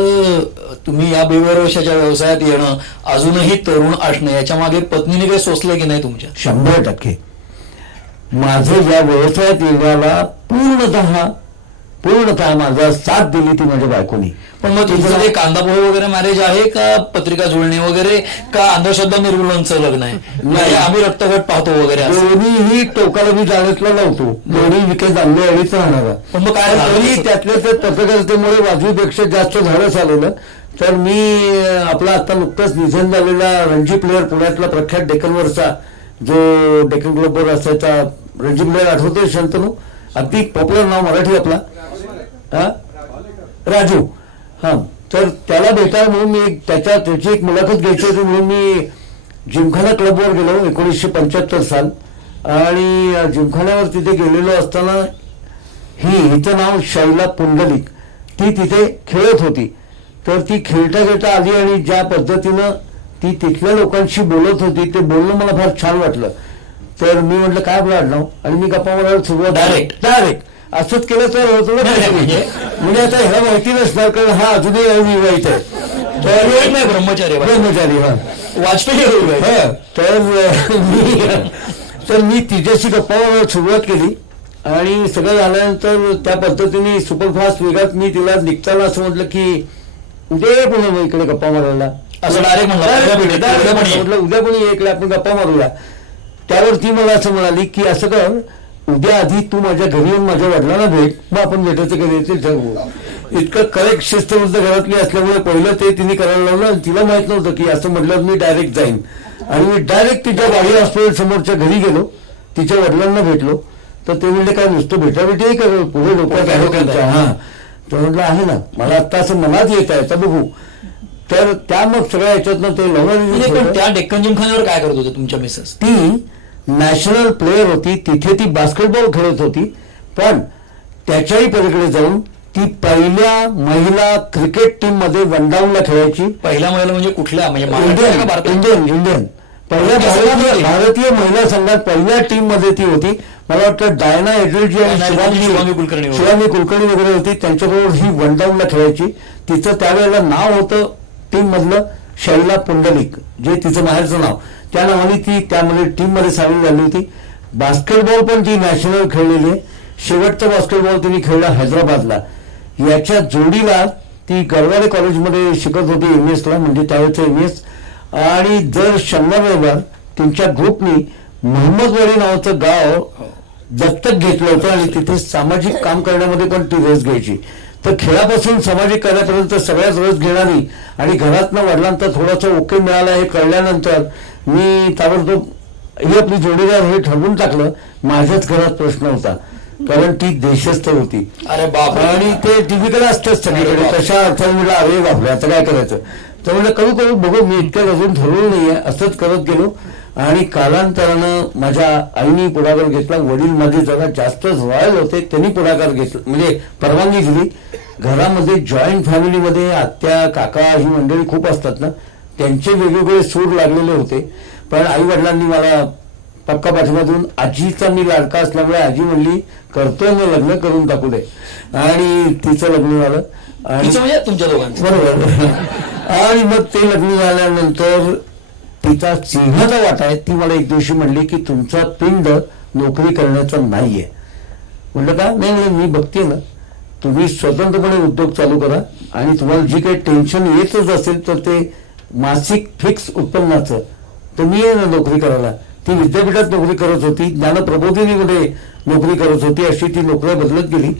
तुम्ही या 20 वर्षाच्या व्यवसायात येणं, अजूनही तरुण असणं, याच्या मागे पत्नीने काही सोचलं की नाही तुमच्या? 100%. माझं या व्यवसायात येण्याला पूर्णतः माझा साथ दिली ती माझ्या बायकोनी. पण मग तुमचं ते कांदापोहे वगैरे मॅरेज आहे का पत्रिका जुळणे वगैरे, का अंधश्रद्धा निर्मूलनचं लग्न आहे? नाही, आम्ही रक्तगट पाहतो वगैरे. दोन्हीही टोकाला मी जाण्यातला नव्हतो. दोन्ही विकेट आणले अडीच राहणार. पण मग काय त्यातल्या त्या पत्रकारितेमुळे वाजवीपेक्षा जास्त झाडच आलेलं. तर मी आपला आता नुकतंच निधन झालेला रणजी प्लेअर, पुण्यातला प्रख्यात डेक्कनवरचा जो डेक्कन क्लबवर असायचा रणजी प्लेअर, आठवतोय शंतनू? अगदी पॉप्युलर नाव मराठी आपला राजू. हा, तर त्याला भेटायला म्हणून मी त्याची एक मुलाखत घ्यायची होती म्हणून मी जिमखाना क्लबवर गेलो 1975 साल. आणि जिमखान्यावर तिथे गेलेलो असताना हिचं नाव शैला पुंडलिक, ती तिथे खेळत होती. तर ती खेळता खेळता आली आणि ज्या पद्धतीनं ती तिथल्या लोकांशी बोलत होती ते बोलणं मला फार छान वाटलं. तर मी म्हटलं काय आपलं आडनाव, आणि मी गप्पा मारायला सुरुवात डायरेक्ट असंच केलं तर होतं म्हणजे आता ह्याला माहिती नसणार कारण हा अजूनही अविवाहित आहे. तर ब्रह्मचारी हा वाजपेयी तर मी तिच्याशी गप्पा मारायला सुरुवात केली आणि सगळं झाल्यानंतर त्या पद्धतीने सुपरफास्ट वेगात मी तिला निघताना असं म्हटलं की उद्या पुन्हा मग इकडे गप्पा मारायला, असं डायरेक्ट म्हटलं उद्या पण इकडे आपण गप्पा मारूया. त्यावर ती मला असं म्हणाली की असं कर, उद्या आधी तू माझ्या घरी येऊन माझ्या वडिलांना भेट, मग आपण भेटायचं कधी ते ठरवू. इतकं करेक्ट शिस्तबद्ध घरातली असल्यामुळे पहिलं ते तिने करायला लावलं आणि तिला माहित नव्हतं की असं म्हटल्यावर मी डायरेक्ट जाईन. आणि मी डायरेक्ट तिच्या गाडी हॉस्पिटल समोरच्या घरी गेलो, तिच्या वडिलांना भेटलो. तर ते म्हणले काय नुसतं भेटाभेटी कर, पुढे लोक हा. तर म्हटलं आहे ना, मला आता असं मनात येत आहे तर बघू. तर त्या मग सगळ्या याच्यातनं ते लव्ह. त्या डेक्कन जिमखान्यावर काय करत होते तुमच्या मिसेस? ती नॅशनल प्लेयर होती, तिथे ती बास्केटबॉल खेळत होती. पण त्याच्याही पलीकडे जाऊन ती पहिल्या महिला क्रिकेट टीम मध्ये वनडाऊनला खेळायची. पहिल्या महिला म्हणजे कुठल्या, म्हणजे इंडियन पहिल्या भारतीय महिला संघात पहिल्या टीम मध्ये ती होती. मला वाटतं डायना एडल्जी आणि शिवानी कुलकर्णी वगैरे होती, त्यांच्याबरोबर ही वनडाऊनला खेळायची. तिचं त्यावेळेला नाव होतं टीम मधलं शैला पुंडलिक, जे तिचं बाहेरचं नाव. त्या नावाने ती त्यामध्ये टीम मध्ये सामील झाली होती. बास्केटबॉल पण ती नॅशनल खेळलेली आहे. शेवटचा बास्केटबॉल तिने खेळला हैदराबादला. याच्या जोडीला ती गरवारे कॉलेजमध्ये शिकत होती MS ला, म्हणजे त्यावेळेचं MS. आणि दर शनिवार रविवार त्यांच्या ग्रुपनी मोहम्मदवाडी नावाचं गाव दत्तक घेतलं होतं आणि तिथे सामाजिक काम करण्यामध्ये पण ती रस घ्यायची. तर खेळापासून सामाजिक कार्यापर्यंत सगळ्यात रस घेणारी आणि घरातनं वडिलांचा थोडासा ओके मिळाला हे कळल्यानंतर मी ताबडतोब ही आपली जोडीदार हे ठरवून टाकलं. माझ्याच घरात प्रश्न होता कारण ती देशस्थ होती. अरे बाप. आणि ते टिपिकल असतंच सगळीकडे. तशा अर्थाने म्हटलं अरे बापरे आता काय करायचं. तर म्हटलं करू बघू, मी इतक्यात अजून ठरवलं नाहीये. असंच करत गेलो आणि कालांतरानं माझ्या आईने पुढाकार घेतला. वडील माझे जरा जास्तच रॉयल होते, त्यांनी पुढाकार घेतला, म्हणजे परवानगी दिली. घरामध्ये जॉईंट फॅमिलीमध्ये आत्या काका ही मंडळी खूप असतात ना, त्यांचे वेगवेगळे सूर लागलेले होते. पण आई वडिलांनी मला पक्का पाठिंबा देऊन, आजीचा मी लाडका असल्यामुळे आजी म्हणली करतोय ना लग्न करून टाकू दे, आणि तिचं लग्न झालं. आणि म्हणजे तुमच्या दोघांचं बरोबर. आणि मग ते लग्न झाल्यानंतर तिचा सिंहाचा वाटा आहे. ती मला एक दिवशी म्हणली की तुमचा पिंड नोकरी करण्याचा नाहीये. म्हटलं का नाही, मी बघते ना, तुम्ही स्वतंत्रपणे उद्योग चालू करा आणि तुम्हाला जी काही टेन्शन येतच असेल तर ते मासिक फिक्स उत्पन्नाचं, तर मी आहे ना नोकरी करायला. ती विद्यापीठात नोकरी करत होती, ज्ञानप्रबोधिनीमध्ये नोकरी करत होती. अशी ती नोकऱ्या बदलत गेली.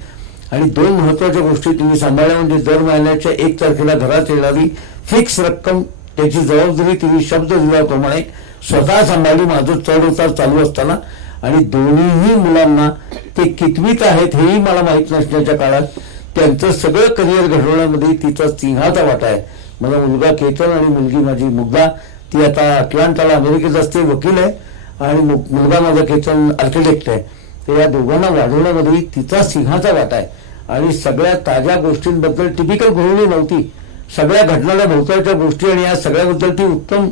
आणि 2 महत्वाच्या गोष्टी तुम्ही सांभाळल्या, म्हणजे दर महिन्याच्या 1 तारखेला घरात येणारी फिक्स रक्कम, त्याची जबाबदारी तिने शब्द दिल्याप्रमाणे स्वतः सांभाळली माझं चढ उतार चालू असताना. आणि दोन्हीही मुलांना ते कितवीत आहेत हेही मला माहीत नसण्याच्या काळात त्यांचं सगळं करिअर घडवण्यामध्ये तिचा सिंहाचा वाटा आहे. मला मुलगा केतन आणि मुलगी माझी मुग्धा, ती आता अटलांटाला अमेरिकेत असते, वकील आहे. आणि मुलगा माझा केतन आर्किटेक्ट आहे. तर या दोघांना वाढवण्यामध्ये तिचा सिंहाचा वाटा आहे. आणि सगळ्या ताज्या गोष्टींबद्दल टिपिकल गृहिणी नव्हती, सगळ्या घडणाऱ्या भोवतालच्या गोष्टी आणि या सगळ्याबद्दल ती उत्तम.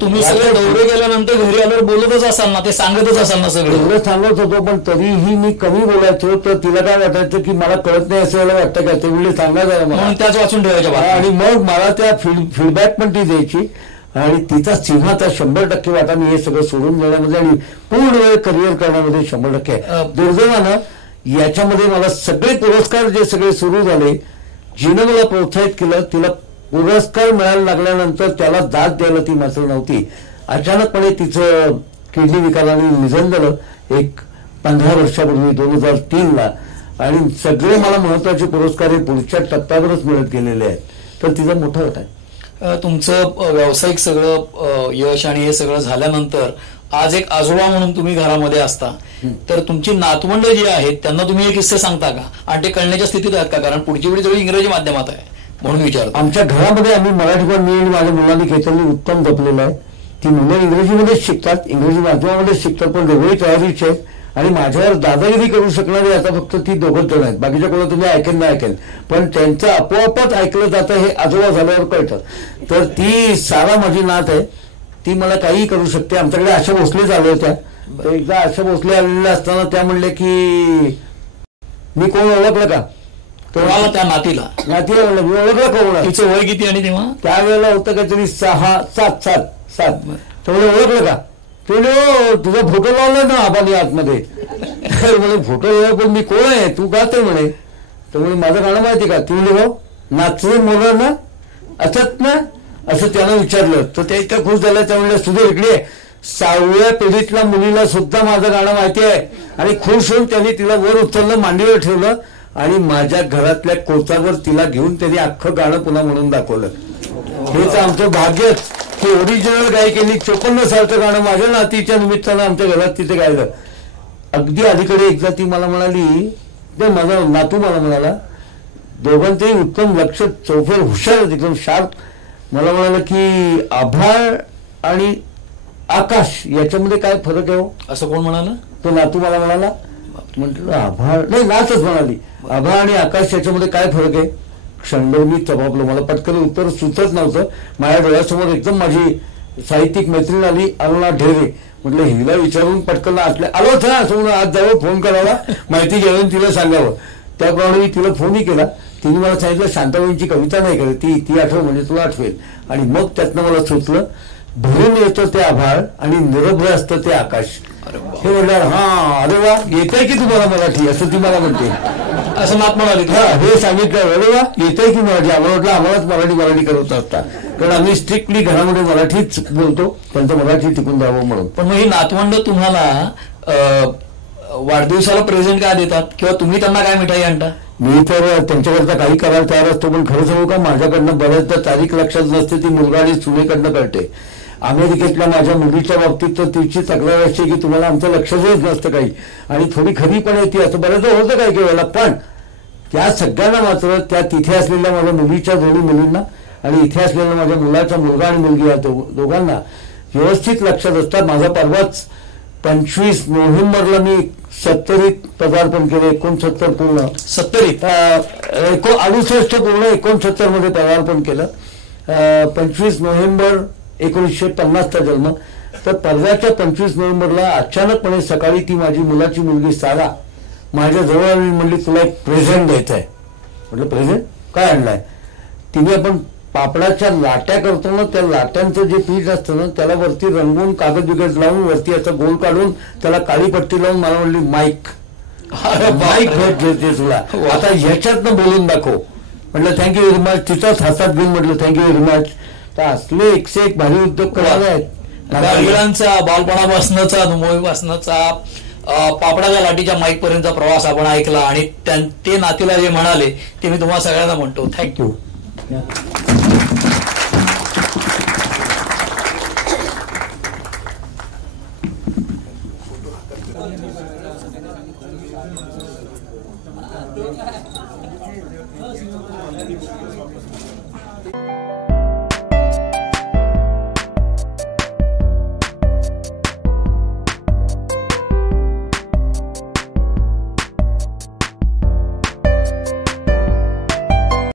तुम्ही सगळे दौरे गेल्यानंतर घरी आल्यावर बोलतच असाल ना, ते सांगतच असाल ना, सगळं सांगत होतो. पण तरीही मी कमी बोलायचो. तर तिला काय वाटायचं की मला कळत नाही असं याला वाटतं का, ते म्हणजे सांगायचं मला, त्याच वाचून ठेवायच्या. आणि मग मला त्या फीडबॅक पण ती द्यायची. आणि तिचा सिंहाचा 100% वाटा मी हे सगळं सोडून देण्यामध्ये आणि पूर्ण वेळ करिअर करण्यामध्ये 100% आहे. दुर्दैवानं याच्यामध्ये मला सगळे पुरस्कार जे सगळे सुरू झाले, जिनं मला प्रोत्साहित केलं, तिला पुरस्कार मिळायला लागल्यानंतर त्याला दाद द्यायला ती मात्र नव्हती. अचानकपणे तिचं किडनी विकाराने निधन झालं एक 15 वर्षापूर्वी 2003ला. आणि सगळे मला महत्वाचे पुरस्कार हे पुढच्या टप्प्यावरच मिळत गेलेले आहेत. तर तिचा मोठा होता आहे. तुमचं व्यावसायिक सगळं यश आणि हे सगळं झाल्यानंतर आज एक आजोबा म्हणून तुम्ही घरामध्ये असता, तर तुमची नातवंड जी आहेत त्यांना तुम्ही हे किस्से सांगता का, आणि ते कळण्याच्या स्थितीत आहेत का? कारण पुढची पिढी सगळी इंग्रजी माध्यमात आहे म्हणून विचारतो. आमच्या घरामध्ये आम्ही मराठी पण मी आणि माझ्या मुलांनी केतननी उत्तम जपलेलं आहे. ती मुलं इंग्रजीमध्येच शिकतात, इंग्रजी माध्यमामध्येच शिकतात, पण दोघेही तयारीचे आहेत. आणि माझ्यावर दादागिरी करू शकणारे आता फक्त ती दोघंच जण आहेत. बाकीच्या कोणा तुम्ही ऐकेल ना ऐकेल, पण त्यांचं आपोआपच ऐकलं जातं हे आजोबा झाल्यावर कळतं. तर ती सारा माझी नात आहे, ती मला काहीही करू शकते. आमच्याकडे आशा भोसले झाल्या होत्या, तर एकदा आशा भोसले आलेल्या असताना त्या म्हणले की मी कोण ओळखलं का, कोणाला? त्या नातीला म्हणलं मी ओळखलं का कोणा. तिचं वय किती आणि तेव्हा? त्यावेळेला होतं काहीतरी 6, 7. तर म्हणजे ओळखलं का, ते तुझा फोटो लावला ना आबानी आतमध्ये. म्हणे फोटो लावला, पण मी कोण आहे, तू गाते म्हणे. तर म्हणे माझं गाणं माहिती का. ती म्हणजे भाऊ नाचले मोर ना असत ना, असं त्यानं विचारलं. तर त्या इतक्या खुश झाल्या. त्या म्हणल्या सुधीर इकडे 6व्या पिढीतल्या मुलीला सुद्धा माझं गाणं माहिती आहे. आणि खुश होऊन त्यांनी तिला वर उचललं, मांडीवर ठेवलं आणि माझ्या घरातल्या कोचावर तिला घेऊन त्यांनी अख्खं गाणं पुन्हा म्हणून दाखवलं. हेच आमचं भाग्यच की ओरिजिनल गायिकेनी 54 सालचं गाणं माझ्या नातीच्या निमित्तानं आमच्या घरात तिथे गायलं. अगदी अलीकडे एकदा ती मला म्हणाली, माझा नातू मला म्हणाला, दोघांचंही उत्तम लक्ष, चौफेर हुशार, एकदम शार्प. मला म्हणाला की आभाळ आणि आकाश याच्यामध्ये काय फरक आहे हो. असं कोण म्हणालं? तो नातू मला म्हणाला. म्हटलं आभाळ नाही, नाचच म्हणाली, आभाळ आणि आकाश याच्यामध्ये काय फरक आहे. क्षणभर मी चपापलो, मला पटकन उत्तर सुचत नव्हतं. माझ्या डोळ्यासमोर एकदम माझी साहित्यिक मैत्रीण आली, अरुणा ढेरे. म्हटलं हिला विचारून पटकन आलोच ना, असं म्हणून आज जावं, फोन करावा, माहिती घ्यावं, तिला सांगावं. त्याप्रमाणे मी तिला फोनही केला. तिने मला सांगितलं शांताबाईंची कविता नाही करत, ती आठव म्हणजे तुला आठवेल. आणि मग त्यातनं मला सुचलं, भरून येतं ते आभाळ आणि निरभ्र असतं ते आकाश. हे म्हणलं हा अरे वा, येतंय की तुम्हाला मराठी, असं ती मला म्हणते. असं नात म्हणाली. हा, हे सांगितलं, अरे वा येतंय की मराठी. आम्हाला वाटलं आम्हालाच मराठी करत असतात, कारण आम्ही स्ट्रिक्टली घरामध्ये मराठीच बोलतो, त्यांचं मराठी टिकून द्यावं म्हणून. पण मग ही नातवंड तुम्हाला वाढदिवसाला प्रेझेंट काय देतात, किंवा तुम्ही त्यांना काय मिठाई आणता? मी तर त्यांच्याकरता काही करायला तयार असतो, पण खरं सांगू का, माझ्याकडनं बऱ्याचदा तारीख लक्षात नसते, ती मुलगा आणि सुनेकडनं कळते. अमेरिकेतल्या माझ्या मुलीच्या बाबतीत तर तिची तक्रार असते की तुम्हाला आमचं लक्षच नसतं काही, आणि थोडी खरी पण येते, असं बऱ्याचदा होतं काही वेळेला. पण त्या सगळ्यांना मात्र त्या तिथे असलेल्या माझ्या मुलीच्या दोन्ही मुलींना आणि इथे असलेल्या माझ्या मुलाचा मुलगा आणि मुलगी या दोघांना व्यवस्थित लक्षात असतात. माझा परवाच 25 नोव्हेंबरला मी 70th पदार्पण केलं, 69 पूर्ण 70 68 पूर्ण 69 मध्ये पदार्पण केलं. 25 नोव्हेंबर 1950चा जन्म. तर परवाच्या 25 नोव्हेंबरला अचानकपणे सकाळी ती माझी मुलाची मुलगी सारा माझ्या जवळ आली, म्हणली तुला एक प्रेझेंट द्यायचं आहे. म्हटलं प्रेझेंट काय आणलाय. तिने आपण पापडाच्या लाट्या करतो ना, त्या लाट्यांचं जे पीठ असतं ना, त्याला वरती रंगवून कागद बिगद लावून वरती असं गोल काढून त्याला काळी पट्टी लावून मला म्हणली माईक भेट घेते तुला, आता ह्याच्यातनं बोलून दाखव. म्हटलं थँक्यू व्हेरी मच. तिचाच हातात घेऊन म्हटलं थँक्यू व्हेरी मच. तर असले 101 भारी उद्योग करायला आहेत. वडिलांचा बालपणापासूनचा अनुभवापासूनचा पापडाच्या लाटीच्या माईक पर्यंतचा प्रवास आपण ऐकला, आणि ते नातीला जे म्हणाले ते मी तुम्हाला सगळ्यांना म्हणतो थँक्यू.